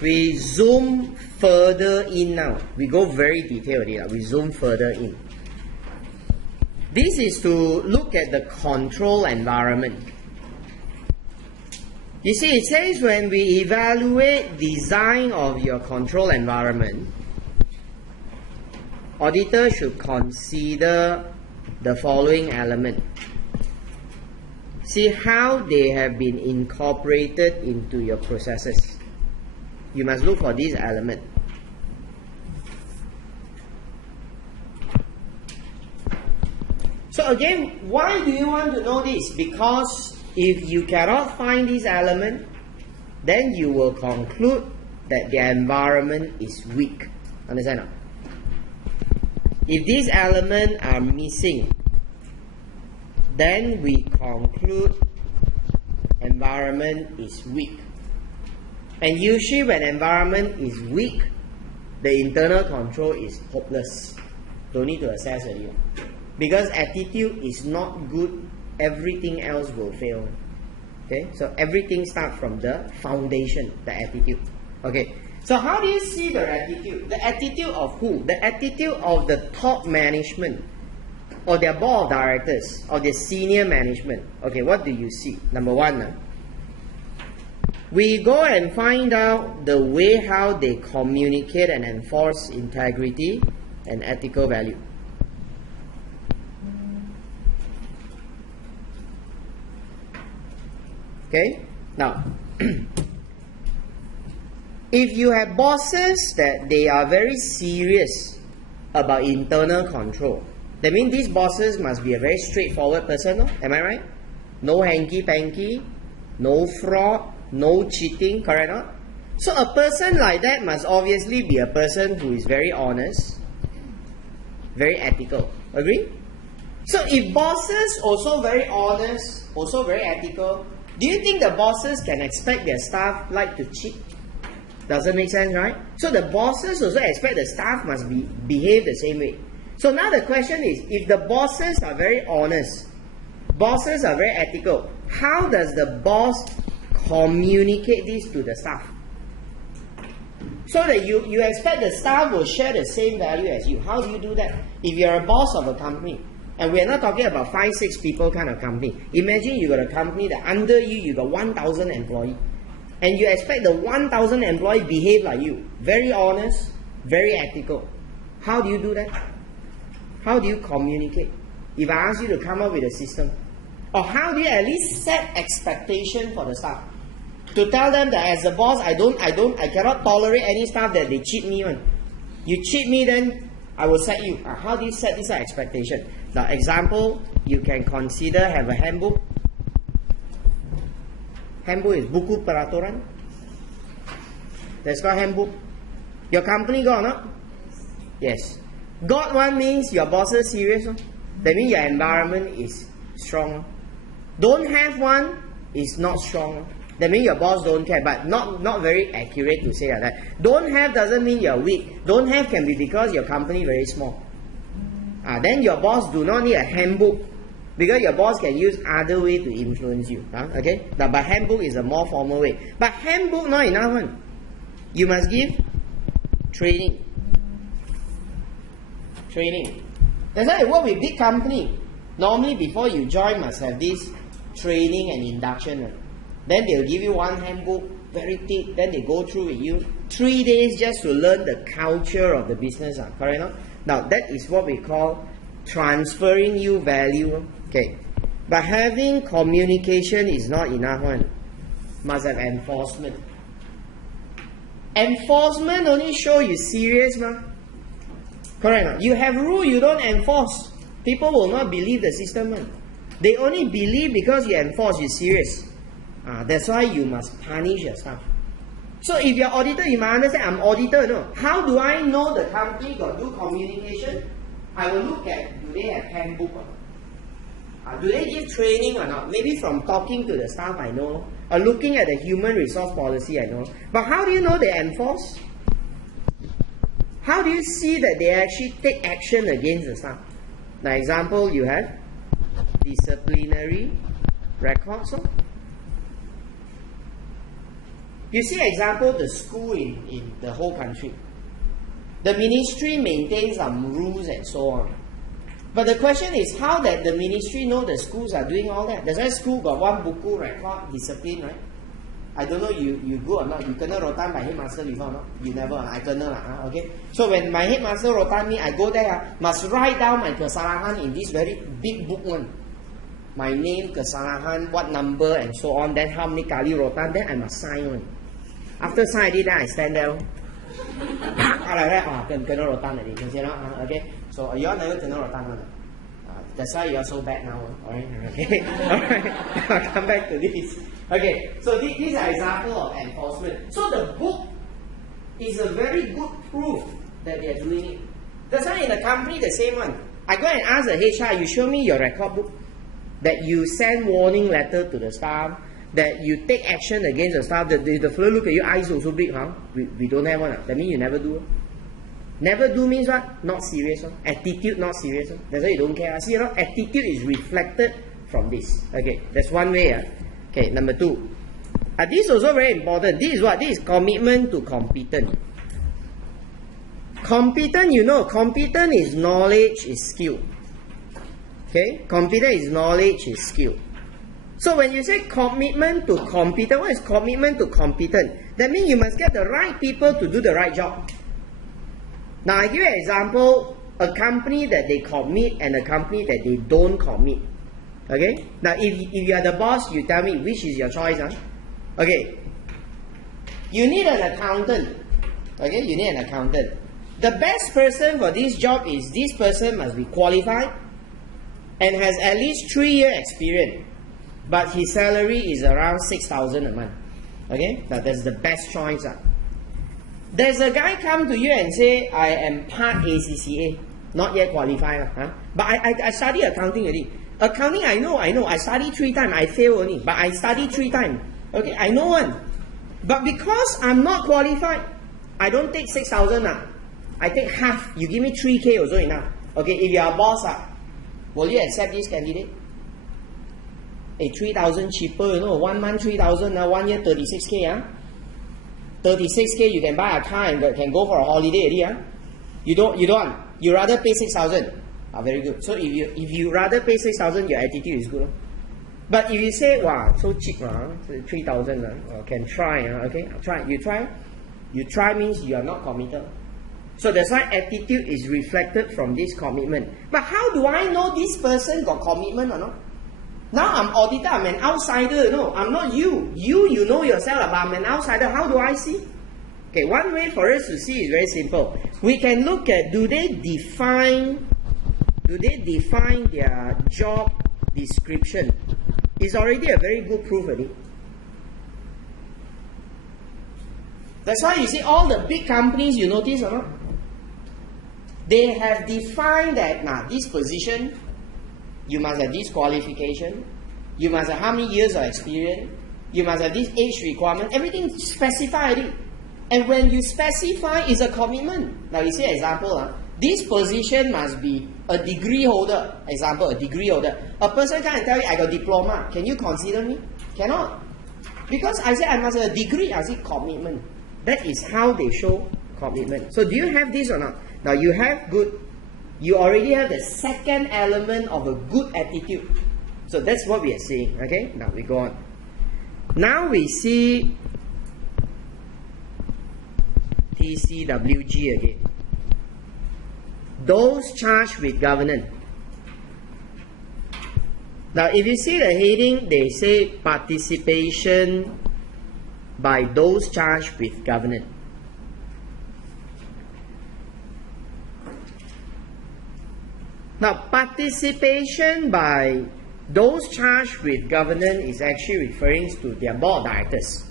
we zoom further in now. We go very detailed here. We zoom further in. This is to look at the control environment. You see, it says when we evaluate design of your control environment, auditor should consider the following element. See how they have been incorporated into your processes. You must look for this element. So again, why do you want to know this? Because if you cannot find this element, then you will conclude that the environment is weak. Understand or not? If these elements are missing, then we conclude environment is weak. And usually when environment is weak, the internal control is hopeless. Don't need to assess anymore. Because attitude is not good, everything else will fail. Okay, so everything starts from the foundation, the attitude. Okay, so how do you see the attitude? The attitude of who? The attitude of the top management, or their board of directors, or their senior management. Okay, what do you see? Number 1, we go and find out the way how they communicate and enforce integrity and ethical value. Okay, now if you have bosses that they are very serious about internal control, that means these bosses must be a very straightforward person, no? Am I right? No hanky-panky, no fraud, no cheating, correct or not? So a person like that must obviously be a person who is very honest, very ethical. Agree? So if bosses also very honest, also very ethical, do you think the bosses can expect their staff like to cheat? Doesn't make sense, right? So the bosses also expect the staff must behave the same way. So now the question is, if the bosses are very honest, bosses are very ethical, how does the boss communicate this to the staff? So that you expect the staff will share the same value as you. How do you do that? If you're a boss of a company, and we're not talking about 5-6 people kind of company. Imagine you got a company that under you got 1,000 employees. And you expect the 1,000 employees behave like you. Very honest, very ethical. How do you do that? How do you communicate? If I ask you to come up with a system, or how do you at least set expectation for the staff? To tell them that as a boss, I cannot tolerate any stuff that they cheat me on. You cheat me, then I will set you. How do you set this expectation? The example you can consider have a handbook. Handbook is buku peraturan. That's called handbook. Your company got or not? Yes. Got one means your boss is serious. That means your environment is strong. Don't have one is not strong. That means your boss don't care, but not very accurate to say like that. Don't have doesn't mean you're weak. Don't have can be because your company very small. Then your boss do not need a handbook, because your boss can use other way to influence you. Okay? But handbook is a more formal way. But handbook not enough one. You must give training. Training. That's why I work with big company. Normally before you join must have this training and induction. Then they'll give you one handbook, very thick, then they go through with you 3 days just to learn the culture of the business. Correct? No? Now that is what we call transferring you value. Okay. But having communication is not enough one. Must have enforcement. Enforcement only show you serious, ma. Correct? No? You have rule, you don't enforce. People will not believe the system. Man. They only believe because you enforce, you're serious. That's why you must punish your staff. So if you're auditor, you must understand, I'm auditor. No. How do I know the company got do communication? I will look at, do they have handbook or not? Do they give training or not? Maybe from talking to the staff I know, or looking at the human resource policy I know. But how do you know they enforce? How do you see that they actually take action against the staff? Now example, you have disciplinary records. You see example, the school in the whole country. The ministry maintains some rules and so on. But the question is how that the ministry know the schools are doing all that. That's why school got one buku record, discipline, right? I don't know you go or not. You kena rotan by headmaster before, no? You never, I kena lah, okay? So when my headmaster rotan me, I go there, must write down my kesalahan in this very big book one. My name, kesalahan, what number and so on, then how many kali rotan, then I must sign one. After sign I did, then I stand there. Like that, kena rotan already. You see, okay? So you all never kena rotan one. That's why you are so bad now. Alright? Okay. Alright. I'll come back to this. Okay. So this is an example of enforcement. So the book is a very good proof that they are doing it. That's why in the company the same one. I go and ask the HR, you show me your record book. That you send warning letter to the staff. That you take action against the staff. That the fellow look at you, eyes also big, huh? We don't have one. That means you never do. Never do means what? Not serious. Attitude not serious. That's why you don't care. See, attitude is reflected from this. Okay, that's one way. Okay, number two. This is also very important. This is what? This is commitment to competent. Competent, you know, competent is knowledge, is skill. Okay, competent is knowledge, is skill. So when you say commitment to competent, what is commitment to competent? That means you must get the right people to do the right job. Now I give you an example, a company that they commit and a company that they don't commit. Okay? Now if you are the boss, you tell me which is your choice. Okay. You need an accountant. Okay? You need an accountant. The best person for this job is this person must be qualified and has at least 3 years experience. But his salary is around 6,000 a month. Okay? Now that's the best choice. There's a guy come to you and say, I am part ACCA, not yet qualified. But I study accounting already. Accounting, I know. I study 3 times, I fail only. But I study 3 times. Okay, I know one. But because I'm not qualified, I don't take 6,000. I take half. You give me 3K also enough. Okay, if you are a boss, will you accept this candidate? 3,000 cheaper, 1 month 3,000, 1 year 36K. 36K, you can buy a car and can go for a holiday already. You don't. You rather pay 6,000. Very good. So if you rather pay 6,000, your attitude is good. But if you say, wow, so cheap, 3,000, can try. Okay, try. You try means you are not committed. So that's why attitude is reflected from this commitment. But how do I know this person got commitment or not? Now I'm auditor, I'm an outsider. No, I'm not you. You know yourself, but I'm an outsider. How do I see? Okay, one way for us to see is very simple. We can look at, do they define their job description? It's already a very good proof already. That's why you see all the big companies, you notice or not? They have defined that, now this position, you must have this qualification, you must have how many years of experience, you must have this age requirement, everything specified already. And when you specify, it's a commitment. Now you see example, this position must be a degree holder. Example, a degree holder. A person can't tell you, I got diploma. Can you consider me? Cannot. Because I said I must have a degree, I said commitment. That is how they show commitment. So do you have this or not? Now you have good, you already have the second element of a good attitude. So that's what we are seeing. Okay, now we go on. Now we see TCWG again. Those charged with governance. Now if you see the heading, they say participation by those charged with governance. Now participation by those charged with governance is actually referring to their board of directors.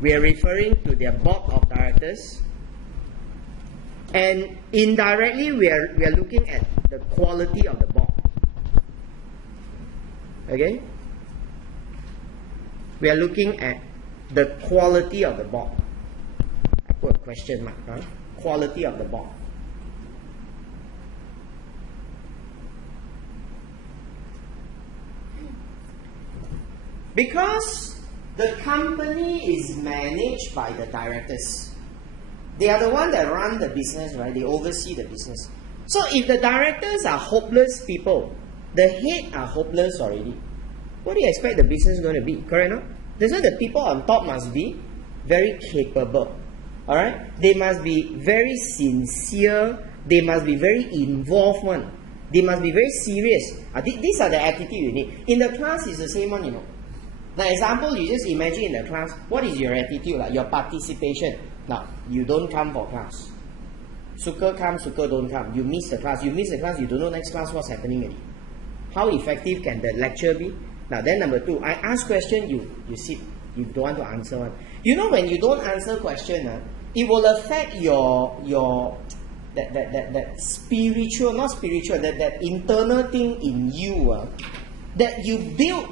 We are referring to their board of directors, and indirectly we are looking at the quality of the board. Okay? We are looking at the quality of the board. I put a question mark, huh? Quality of the board. Because the company is managed by the directors. They are the ones that run the business, right? They oversee the business. So if the directors are hopeless people, the head are hopeless already, what do you expect the business is going to be? Correct or not? That's why the people on top must be very capable. Alright? They must be very sincere. They must be very involved one. They must be very serious. These are the attitude you need. In the class, it's the same one, you know. The example, you just imagine in the class, what is your attitude, like your participation? Now, you don't come for class. Suka come, Suka don't come. You miss the class. You miss the class, you don't know next class what's happening already. How effective can the lecture be? Now, then number two, I ask question, you sit. You don't want to answer one. You know, when you don't answer question, it will affect your that spiritual, not spiritual, that internal thing in you, that you build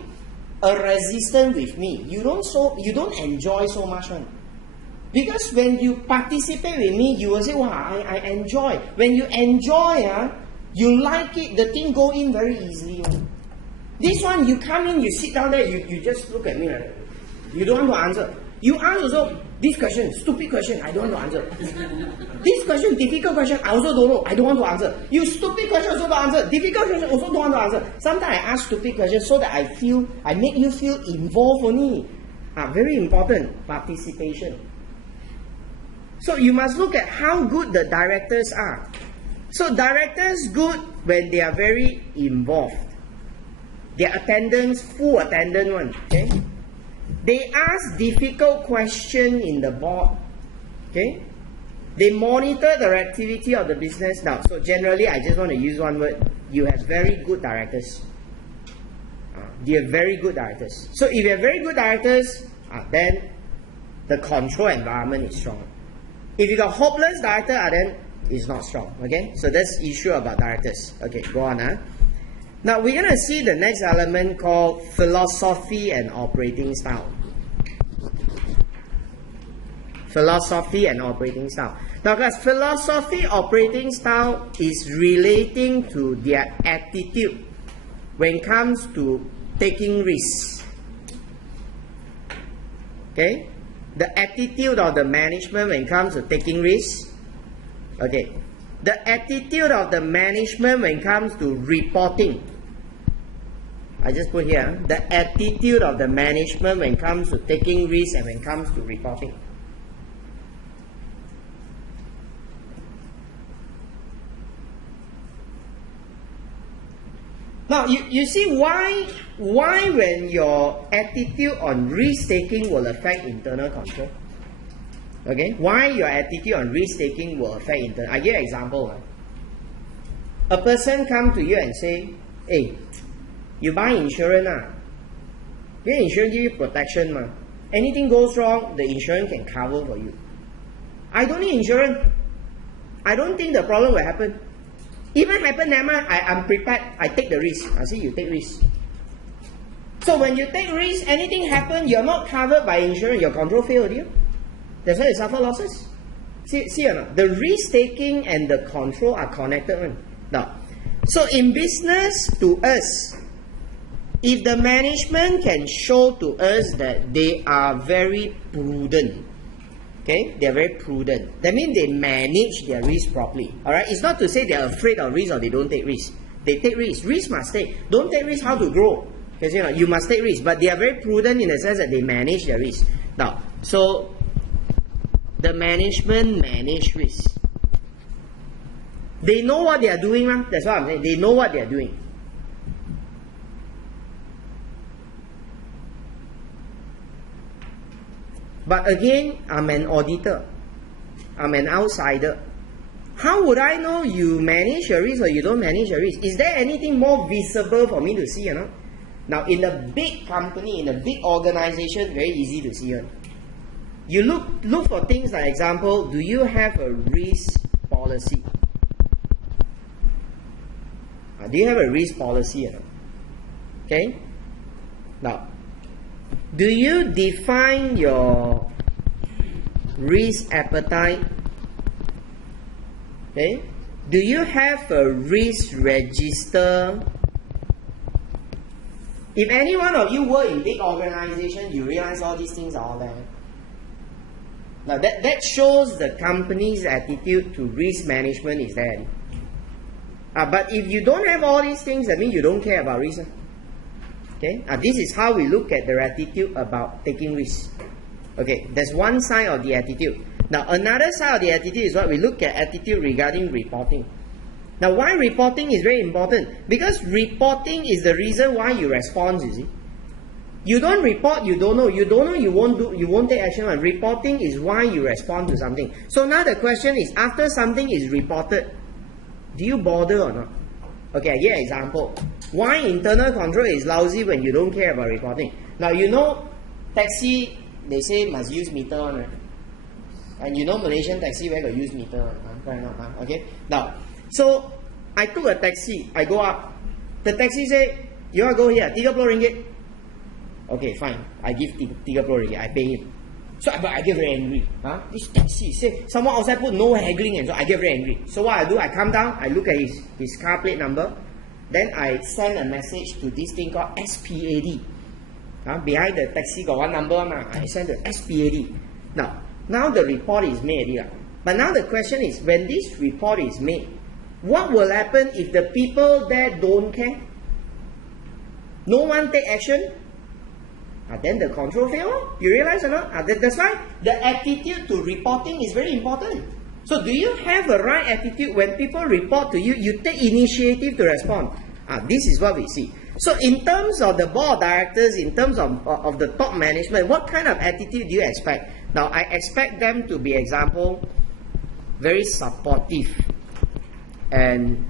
a resistance with me. You don't enjoy so much one. Because when you participate with me, you will say, wow, I enjoy. When you enjoy, you like it, the thing go in very easily. This one, you come in, you sit down there, you just look at me like that. You don't want to answer. You ask also, this question, stupid question, I don't want to answer. This question, difficult question, I also don't know, I don't want to answer. You stupid question also don't answer. Difficult question also don't want to answer. Sometimes I ask stupid questions so that I make you feel involved only. Very important, participation. So you must look at how good the directors are. So directors good when they are very involved. Their attendance, full attendance one. Okay? They ask difficult question in the board. Okay? They monitor the activity of the business. Now, so generally, I just want to use one word. You have very good directors. They are very good directors. So if you have very good directors, then the control environment is strong. If you got hopeless director, then it's not strong. Okay? So that's the issue about directors. Okay, go on. Now we're going to see the next element called philosophy and operating style. Philosophy and operating style. Now guys, philosophy operating style is relating to their attitude when it comes to taking risks. Okay? The attitude of the management when it comes to taking risks. Okay. The attitude of the management when it comes to reporting. I just put here, the attitude of the management when it comes to taking risks and when it comes to reporting. Now, you see why when your attitude on risk-taking will affect internal control? Okay, why your attitude on risk-taking will affect internal. I give an example. A person come to you and say, hey, you buy insurance. Your insurance give you protection. Anything goes wrong, the insurance can cover for you. I don't need insurance. I don't think the problem will happen. Even happen, never mind, I'm prepared. I take the risk. I say you take risk. So when you take risk, anything happen, you're not covered by insurance. Your control failed you. That's why you suffer losses. See or not? The risk taking and the control are connected. Now, so in business, to us, if the management can show to us that they are very prudent, okay, they are very prudent. That means they manage their risk properly. Alright, it's not to say they are afraid of risk or they don't take risk. They take risk. Risk must take. Don't take risk how to grow. Because you must take risk. But they are very prudent in the sense that they manage their risk. Now, so the management manage risk. They know what they are doing, man. That's what I'm saying. They know what they are doing. But again, I'm an auditor. I'm an outsider. How would I know you manage your risk or you don't manage your risk? Is there anything more visible for me to see or not? Now, in a big company, in a big organization, very easy to see. You look for things like, example, do you have a risk policy? Do you have a risk policy or not? Okay? Now, do you define your risk appetite? Okay? Do you have a risk register? If any one of you work in big organization, you realize all these things are all there. Now that shows the company's attitude to risk management is there. But if you don't have all these things, that means you don't care about risk. Okay? This is how we look at their attitude about taking risks. Okay, that's one side of the attitude. Now, another side of the attitude is what we look at attitude regarding reporting. Now, why reporting is very important? Because reporting is the reason why you respond, you see. You don't report, you don't know. You don't know, you won't take action. Reporting is why you respond to something. So now the question is, after something is reported, do you bother or not? Okay, I give an example. Why internal control is lousy when you don't care about reporting? Now, you know, taxi, they say must use meter on, right? And you know Malaysian taxi where got use meter on, okay? Now, so I took a taxi, I go up. The taxi say, you want to go here, 30 ringgit. Okay, fine. I give 30 ringgit, I pay him. So I get very angry. This taxi, say, someone outside put no haggling, and so I get very angry. So what I do, I come down, I look at his car plate number, then I send a message to this thing called SPAD. Behind the taxi got one number, I send the SPAD. Now the report is made. But now the question is, when this report is made, what will happen if the people there don't care? No one take action? Then the control fail. You realize or not? That's why the attitude to reporting is very important. So do you have a right attitude when people report to you, you take initiative to respond? This is what we see. So in terms of the board of directors, in terms of the top management, what kind of attitude do you expect? Now, I expect them to be, example, very supportive and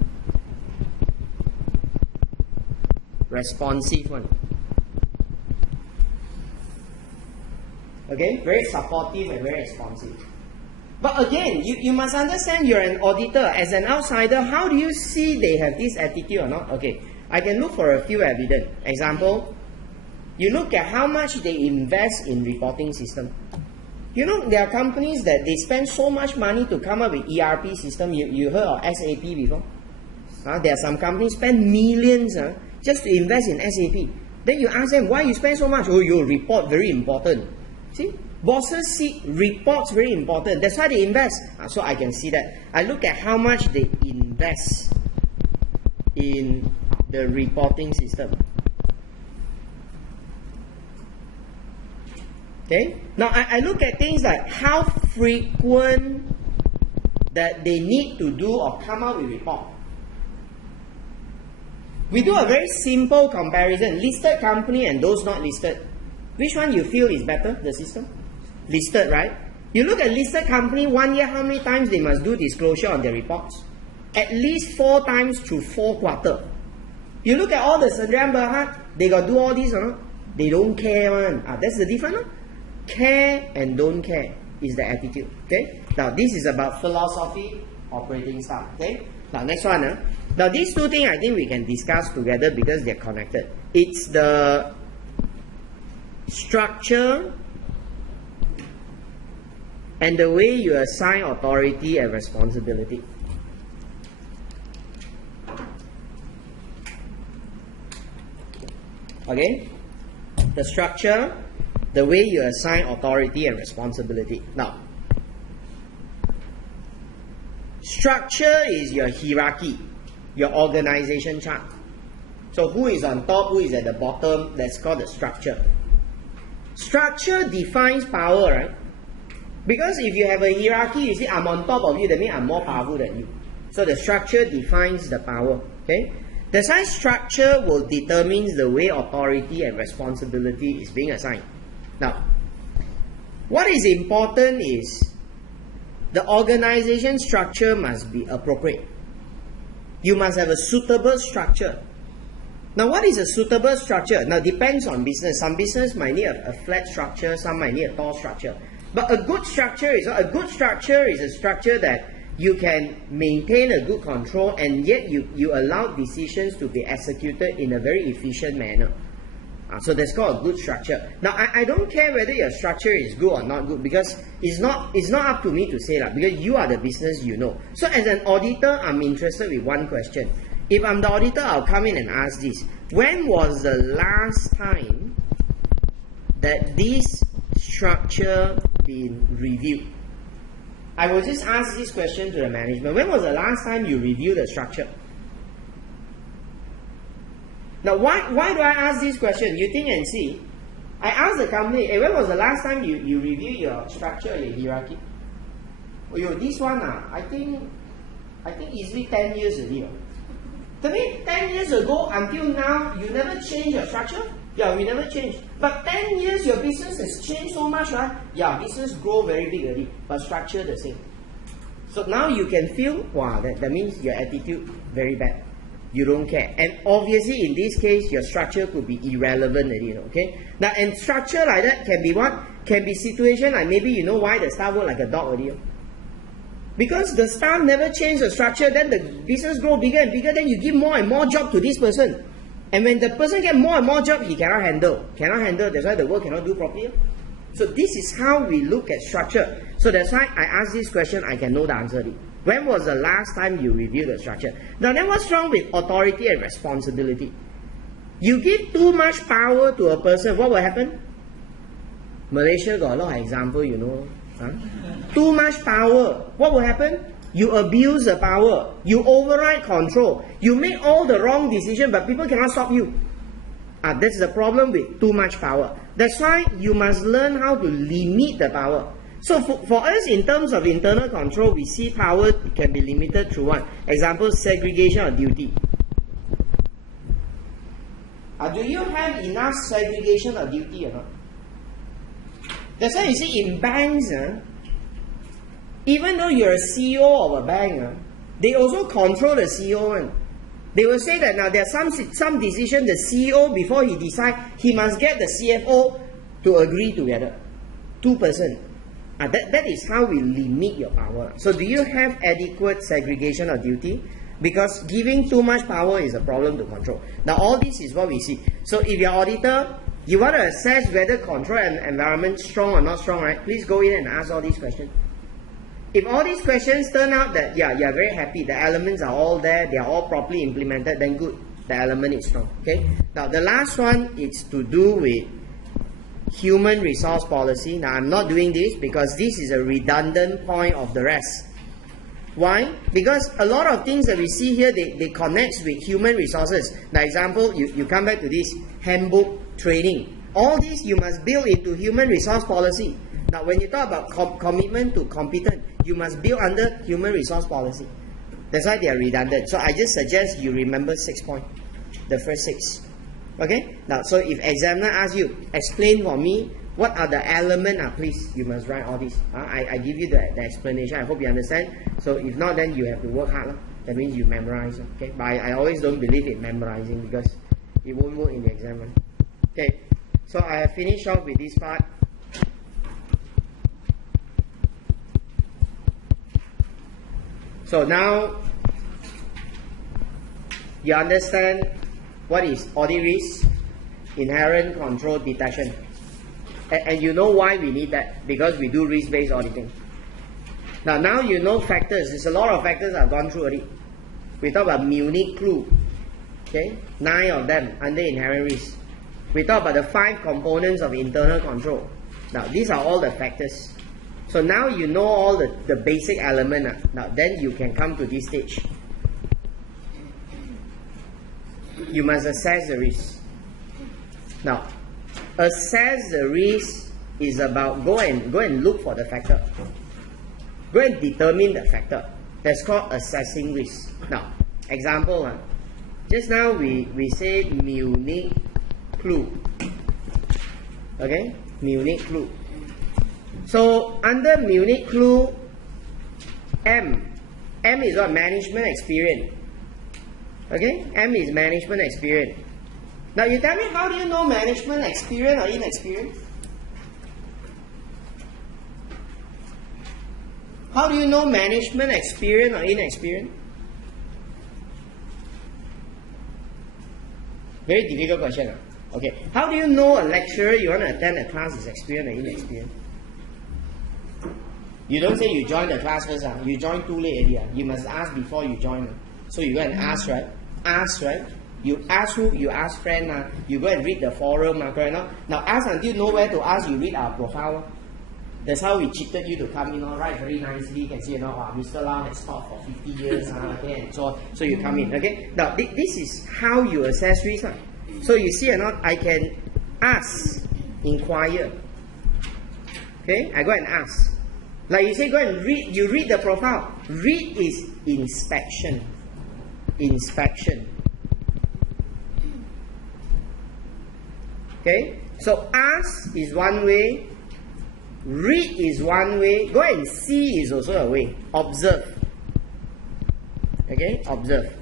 responsive one. Okay, very supportive and very responsive. But again, you must understand you're an auditor. As an outsider, how do you see they have this attitude or not? Okay, I can look for a few evidence. Example, you look at how much they invest in reporting system. You know, there are companies that they spend so much money to come up with ERP system. You heard of SAP before? There are some companies spend millions just to invest in SAP. Then you ask them, why you spend so much? Oh, your report very important. See, bosses see reports very important. That's why they invest. So I can see that. I look at how much they invest in the reporting system. Okay. Now I look at things like how frequent that they need to do or come out with report. We do a very simple comparison, listed company and those not listed. Which one you feel is better, the system? Listed, right? You look at listed company, 1 year, how many times they must do disclosure on their reports? At least 4 times through 4 quarters. You look at all the Sdn Bhd, they got do all this or not? They don't care one. That's the difference. No? Care and don't care is the attitude. Okay. Now this is about philosophy, operating style. Okay. Now next one. Now these two things I think we can discuss together because they're connected. It's the structure and the way you assign authority and responsibility. Okay? The structure, the way you assign authority and responsibility. Now, structure is your hierarchy, your organization chart. So who is on top, who is at the bottom, that's called the structure. Structure defines power, right? Because if you have a hierarchy, you see I'm on top of you, that means I'm more powerful than you. So the structure defines the power. Okay? The size structure will determine the way authority and responsibility is being assigned. Now, what is important is the organization structure must be appropriate. You must have a suitable structure. Now, what is a suitable structure? Now, depends on business. Some business might need a flat structure, some might need a tall structure. But a good structure is a structure that you can maintain a good control and yet you allow decisions to be executed in a very efficient manner. So that's called a good structure. Now I don't care whether your structure is good or not good because it's not up to me to say that because you are the business, you know. So as an auditor, I'm interested with one question. If I'm the auditor, I'll come in and ask this. When was the last time that this structure been reviewed? I will just ask this question to the management. When was the last time you reviewed the structure? Now, why do I ask this question? You think and see. I ask the company, hey, when was the last time you reviewed your structure, your hierarchy? Oh, yo, this one, I think easily 10 years ago. To me, 10 years ago until now, you never changed your structure? Yeah, we never changed. But 10 years, your business has changed so much, right? Yeah, business grow very big already, but structure the same. So now you can feel, wow, that means your attitude very bad. You don't care. And obviously, in this case, your structure could be irrelevant already, okay? Now, and structure like that can be what? Can be situation like maybe you know why the staff work like a dog already. Because the staff never changed the structure, then the business grow bigger and bigger, then you give more and more job to this person. And when the person get more and more job, he cannot handle. That's why the work cannot do properly. So this is how we look at structure. So that's why I ask this question, I can know the answer. When was the last time you reviewed the structure? Now then what's wrong with authority and responsibility? You give too much power to a person, what will happen? Malaysia got a lot of example, you know. Too much power, what will happen? You abuse the power, you override control, you make all the wrong decisions, but people cannot stop you. That's the problem with too much power. That's why you must learn how to limit the power. So for us, in terms of internal control, we see power can be limited through one. Example, segregation of duty. Do you have enough segregation of duty or not? That's why you see in banks, even though you're a CEO of a bank, they also control the CEO. They will say that now there are some decision the CEO, before he decide, he must get the CFO to agree together. 2%. That is how we limit your power. So do you have adequate segregation of duty? Because giving too much power is a problem to control. Now all this is what we see. So if you're auditor, you want to assess whether control and environment strong or not strong, right? Please go in and ask all these questions. If all these questions turn out that, yeah, you're very happy, the elements are all there, they are all properly implemented, then good, the element is strong. Okay. Now the last one is to do with human resource policy. Now I'm not doing this because this is a redundant point of the rest. Why? Because a lot of things that we see here, they connect with human resources. Now example, you come back to this handbook training. All these you must build into human resource policy. Now when you talk about commitment to competent, you must build under human resource policy. That's why they are redundant. So I just suggest you remember 6 points. The first 6. Okay? Now, so if examiner asks you, explain for me, what are the elements? Please, you must write all this. I give you the explanation. I hope you understand. So if not, then you have to work hard. That means you memorize. Okay? But I always don't believe in memorizing because it won't work in the exam. Okay? So I have finished off with this part. So now you understand what is audit risk, inherent control detection. And you know why we need that, because we do risk-based auditing. Now you know factors. There's a lot of factors I've gone through already. We talk about unique clue. Okay, 9 of them under inherent risk. We talk about the 5 components of internal control. Now these are all the factors. So now you know all the basic element. Now then you can come to this stage. You must assess the risk. Now, assess the risk is about go and look for the factor. Go and determine the factor. That's called assessing risk. Now, example, just now we say unique clue. Okay, unique clue. So under unique clue, M is what? Management experience. Okay, M is management experience. Now you tell me, how do you know management experience or inexperience? How do you know management experience or inexperience? Very difficult question. Okay, how do you know a lecturer you want to attend a class is experienced or inexperienced? You don't say you join the class first. You join too late already. You must ask before you join. So you go and ask, right? Ask, right? You ask who? You ask friend. You go and read the forum. Correct? Now ask until you know where to ask. You read our profile. That's how we cheated you to come in. Write very nicely. You can see, Mr. Lau has taught for 50 years. Okay, and so you come in. Okay. Now this is how you assess risk. So you see or not? I can ask, inquire. Okay. I go and ask. Like you say, go and read. You read the profile. Read is inspection. Inspection. Okay, so ask is one way, read is one way, go and see is also a way. Observe. Okay, observe.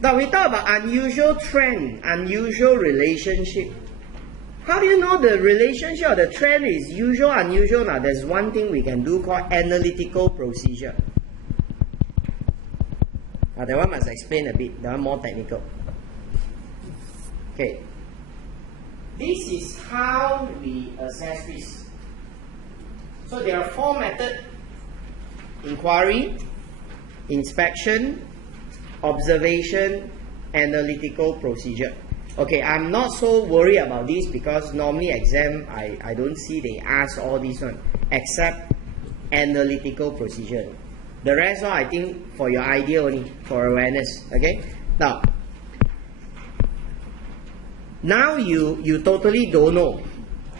Now we talk about unusual trend, unusual relationship. How do you know the relationship or the trend is usual, unusual? Now there's one thing we can do called analytical procedure. Now that one must explain a bit, that one more technical. Okay. This is how we assess risk. So there are 4 methods: inquiry, inspection, observation, analytical procedure. Okay, I'm not so worried about this because normally exam, I don't see they ask all these one except analytical procedure. The rest I think for your idea only, for awareness. Okay, now you totally don't know.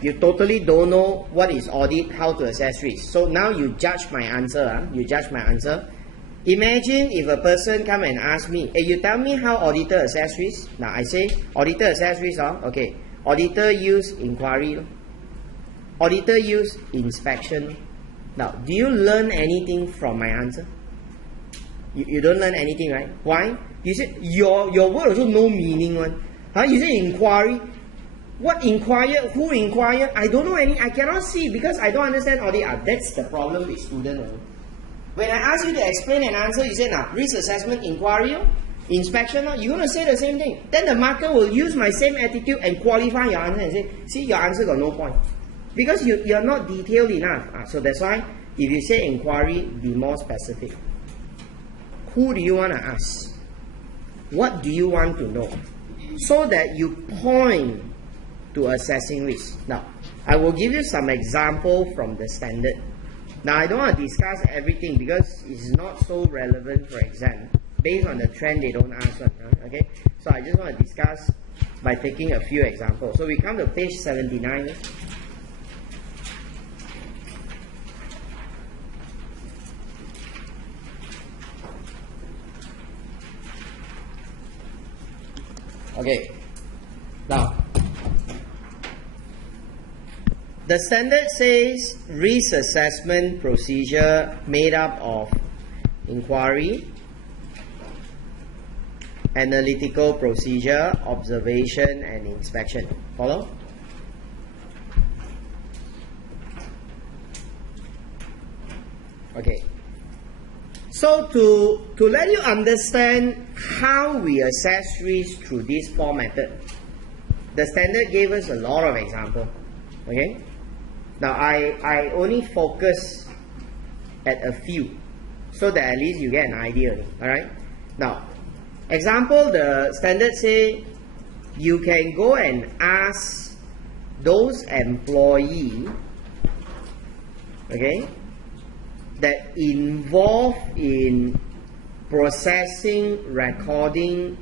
You totally don't know what is audit, how to assess risk. So now you judge my answer. You judge my answer. Imagine if a person come and ask me, hey, you tell me how auditor assess risk. Now I say, auditor assess risk. Okay, auditor use inquiry. Auditor use inspection. Now, do you learn anything from my answer? You don't learn anything, right? Why? You said your word also no meaning one. You say inquiry. What inquire? Who inquire? I don't know any. I cannot see because I don't understand audit. That's the problem with students. When I ask you to explain an answer, you say, now, risk assessment, inquiry, inspection, you're going to say the same thing. Then the marker will use my same attitude and qualify your answer and say, see, your answer got no point. Because you're not detailed enough. So that's why, if you say inquiry, be more specific. Who do you want to ask? What do you want to know? So that you point to assessing risk. Now, I will give you some example from the standard. Now, I don't want to discuss everything because it's not so relevant for exam. Based on the trend, they don't ask one. Okay? So I just want to discuss by taking a few examples. So we come to page 79. Okay. Now, the standard says risk assessment procedure made up of inquiry, analytical procedure, observation, and inspection. Follow? Okay. So to let you understand how we assess risk through these four methods, the standard gave us a lot of examples. Okay. Now I only focus at a few, so that at least you get an idea. Alright? Now, example, the standard say you can go and ask those employees, okay, that involved in processing, recording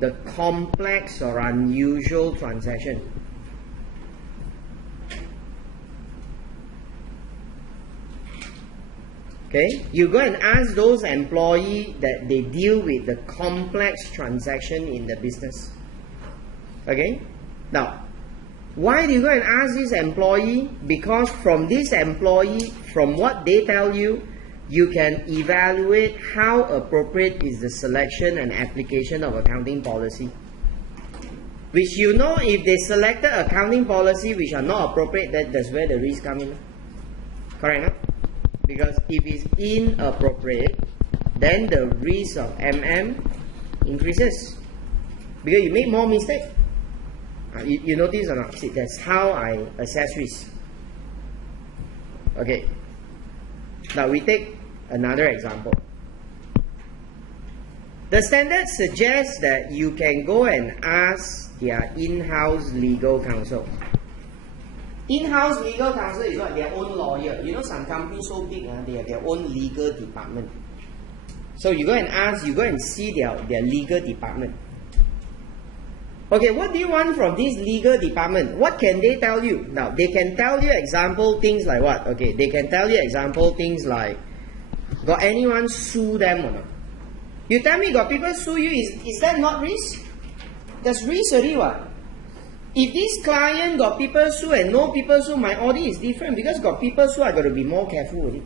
the complex or unusual transaction. Okay, you go and ask those employees that they deal with the complex transaction in the business. Okay, now, why do you go and ask this employee? Because from this employee, from what they tell you, you can evaluate how appropriate is the selection and application of accounting policy. Which you know, if they selected accounting policy which are not appropriate, that's where the risk comes in. Correct, no? Because if it's inappropriate, then the risk of MM increases. Because you make more mistakes. You notice or not? See, that's how I assess risk. Okay. Now we take another example. The standard suggests that you can go and ask their in-house legal counsel. In-house legal counsel is what? Their own lawyer. You know, some companies so big, they have their own legal department. So you go and ask, you go and see their legal department. Okay, what do you want from this legal department? What can they tell you? Now, they can tell you example things like what? Okay, they can tell you example things like, got anyone sue them or not? You tell me got people sue you, is that not risk? That's risk already what? If this client got people sue and no people sue, my audit is different because got people sue, I got to be more careful with it.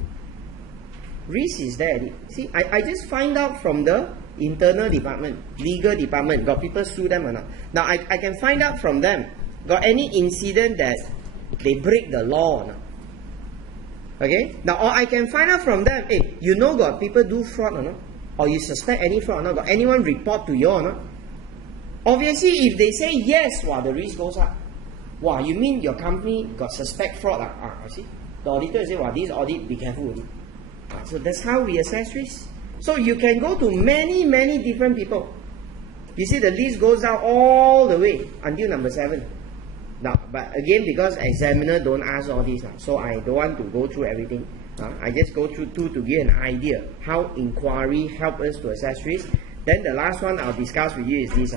Risk is there. See, I just find out from the internal department, legal department, got people sue them or not. Now, I can find out from them, got any incident that they break the law or not. Okay? Now, or I can find out from them, hey, you know got people do fraud or not? Or you suspect any fraud or not? Got anyone report to you or not? Obviously, if they say yes, wow, the risk goes up. Wow, you mean your company got suspect fraud? See? The auditor say, wow, this audit, be careful. So that's how we assess risk. So you can go to many, many different people. You see the list goes down all the way until number 7. Now, but again, because examiner don't ask all these, so I don't want to go through everything. I just go through 2 to give an idea how inquiry help us to assess risk. Then the last one I'll discuss with you is this.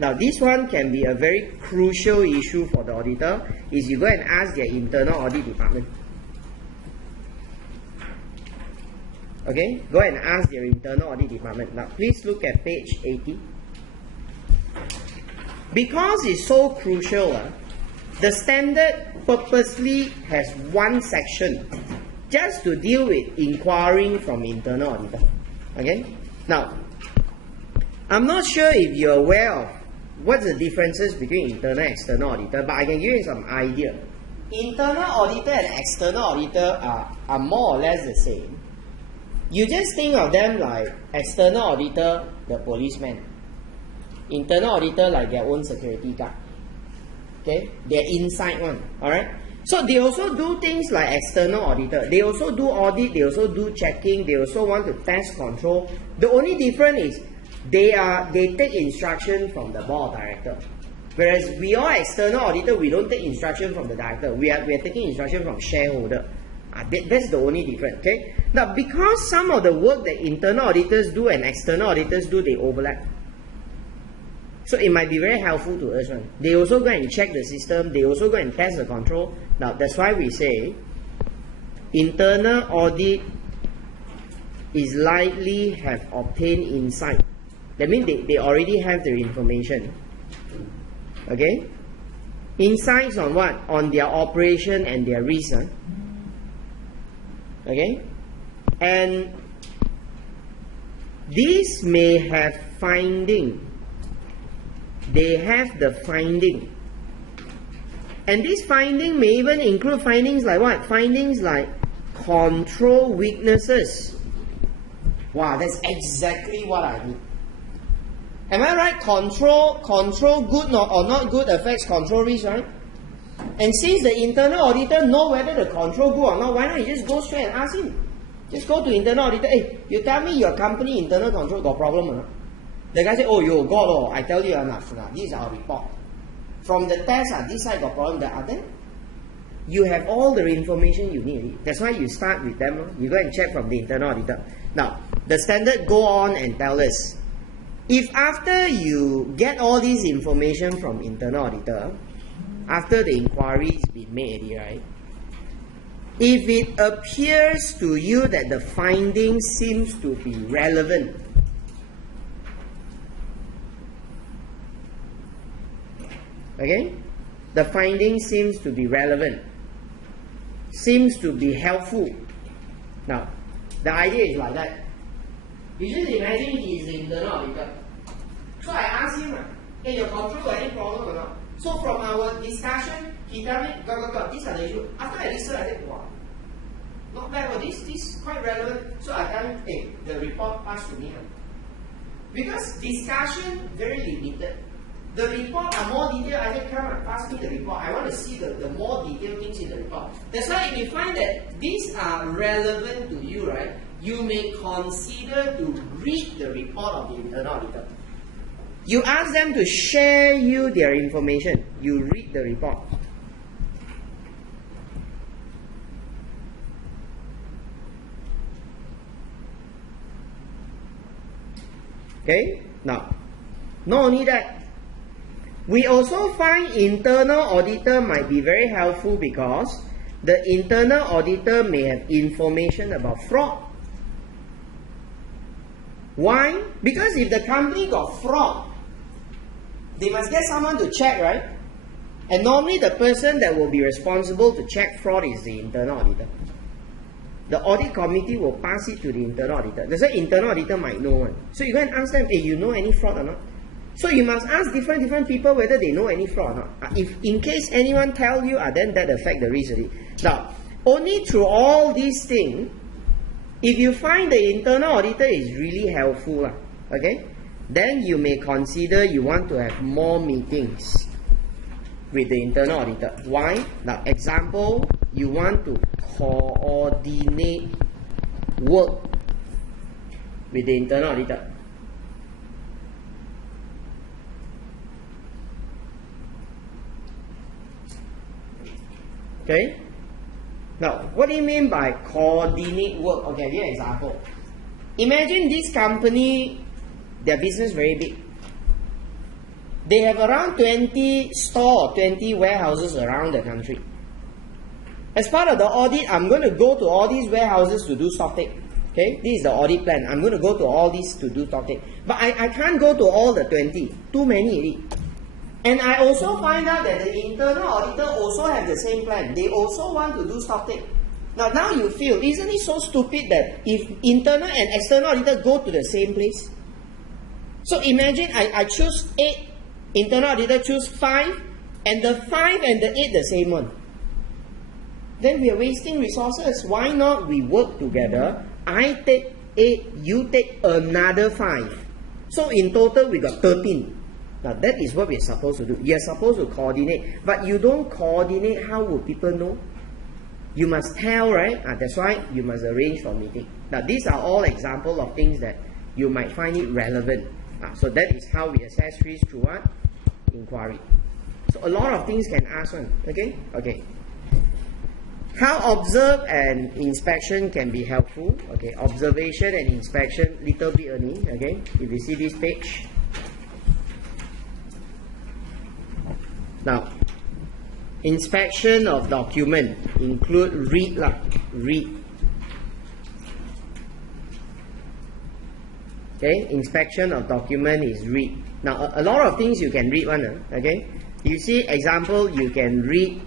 Now this one can be a very crucial issue for the auditor, is you go and ask their internal audit department. Okay, go and ask their internal audit department. Now please look at page 80. Because it's so crucial, the standard purposely has one section just to deal with inquiring from internal auditor. Okay, now I'm not sure if you're aware of what's the differences between internal and external auditor, but I can give you some idea. Internal auditor and external auditor are more or less the same. You just think of them like external auditor, the policeman. Internal auditor like their own security guard. Okay, they're inside one. Alright. So they also do things like external auditor. They also do audit. They also do checking. They also want to test control. The only difference is they take instruction from the board of director. Whereas we are external auditor, we don't take instruction from the director. We are taking instruction from shareholder. That's the only difference. Okay. Now, because some of the work that internal auditors do and external auditors do, they overlap. So it might be very helpful to us. They also go and check the system. They also go and test the control. Now, that's why we say internal audit is likely have obtained insight. That means they already have their information. Okay? Insights on what? On their operation and their risk. Okay? And these may have finding. They have the finding. And this finding may even include findings like what? Findings like control weaknesses. Wow, that's exactly what I need. Am I right? Control good or not good affects control risk, right? And since the internal auditor know whether the control good or not, why not you just go straight and ask him? Just go to internal auditor, hey, you tell me your company internal control got problem or not? The guy say, oh, you got, oh, I tell you enough. This is our report. From the test, this side got problem, the other. You have all the information you need. That's why you start with them. You go and check from the internal auditor. Now, the standard go on and tell us, if after you get all this information from internal auditor, after the inquiry is been made, right? If it appears to you that the finding seems to be relevant, okay? The finding seems to be relevant, seems to be helpful. Now, the idea is like that. You just imagine he is the internal auditor. So I asked him, hey, your control got any problem or not? So from our discussion, he tell me, go, these are the issues. After I listen, I said, wow, not bad, but this is quite relevant. So I tell him, hey, the report passed to me. Because discussion very limited. The report are more detailed. I said, come on, pass me the report. I want to see the more detailed things in the report. That's why if you find that these are relevant to you, right, you may consider to read the report of the internal auditor. You ask them to share you their information. You read the report. Okay? Now, not only that, we also find internal auditor might be very helpful because the internal auditor may have information about fraud. Why? Because if the company got fraud, they must get someone to check, right? And normally the person that will be responsible to check fraud is the internal auditor. The audit committee will pass it to the internal auditor. That's why internal auditor might know one. So you go and ask them, hey, you know any fraud or not? So you must ask different people whether they know any fraud or not. If in case anyone tell you, then that affect the risk already. Now, only through all these things, if you find the internal auditor is really helpful, okay, then you may consider you want to have more meetings with the internal auditor. Why? Now, example, you want to coordinate work with the internal auditor. Okay? Now, what do you mean by coordinate work? Okay, I'll give you an example. Imagine this company, their business very big. They have around 20 stores, 20 warehouses around the country. As part of the audit, I'm going to go to all these warehouses to do stock take. Okay, this is the audit plan. I'm going to go to all these to do stock take. But I can't go to all the 20. Too many already. And I also find out that the internal auditor also have the same plan. They also want to do stock take. Now you feel, isn't it so stupid that if internal and external auditor go to the same place? So imagine I choose 8, internal auditor choose 5, and the 5 and the 8 the same one. Then we are wasting resources. Why not we work together? I take 8, you take another 5. So in total we got 13. Now that is what we are supposed to do. You are supposed to coordinate. But you don't coordinate, how will people know? You must tell, right? That's why you must arrange for meeting. Now these are all examples of things that you might find it relevant. So that is how we assess risk through what? Inquiry. So a lot of things can ask one. Okay? Okay. How observe and inspection can be helpful. Okay, observation and inspection, little bit only. Okay, if you see this page. Now, inspection of document include read lah, read. Okay, inspection of document is read. Now, a lot of things you can read one. Okay, You see, example, you can read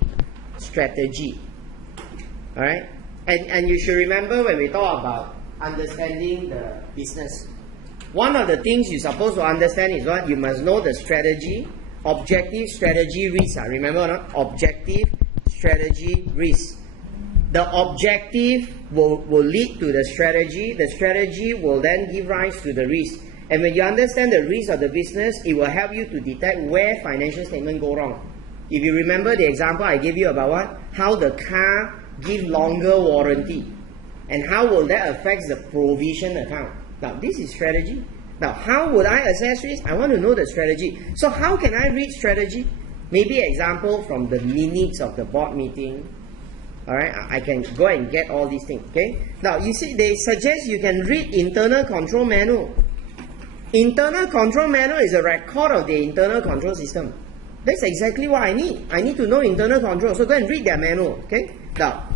strategy. Alright? And you should remember when we talk about understanding the business. One of the things you're supposed to understand is what? You must know the strategy, objective, strategy, risk. Remember or not? Objective, strategy, risk. The objective will lead to the strategy will then give rise to the risk. And when you understand the risk of the business, it will help you to detect where financial statements go wrong. If you remember the example I gave you about what? How the car gives longer warranty. And how will that affect the provision account? Now, this is strategy. Now, how would I assess risk? I want to know the strategy. So, how can I read strategy? Maybe example from the minutes of the board meeting. Alright, I can go and get all these things. Okay. Now, you see, they suggest you can read internal control manual. Internal control manual is a record of the internal control system. That's exactly what I need. I need to know internal control. So, go and read their manual. Okay. Now,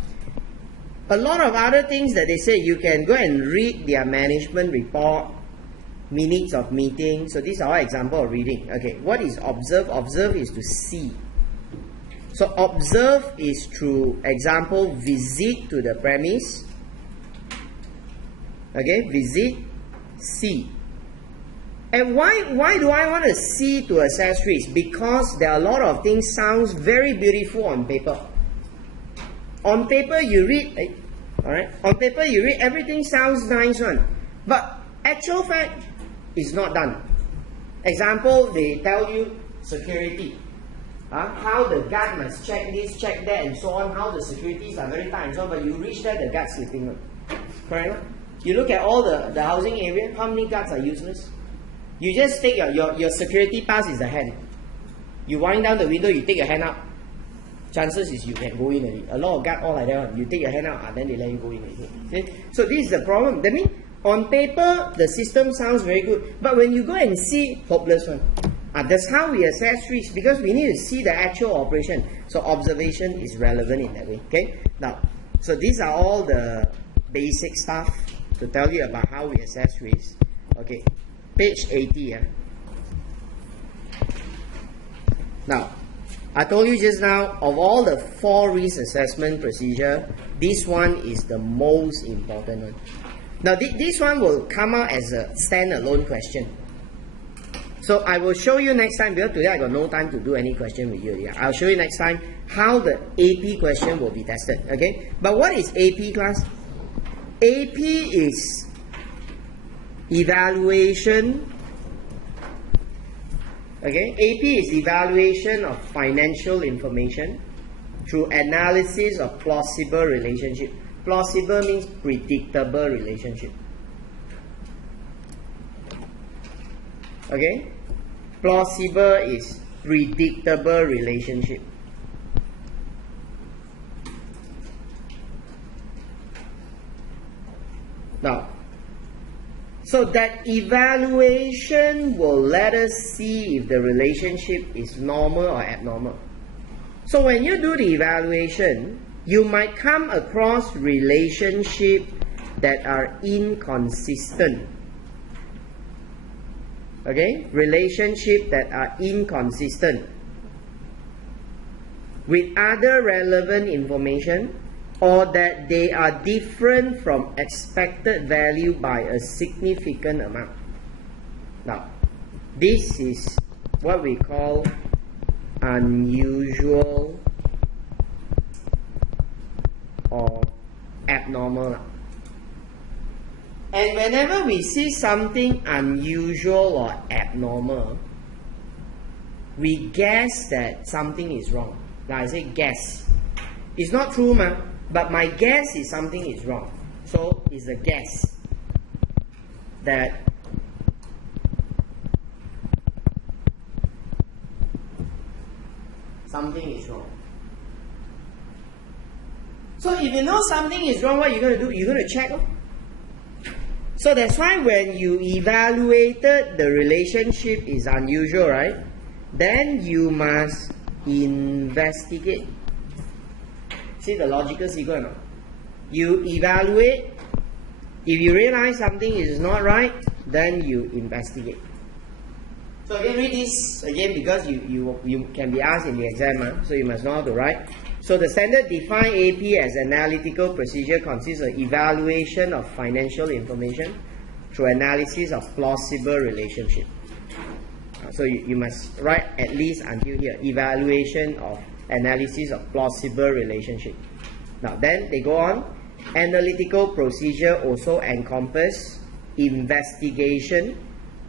a lot of other things that they say, you can go and read their management report, minutes of meetings. So these are all examples of reading. Okay, what is observe? Observe is to see. So observe is through example, visit to the premise. Okay, visit, see. And why do I want to see to assess risk? Because there are a lot of things sounds very beautiful on paper. On paper you read, alright? On paper you read, everything sounds nice one. But actual fact is not done. Example, they tell you security. How the guard must check this, check that, and so on. How the securities are very tight and so on. But you reach there, the guard sleeping on. Correct? You look at all the housing area, how many guards are useless? You just take your security pass is the hand. You wind down the window, you take your hand up. Chances is you can go in already. A lot of guards all like that. You take your hand out, then they let you go in already. See? So this is the problem. That means on paper the system sounds very good, but when you go and see, hopeless one. That's how we assess risk, because we need to see the actual operation. So observation is relevant in that way. Okay. Now, so these are all the basic stuff to tell you about how we assess risk. Okay. Page 80. Now, I told you just now, of all the 4 risk assessment procedure, this one is the most important one. Now, this one will come out as a standalone question. So, I will show you next time, because today I got no time to do any question with you. I'll show you next time how the AP question will be tested. Okay? But what is AP, class? AP is evaluation. Okay, AP is evaluation of financial information through analysis of plausible relationship. Plausible means predictable relationship. Okay, plausible is predictable relationship. Now, so that evaluation will let us see if the relationship is normal or abnormal. So when you do the evaluation, you might come across relationships that are inconsistent. Okay? Relationships that are inconsistent with other relevant information, or that they are different from expected value by a significant amount. Now, this is what we call unusual or abnormal. And whenever we see something unusual or abnormal, we guess that something is wrong. Now I say guess. It's not true, man. But my guess is something is wrong. So it's a guess that something is wrong. So if you know something is wrong, what are you going to do? You're going to check. So that's why when you evaluated the relationship is unusual, right? Then you must investigate. See the logical sequence? You evaluate. If you realize something is not right, then you investigate. So again, read this again because you can be asked in the exam, so you must know how to write. So the standard define AP as analytical procedure consists of evaluation of financial information through analysis of plausible relationship. So you must write at least until here, evaluation of analysis of plausible relationship. Now then they go on, analytical procedure also encompass investigation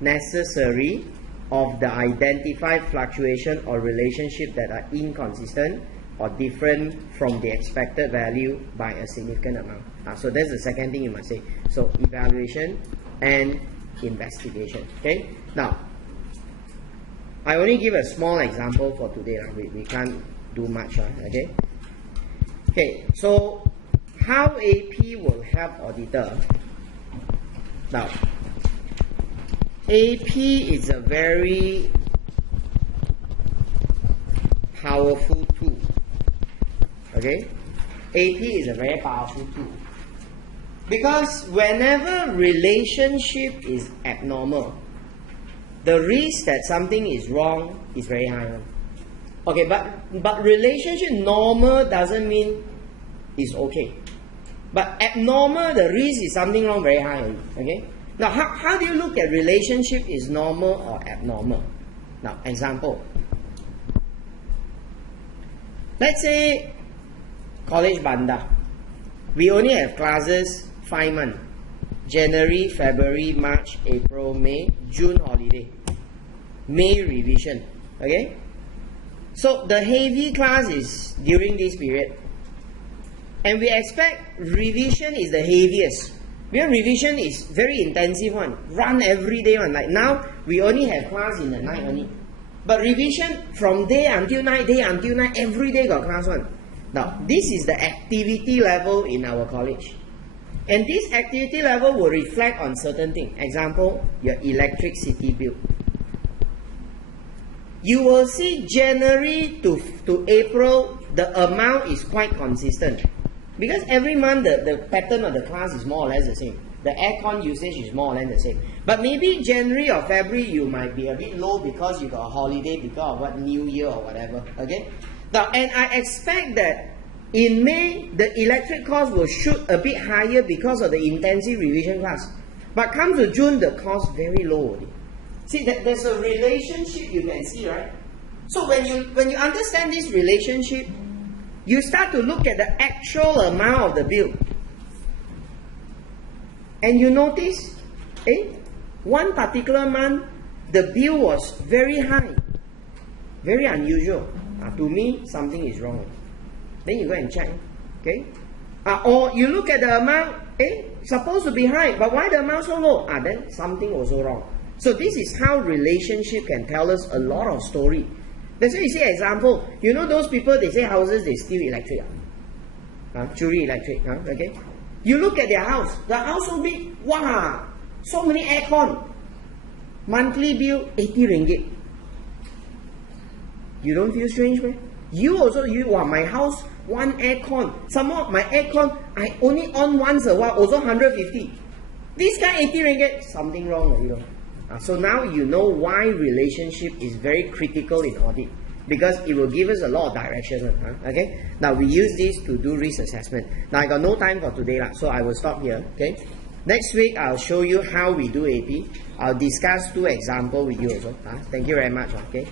necessary of the identified fluctuation or relationship that are inconsistent or different from the expected value by a significant amount. So that's the second thing you must say. So evaluation and investigation. Okay. Now, I only give a small example for today. We can't do much. Okay. Okay. So how AP will help auditor? Now, AP is a very powerful tool. Okay, AP is a very powerful tool because whenever relationship is abnormal, the risk that something is wrong is very high. Okay, but relationship normal doesn't mean it's okay. But abnormal, the risk is something wrong very high. Okay. Now, how do you look at relationship is normal or abnormal? Now, example. Let's say college banda. We only have classes 5 months. January, February, March, April, May, June holiday. May revision. Okay? So the heavy class is during this period. And we expect revision is the heaviest. Because revision is very intensive one. Run every day one. Like now, we only have class in the night only. But revision from day until night, every day got class one. Now, this is the activity level in our college. And this activity level will reflect on certain things. Example, your electricity bill. You will see January to April, the amount is quite consistent. Because every month the pattern of the class is more or less the same. The aircon usage is more or less the same. But maybe January or February you might be a bit low because you got a holiday because of what New Year or whatever. Okay? Now, and I expect that in May the electric cost will shoot a bit higher because of the intensive revision class. But come to June the cost very low already. See that there's a relationship you can see, right? So when you understand this relationship, you start to look at the actual amount of the bill. And you notice, one particular month, the bill was very high. Very unusual. To me, something is wrong. Then you go and check. Okay? Or you look at the amount, supposed to be high, but why the amount so low? Then something also wrong. So this is how relationship can tell us a lot of story. That's why you see example, you know those people, they say houses, they steal electric. Churi electric. Okay? You look at their house, the house so big, wow, so many aircon. Monthly bill, 80 ringgit. You don't feel strange, man? My house, one aircon. Some more, my aircon, I only on once a while, also 150. This guy 80 ringgit, something wrong, you know. So now you know why relationship is very critical in audit, because it will give us a lot of direction. Okay. Now we use this to do risk assessment. Now I got no time for today, so I will stop here. Okay. Next week I'll show you how we do AP. I'll discuss 2 examples with you also. Thank you very much. Okay.